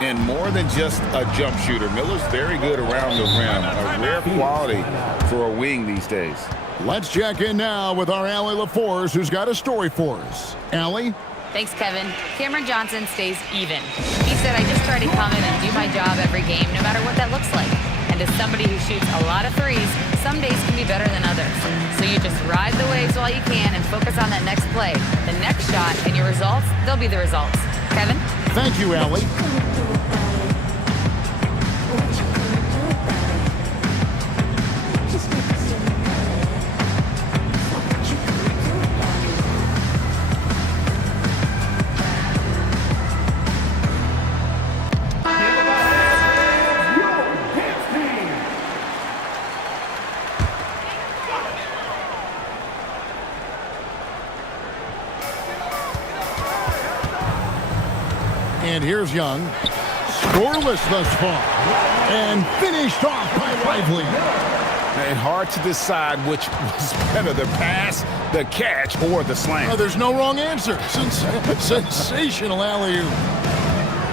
And more than just a jump shooter, Miller's very good around the rim. A rare quality for a wing these days. Let's check in now with our Allie LaForce, who's got a story for us. Allie? Thanks, Kevin. Cameron Johnson stays even. He said, I just try to come in and do my job every game, no matter what that looks like. And as somebody who shoots a lot of threes, some days can be better than others. So you just ride the waves while you can and focus on that next play. The next shot and your results, they'll be the results. Kevin? Thank you, Allie. And here's Young. Scoreless thus far. And finished off by Lively. And hard to decide which was better, the pass, the catch, or the slam. Oh, there's no wrong answer. Sensational alley-oop.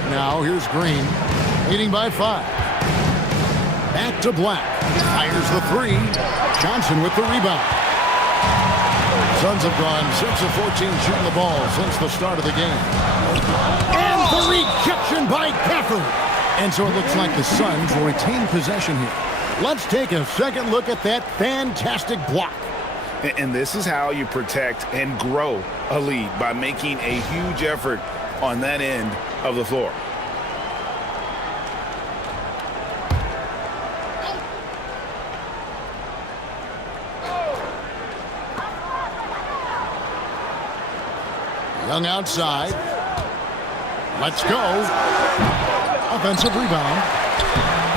Now here's Green, leading by 5. Back to Black. Fires the 3. Johnson with the rebound. Suns have gone 6 of 14 shooting the ball since the start of the game. And the rejection by Gafford. And so it looks like the Suns will retain possession here. Let's take a second look at that fantastic block. And this is how you protect and grow a lead, by making a huge effort on that end of the floor. Young outside. Let's go. Offensive rebound.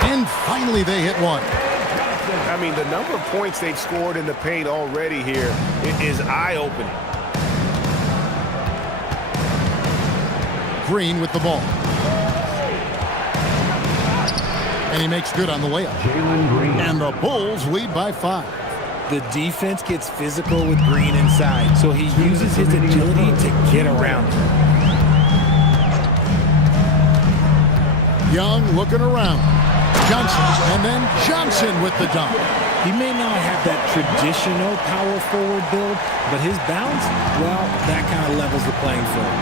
And finally they hit one. I mean, the number of points they've scored in the paint already here is eye-opening. Green with the ball. And he makes good on the layup. And the Bulls lead by 5. The defense gets physical with Green inside, so he uses his agility to get around him. Young looking around. Johnson, and then Johnson with the dunk. He may not have that traditional power forward build, but his bounce, well, that kind of levels the playing field.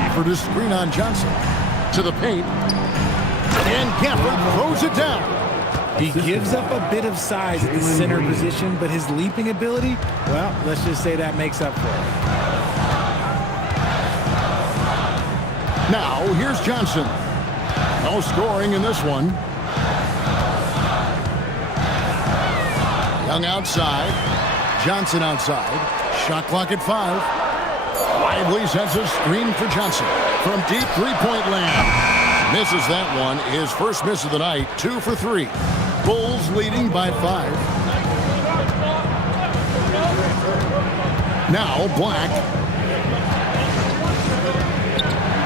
Gafford is screen on Johnson. To the paint. And Gafford throws it down. He gives up a bit of size at the center position, but his leaping ability, well, let's just say that makes up for it. Now, here's Johnson. No scoring in this one. Young outside. Johnson outside. Shot clock at 5. Lively sends a screen for Johnson from deep three-point land. Misses that one. His first miss of the night. 2 for 3. Bulls leading by 5. Now Black.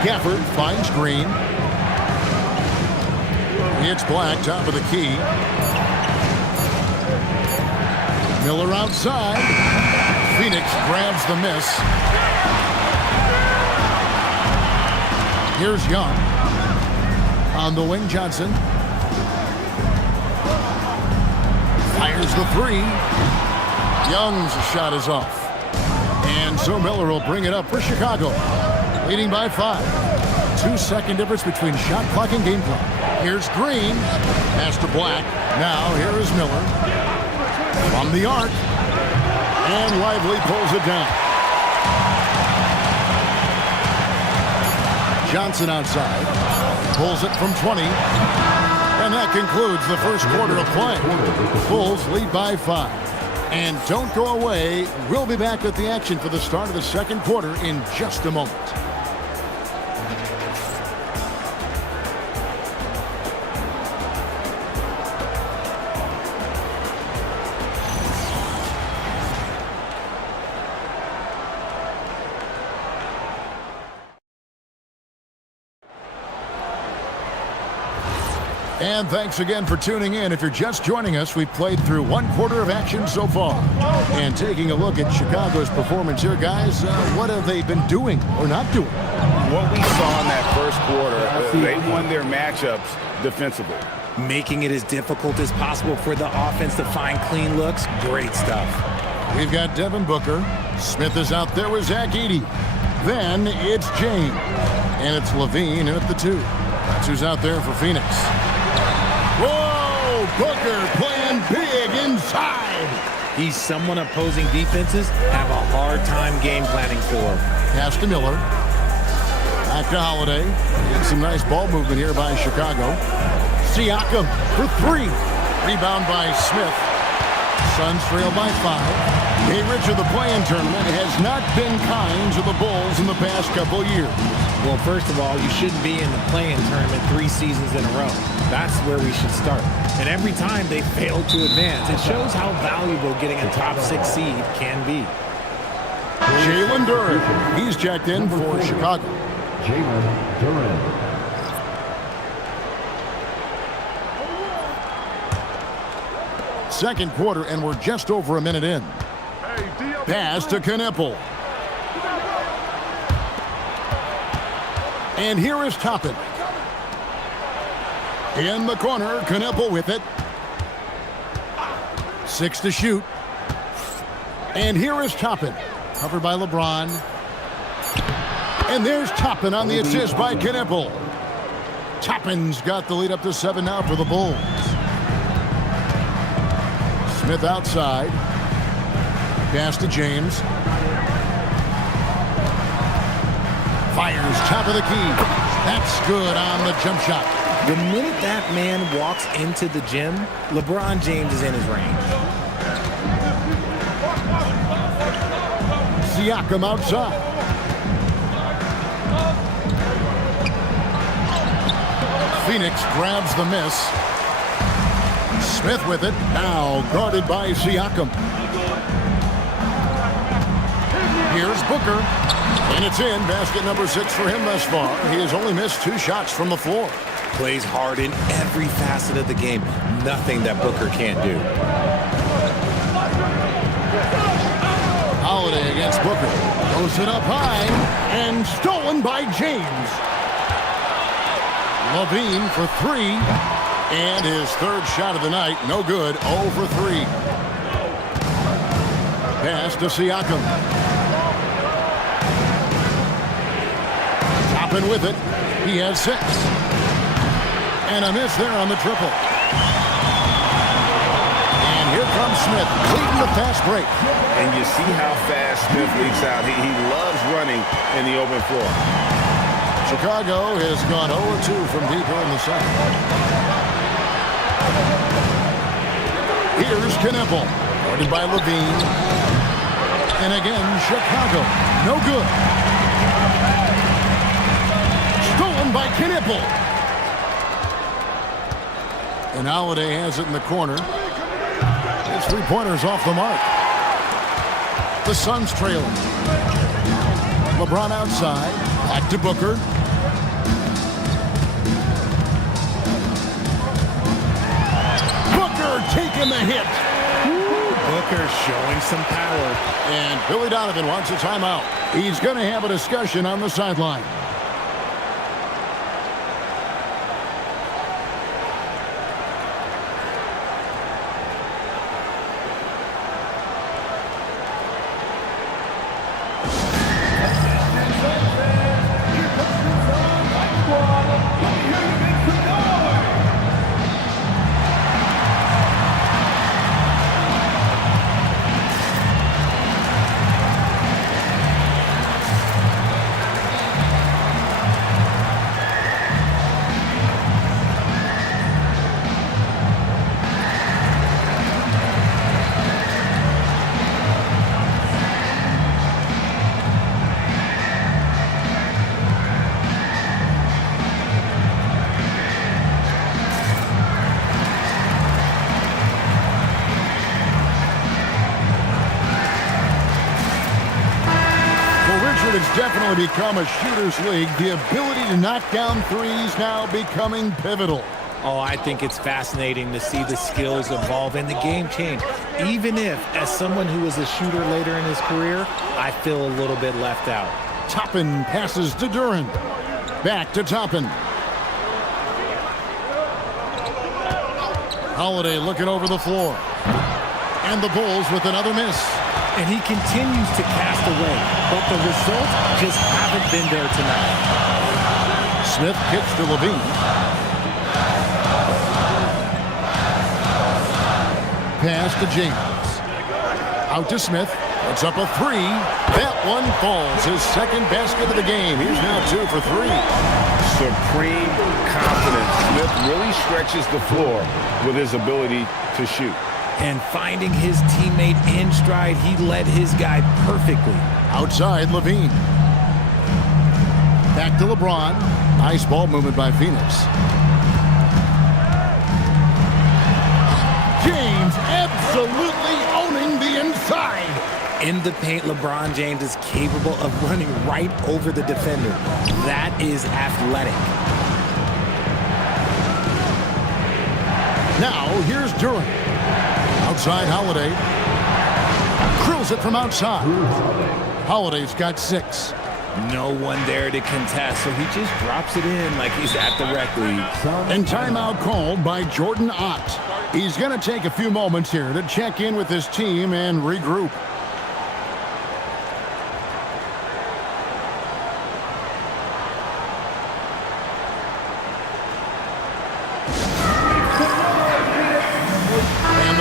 Gafford finds Green. It's Black, top of the key. Miller outside. Phoenix grabs the miss. Here's Young. On the wing, Johnson. Fires the three. Young's shot is off. And so Miller will bring it up for Chicago. Leading by 5. 2-second difference between shot clock and game clock. Here's Green. Pass to Black. Now here is Miller. From the arc. And Lively pulls it down. Johnson outside. Pulls it from 20. And that concludes the first quarter of play. The Bulls lead by 5. And don't go away. We'll be back with the action for the start of the second quarter in just a moment. And thanks again for tuning in. If you're just joining us, we've played through one quarter of action so far. And taking a look at Chicago's performance here, guys, what have they been doing or not doing? What we saw in that first quarter, they won their matchups defensively. Making it as difficult as possible for the offense to find clean looks. Great stuff. We've got Devin Booker. Smith is out there with Zach Edey. Then it's James. And it's Levine in at the 2. That's who's out there for Phoenix. Whoa! Booker playing big inside. He's someone opposing defenses have a hard time game planning for. Pass to Miller. Back to Holiday. Getting some nice ball movement here by Chicago. Siakam for 3. Rebound by Smith. Suns trail by 5. Hey, Richard, the play-in tournament has not been kind to the Bulls in the past couple years. Well, first of all, you shouldn't be in the play-in tournament 3 seasons in a row. That's where we should start. And every time they fail to advance, it shows how valuable getting a top 6 seed can be. Jalen Duren. He's checked in for Chicago. Jalen Duren. Second quarter, and we're just over a minute in. Pass to Kneppel. And here is Toppin. In the corner, Kneppel with it. 6 to shoot. And here is Toppin. Covered by LeBron. And there's Toppin on the assist by Kneppel. Toppin's got the lead up to 7 now for the Bulls. Smith outside. Pass to James. Fires top of the key. That's good on the jump shot. The minute that man walks into the gym, LeBron James is in his range. Siakam outside. Phoenix grabs the miss. Smith with it. Now guarded by Siakam. Here's Booker. And it's in. Basket number 6 for him thus far. He has only missed 2 shots from the floor. Plays hard in every facet of the game. Nothing that Booker can't do. Holiday against Booker. Throws it up high. And stolen by James. Levine for 3. And his 3rd shot of the night. No good. 0 for 3. Pass to Siakam. Toppin with it. He has 6. And a miss there on the triple. And here comes Smith, leading the fast break. And you see how fast Smith leaks out. He loves running in the open floor. Chicago has gone 0-2 from deeper in the second. Here's Kneppel, guarded by Levine. And again, Chicago, no good. Stolen by Kneppel. And Holiday has it in the corner. His 3-pointer's off the mark. The Suns trailing. LeBron outside. Back to Booker. making the hit. Booker showing some power. And Billy Donovan wants a timeout. He's going to have a discussion on the sideline. It's definitely become a shooter's league. The ability to knock down threes now becoming pivotal. Oh, I think it's fascinating to see the skills evolve and the game change. Even if, as someone who was a shooter later in his career, I feel a little bit left out. Toppin passes to Duren. Back to Toppin. Holiday looking over the floor. And the Bulls with another miss. And he continues to cast away, but the results just haven't been there tonight. Smith kicks to Levine. Pass to James. Out to Smith. It's up a three. That one falls. His second basket of the game. He's now 2 for 3. Supreme confidence. Smith really stretches the floor with his ability to shoot. And finding his teammate in stride, he led his guy perfectly. Outside, Levine. Back to LeBron. Nice ball movement by Phoenix. James absolutely owning the inside. In the paint, LeBron James is capable of running right over the defender. That is athletic. Now, here's Duren. Outside Holiday. Krills it from outside. Holiday's got 6. No one there to contest, so he just drops it in like he's at the rec league. And timeout called by Jordan Ott. He's going to take a few moments here to check in with his team and regroup.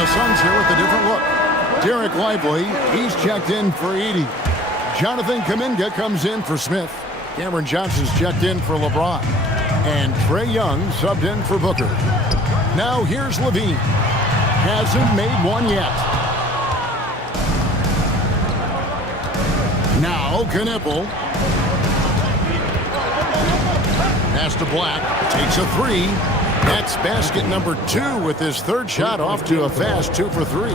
Suns here with a different look. Derek Lively, he's checked in for Edey. Jonathan Kuminga comes in for Smith. Cameron Johnson's checked in for LeBron. And Trae Young subbed in for Booker. Now here's Levine. Hasn't made one yet. Now Knipple. Pass to Black. Takes a 3. That's basket number 2 with his third shot off to a fast 2 for 3.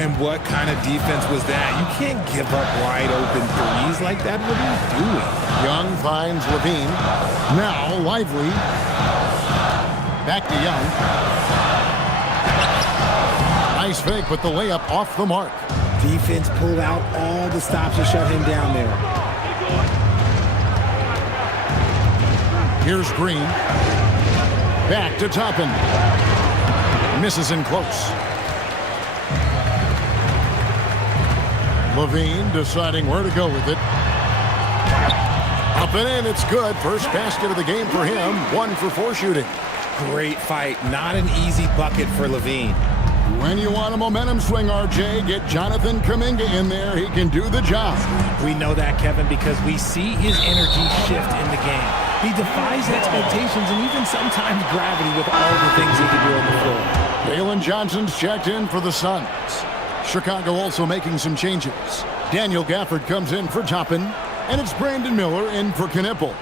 And what kind of defense was that? You can't give up wide open threes like that. What are you doing? Young finds Levine. Now Lively. Back to Young. Nice fake, but the layup off the mark. Defense pulled out all the stops to shut him down there. Here's Green. Back to Toppin. Misses in close. Levine deciding where to go with it. Up and in, it's good. First basket of the game for him. 1 for 4 shooting. Great fight. Not an easy bucket for Levine. When you want a momentum swing, RJ, get Jonathan Kuminga in there. He can do the job. We know that, Kevin, because we see his energy shift in the game. He defies expectations and even sometimes gravity with all the things he can do on the floor. Jalen Johnson's checked in for the Suns. Chicago also making some changes. Daniel Gafford comes in for Toppin, and it's Brandon Miller in for Knipple.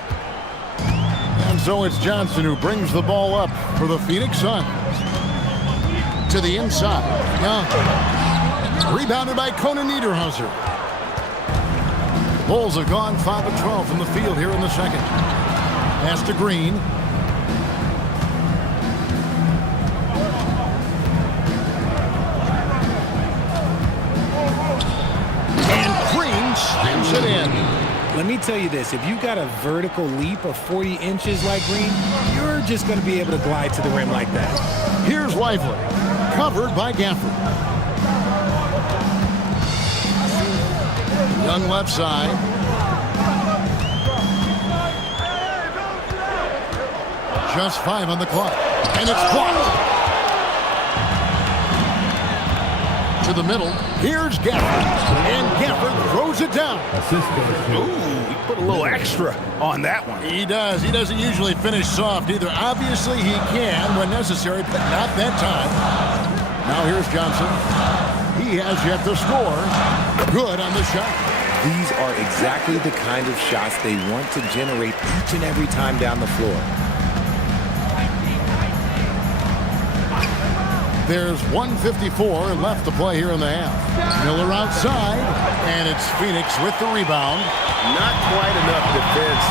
And so it's Johnson who brings the ball up for the Phoenix Suns. To the inside. Young. Rebounded by Conan Niederhauser. Bulls have gone 5 of 12 from the field here in the second. Pass to Green. let me tell you this. If you got a vertical leap of 40 inches like Green, you're just going to be able to glide to the rim like that. Here's Lively, covered by Gafford. Young left side. Just 5 on the clock. And it's blocked. To the middle. Here's Gafford. And Gafford throws it down. Ooh, he put a little extra on that one. He does. He doesn't usually finish soft either. Obviously, he can when necessary, but not that time. Now here's Johnson. He has yet to score. Good on the shot. These are exactly the kind of shots they want to generate each and every time down the floor. There's 1:54 left to play here in the half. Miller outside, and it's Phoenix with the rebound. Not quite enough defense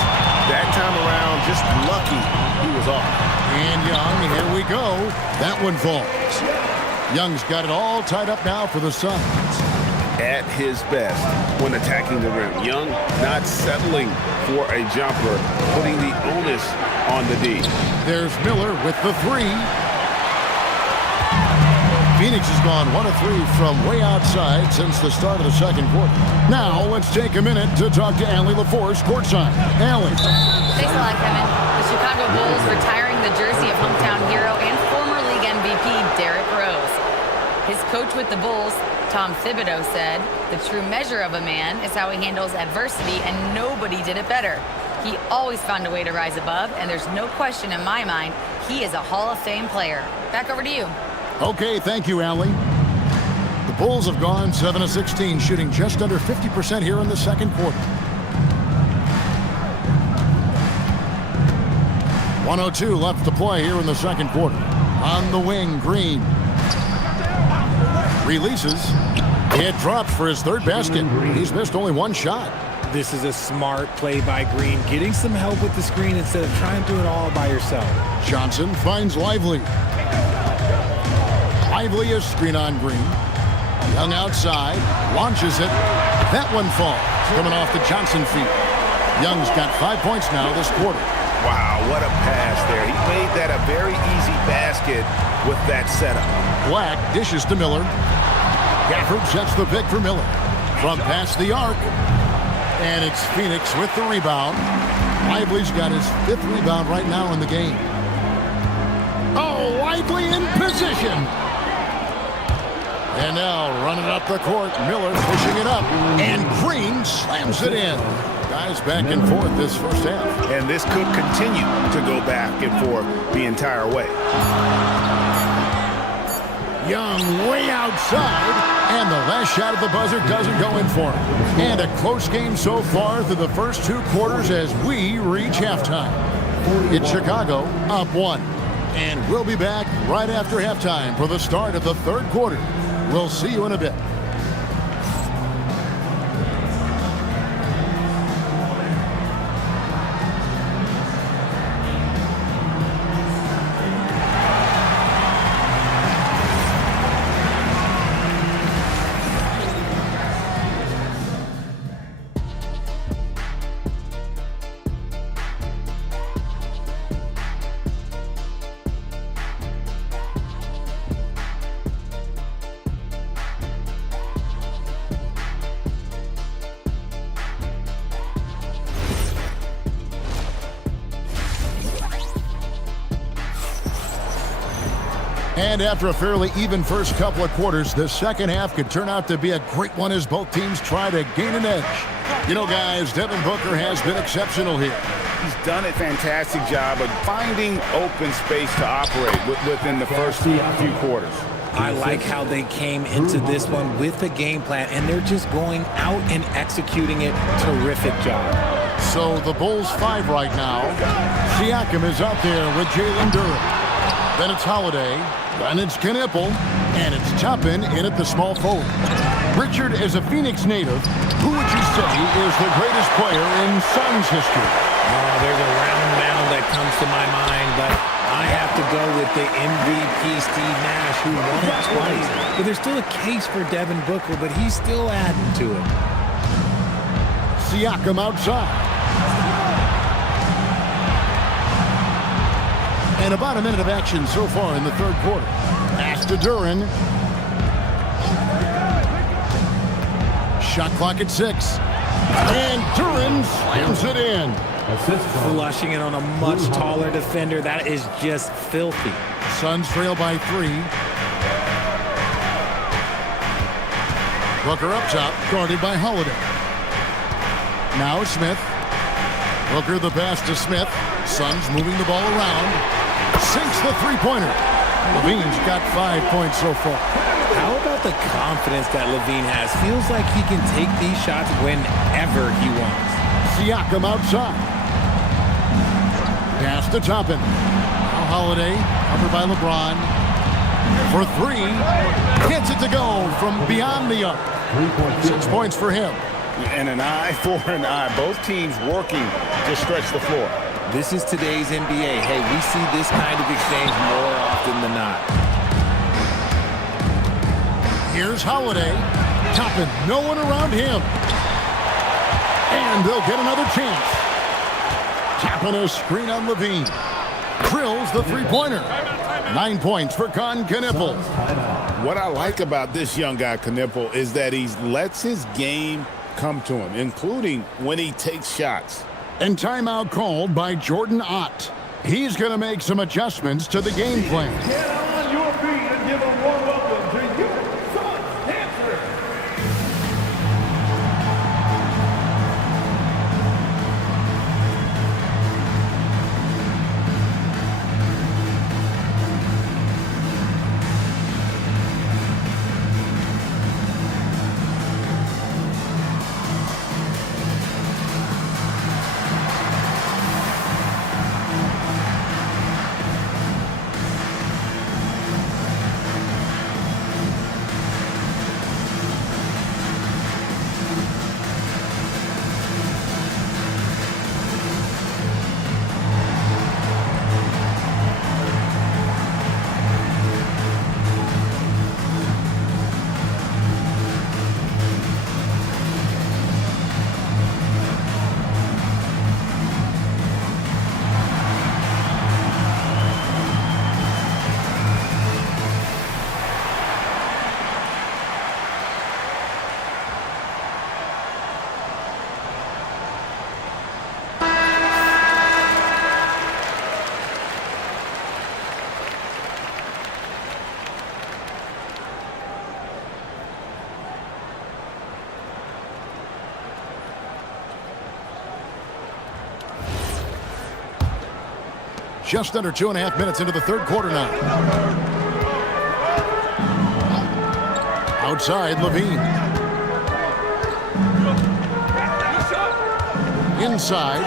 that time around. Just lucky he was off. And Young, here we go. That one falls. Young's got it all tied up now for the Suns. At his best when attacking the rim. Young not settling for a jumper, putting the onus on the D. There's Miller with the 3. Phoenix has gone 1 of 3 from way outside since the start of the second quarter. Now let's take a minute to talk to Allie LaForce courtside. Allie. Thanks a lot, Kevin. The Chicago Bulls retiring the jersey of hometown hero and former league MVP Derrick Rose. His coach with the Bulls, Tom Thibodeau, said, "The true measure of a man is how he handles adversity, and nobody did it better. He always found a way to rise above, and there's no question in my mind he is a Hall of Fame player." Back over to you. Okay, thank you, Allie. The Bulls have gone 7 of 16, shooting just under 50% here in the second quarter. 1:02 left to play here in the second quarter. On the wing, Green. Releases. It drops for his third basket. He's missed only 1 shot. This is a smart play by Green, getting some help with the screen instead of trying to do it all by yourself. Johnson finds Lively. Lively is screen on Green. Young outside, launches it. That one falls, coming off the Johnson feet. Young's got 5 points now this quarter. Wow, what a pass there. He made that a very easy basket with that setup. Black dishes to Miller. Gafford sets the pick for Miller. From past the arc. And it's Phoenix with the rebound. Lively's got his 5th rebound right now in the game. Oh, Lively in position. And now running up the court, Miller pushing it up. And Green slams it in. Guys back and forth this first half. And this could continue to go back and forth the entire way. Young way outside. And the last shot at the buzzer doesn't go in for him. And a close game so far through the first 2 quarters as we reach halftime. It's Chicago up 1. And we'll be back right after halftime for the start of the third quarter. We'll see you in a bit. And after a fairly even first couple of quarters, the second half could turn out to be a great one as both teams try to gain an edge. You know, guys, Devin Booker has been exceptional here. He's done a fantastic job of finding open space to operate within the first few quarters. I like how they came into this one with a game plan, and they're just going out and executing it. Terrific job. So the Bulls 5 right now. Siakam is out there with Jalen Duren. Then it's Holiday, then it's Knipple, and it's Toppin in at the small forward. Richard, as a Phoenix native, who would you say is the greatest player in Suns history? Oh, there's a round mound that comes to my mind, but I have to go with the MVP Steve Nash, who won it twice. But there's still a case for Devin Booker, but he's still adding to it. Siakam outside. And about a minute of action so far in the third quarter. Pass to Duren. Shot clock at 6. And Duren slams it in. Flushing it on a much taller defender. That is just filthy. Suns trail by 3. Booker up top, guarded by Holiday. Now Smith. Booker the pass to Smith. Suns moving the ball around. Sinks the three-pointer. Levine's got 5 points so far. How about the confidence that Levine has? Feels like he can take these shots whenever he wants. Siakam outside. Pass to Toppin. Now Holiday, covered by LeBron. For 3. Gets it to go from beyond the arc. 6 points for him. And an eye for an eye. Both teams working to stretch the floor. This is today's NBA. Hey, we see this kind of exchange more often than not. Here's Holiday. Toppin, no one around him. And they'll get another chance. Tapping a screen on Levine. Drills the three-pointer. 9 points for Con Knipple. What I like about this young guy, Knipple, is that he lets his game come to him, including when he takes shots. And timeout called by Jordan Ott. He's going to make some adjustments to the game plan. Get on your feet and give a warm welcome to your Suns dancer. Just under 2.5 minutes into the third quarter now. Outside, Levine. Inside.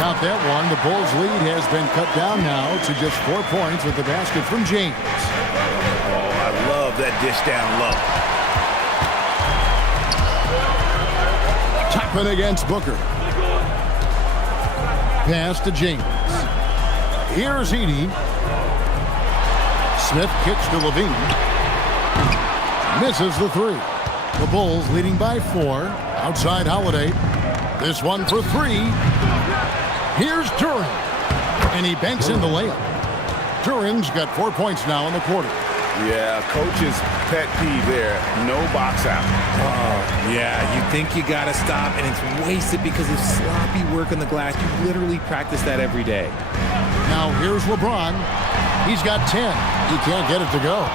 Count that one. The Bulls' lead has been cut down now to just 4 points with the basket from James. Oh, I love that dish down low. Toppin against Booker. Pass to James. Here's Edey. Smith kicks to Levine. Misses the 3. The Bulls leading by 4. Outside Holiday. This one for 3. Here's Duren. And he banks in the layup. Duren's got 4 points now in the quarter. Yeah, coach's pet peeve there. No box out. Yeah, you think you got to stop, and it's wasted because of sloppy work on the glass. You literally practice that every day. Now here's LeBron. He's got 10. He can't get it to go.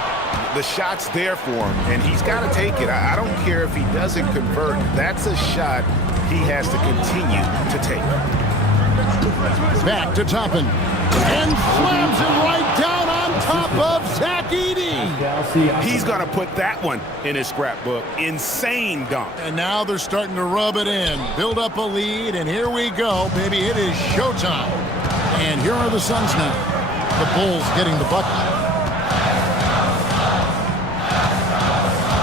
The shot's there for him, and he's got to take it. I don't care if he doesn't convert. That's a shot he has to continue to take. Back to Toppin. And slams it right down on top of Zach Edey. He's going to put that one in his scrapbook. Insane dunk. And now they're starting to rub it in. Build up a lead, and here we go, baby. It is showtime. And here are the Suns now. The Bulls getting the bucket.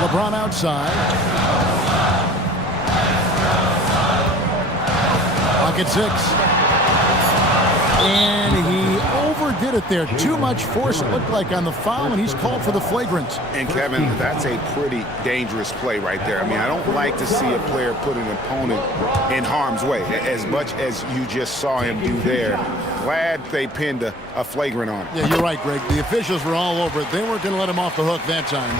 LeBron outside. Pocket 6. And he overdid it there. Too much force, it looked like, on the foul, and he's called for the flagrant. And, Kevin, that's a pretty dangerous play right there. I mean, I don't like to see a player put an opponent in harm's way, as much as you just saw him do there. Glad they pinned a flagrant on him. Yeah, you're right, Greg. The officials were all over it. They weren't going to let him off the hook that time.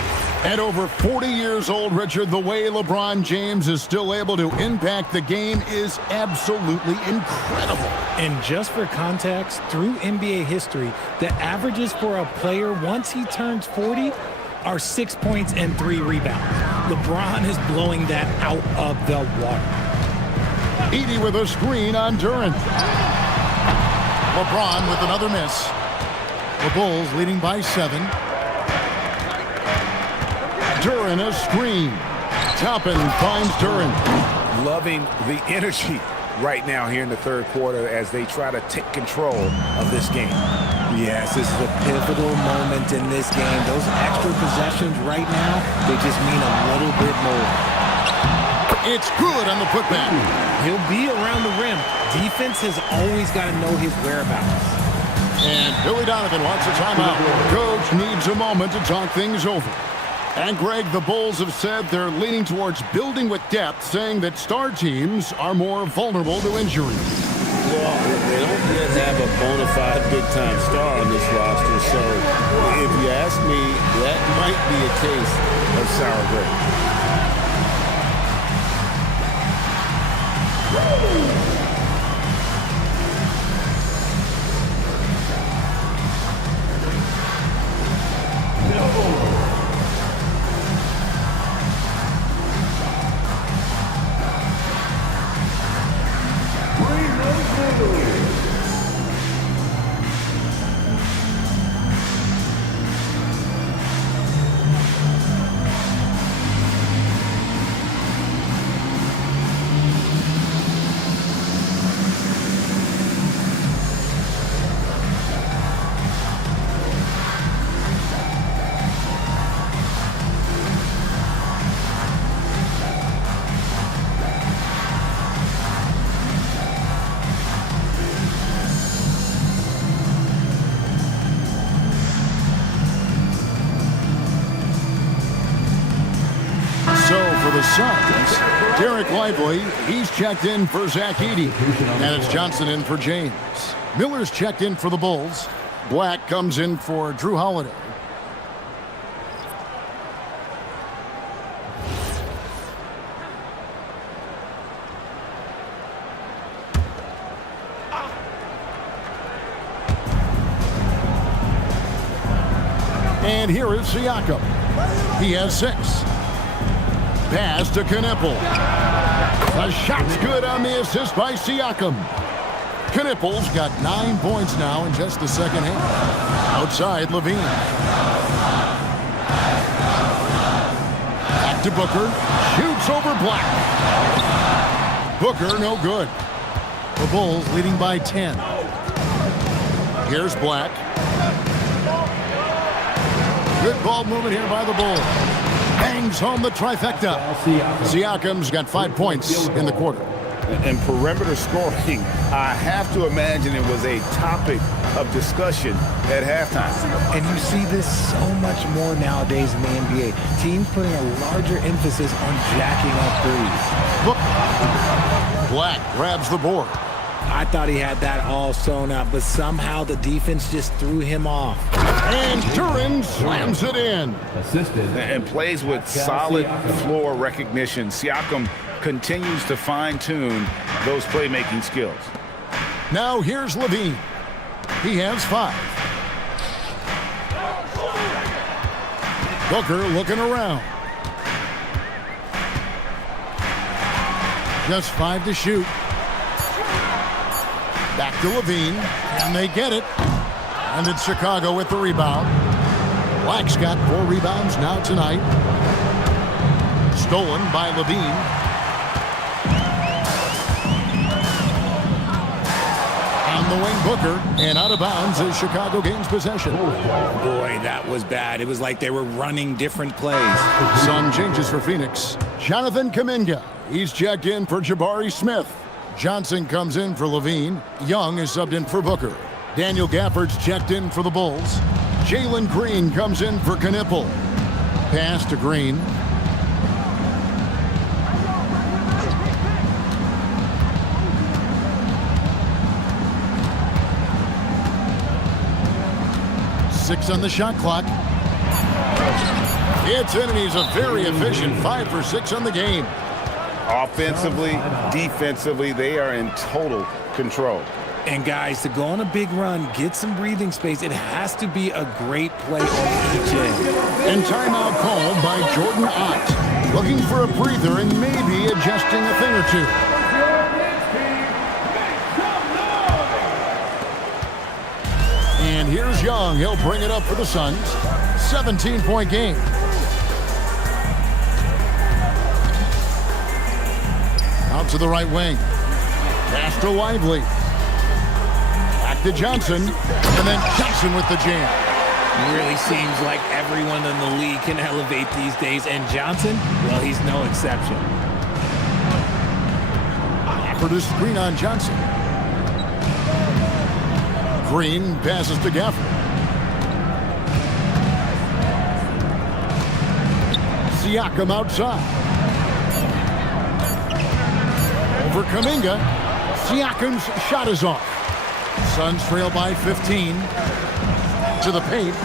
At over 40 years old, Richard, the way LeBron James is still able to impact the game is absolutely incredible. And just for context, through NBA history, the averages for a player once he turns 40 are 6 points and 3 rebounds. LeBron is blowing that out of the water. Edey with a screen on Durant. LeBron with another miss. The Bulls leading by 7. Durant a screen. Toppin finds Durant. Loving the energy right now here in the third quarter as they try to take control of this game. Yes, this is a pivotal moment in this game. Those extra possessions right now, they just mean a little bit more. It's good on the putback. He'll be around the rim. Defense has always got to know his whereabouts. And Billy Donovan wants a timeout. Coach needs a moment to talk things over. And, Greg, the Bulls have said they're leaning towards building with depth, saying that star teams are more vulnerable to injury. Well, they don't yet have a bona fide big-time star on this roster, so if you ask me, that might be a case of sour grapes. The Suns, Derek Lively, he's checked in for Zach Edey. And it's Johnson in for James. Miller's checked in for the Bulls. Black comes in for Drew Holiday. And here is Siakam. He has 6. Pass to Knipple. The shot's good on the assist by Siakam. Knipple's got 9 points now in just the second half. Outside, Levine. Back to Booker. Shoots over Black. Booker, no good. The Bulls leading by 10. Here's Black. Good ball movement here by the Bulls. Bangs home the trifecta. Siakam's got 5 points in the quarter. And perimeter scoring, I have to imagine it was a topic of discussion at halftime. And you see this so much more nowadays in the NBA. Teams putting a larger emphasis on jacking up threes. Black grabs the board. I thought he had that all sewn up, but somehow the defense just threw him off. And Duran slams it in. Assisted. And plays with solid floor recognition. Siakam continues to fine-tune those playmaking skills. Now here's Levine. He has 5. Booker looking around. Just 5 to shoot. Back to Levine, and they get it. And it's Chicago with the rebound. Black's got 4 rebounds now tonight. Stolen by Levine. On the wing, Booker, and out of bounds as Chicago gains possession. Boy, that was bad. It was like they were running different plays. Some changes for Phoenix. Jonathan Kuminga. He's checked in for Jabari Smith. Johnson comes in for Levine. Young is subbed in for Booker. Daniel Gafford's checked in for the Bulls. Jalen Green comes in for Knipple. Pass to Green. Six on the shot clock. It's in, and he's a very efficient 5 for 6 on the game. Offensively, defensively, they are in total control. And guys, to go on a big run, get some breathing space, it has to be a great play on each end. And timeout called by Jordan Ott. Looking for a breather and maybe adjusting a thing or two. And here's Young. He'll bring it up for the Suns. 17-point game. Out to the right wing. Pass to Lively. Back to Johnson. And then Johnson with the jam. It really seems like everyone in the league can elevate these days. And Johnson, well, he's no exception. For the screen on Johnson. Green passes to Gafford. Siakam outside. Over Kuminga. Siakam's shot is off. Suns trail by 15. To the paint.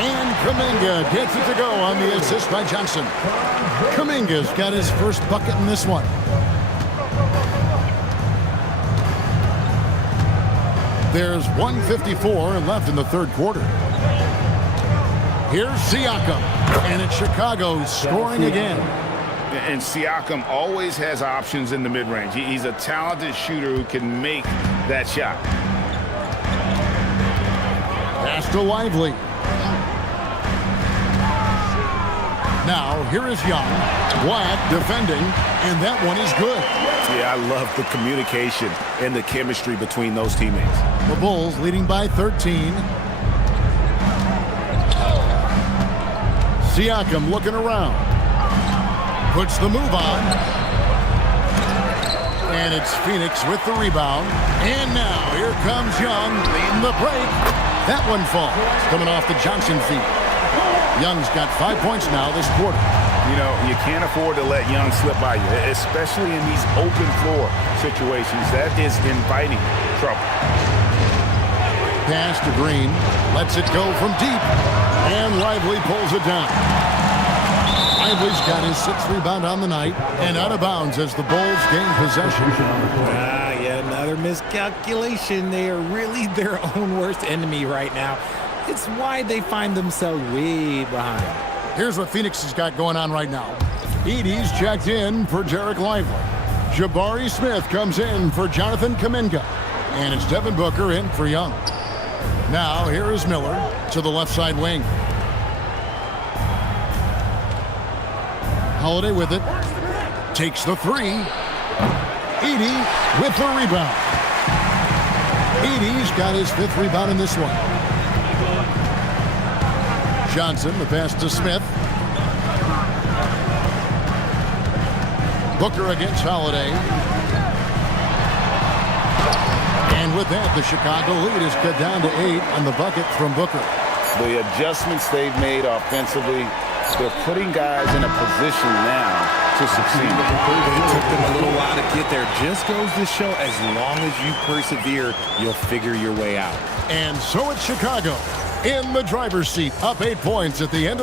And Kuminga gets it to go on the assist by Johnson. Kuminga's got his first bucket in this one. There's 1:54 left in the third quarter. Here's Siakam, and it's Chicago scoring again. And Siakam always has options in the mid-range. He's a talented shooter who can make that shot. Pass to Lively. Now, here is Young. Black defending, and that one is good. Yeah, I love the communication and the chemistry between those teammates. The Bulls leading by 13. Siakam looking around. Puts the move on. And it's Phoenix with the rebound. And now here comes Young leading the break. That one falls. Coming off the Johnson feet. Young's got 5 points now this quarter. You know, you can't afford to let Young slip by you, especially in these open floor situations. That is inviting trouble. Pass to Green. Lets it go from deep. And Lively pulls it down. Lively's got his 6th rebound on the night. And out of bounds as the Bulls gain possession. Yeah, another miscalculation. They are really their own worst enemy right now. It's why they find themselves way behind. Here's what Phoenix has got going on right now. Edey's checked in for Derek Lively. Jabari Smith comes in for Jonathan Kuminga. And it's Devin Booker in for Young. Now here is Miller to the left side wing. Holiday with it. Takes the three. Edey with the rebound. Edey's got his 5th rebound in this one. Johnson, the pass to Smith. Booker against Holiday. And with that, the Chicago lead is cut down to 8 on the bucket from Booker. The adjustments they've made offensively, they're putting guys in a position now to succeed. It took them a little while to get there. Just goes to show, as long as you persevere, you'll figure your way out. And so it's Chicago in the driver's seat, up 8 points at the end of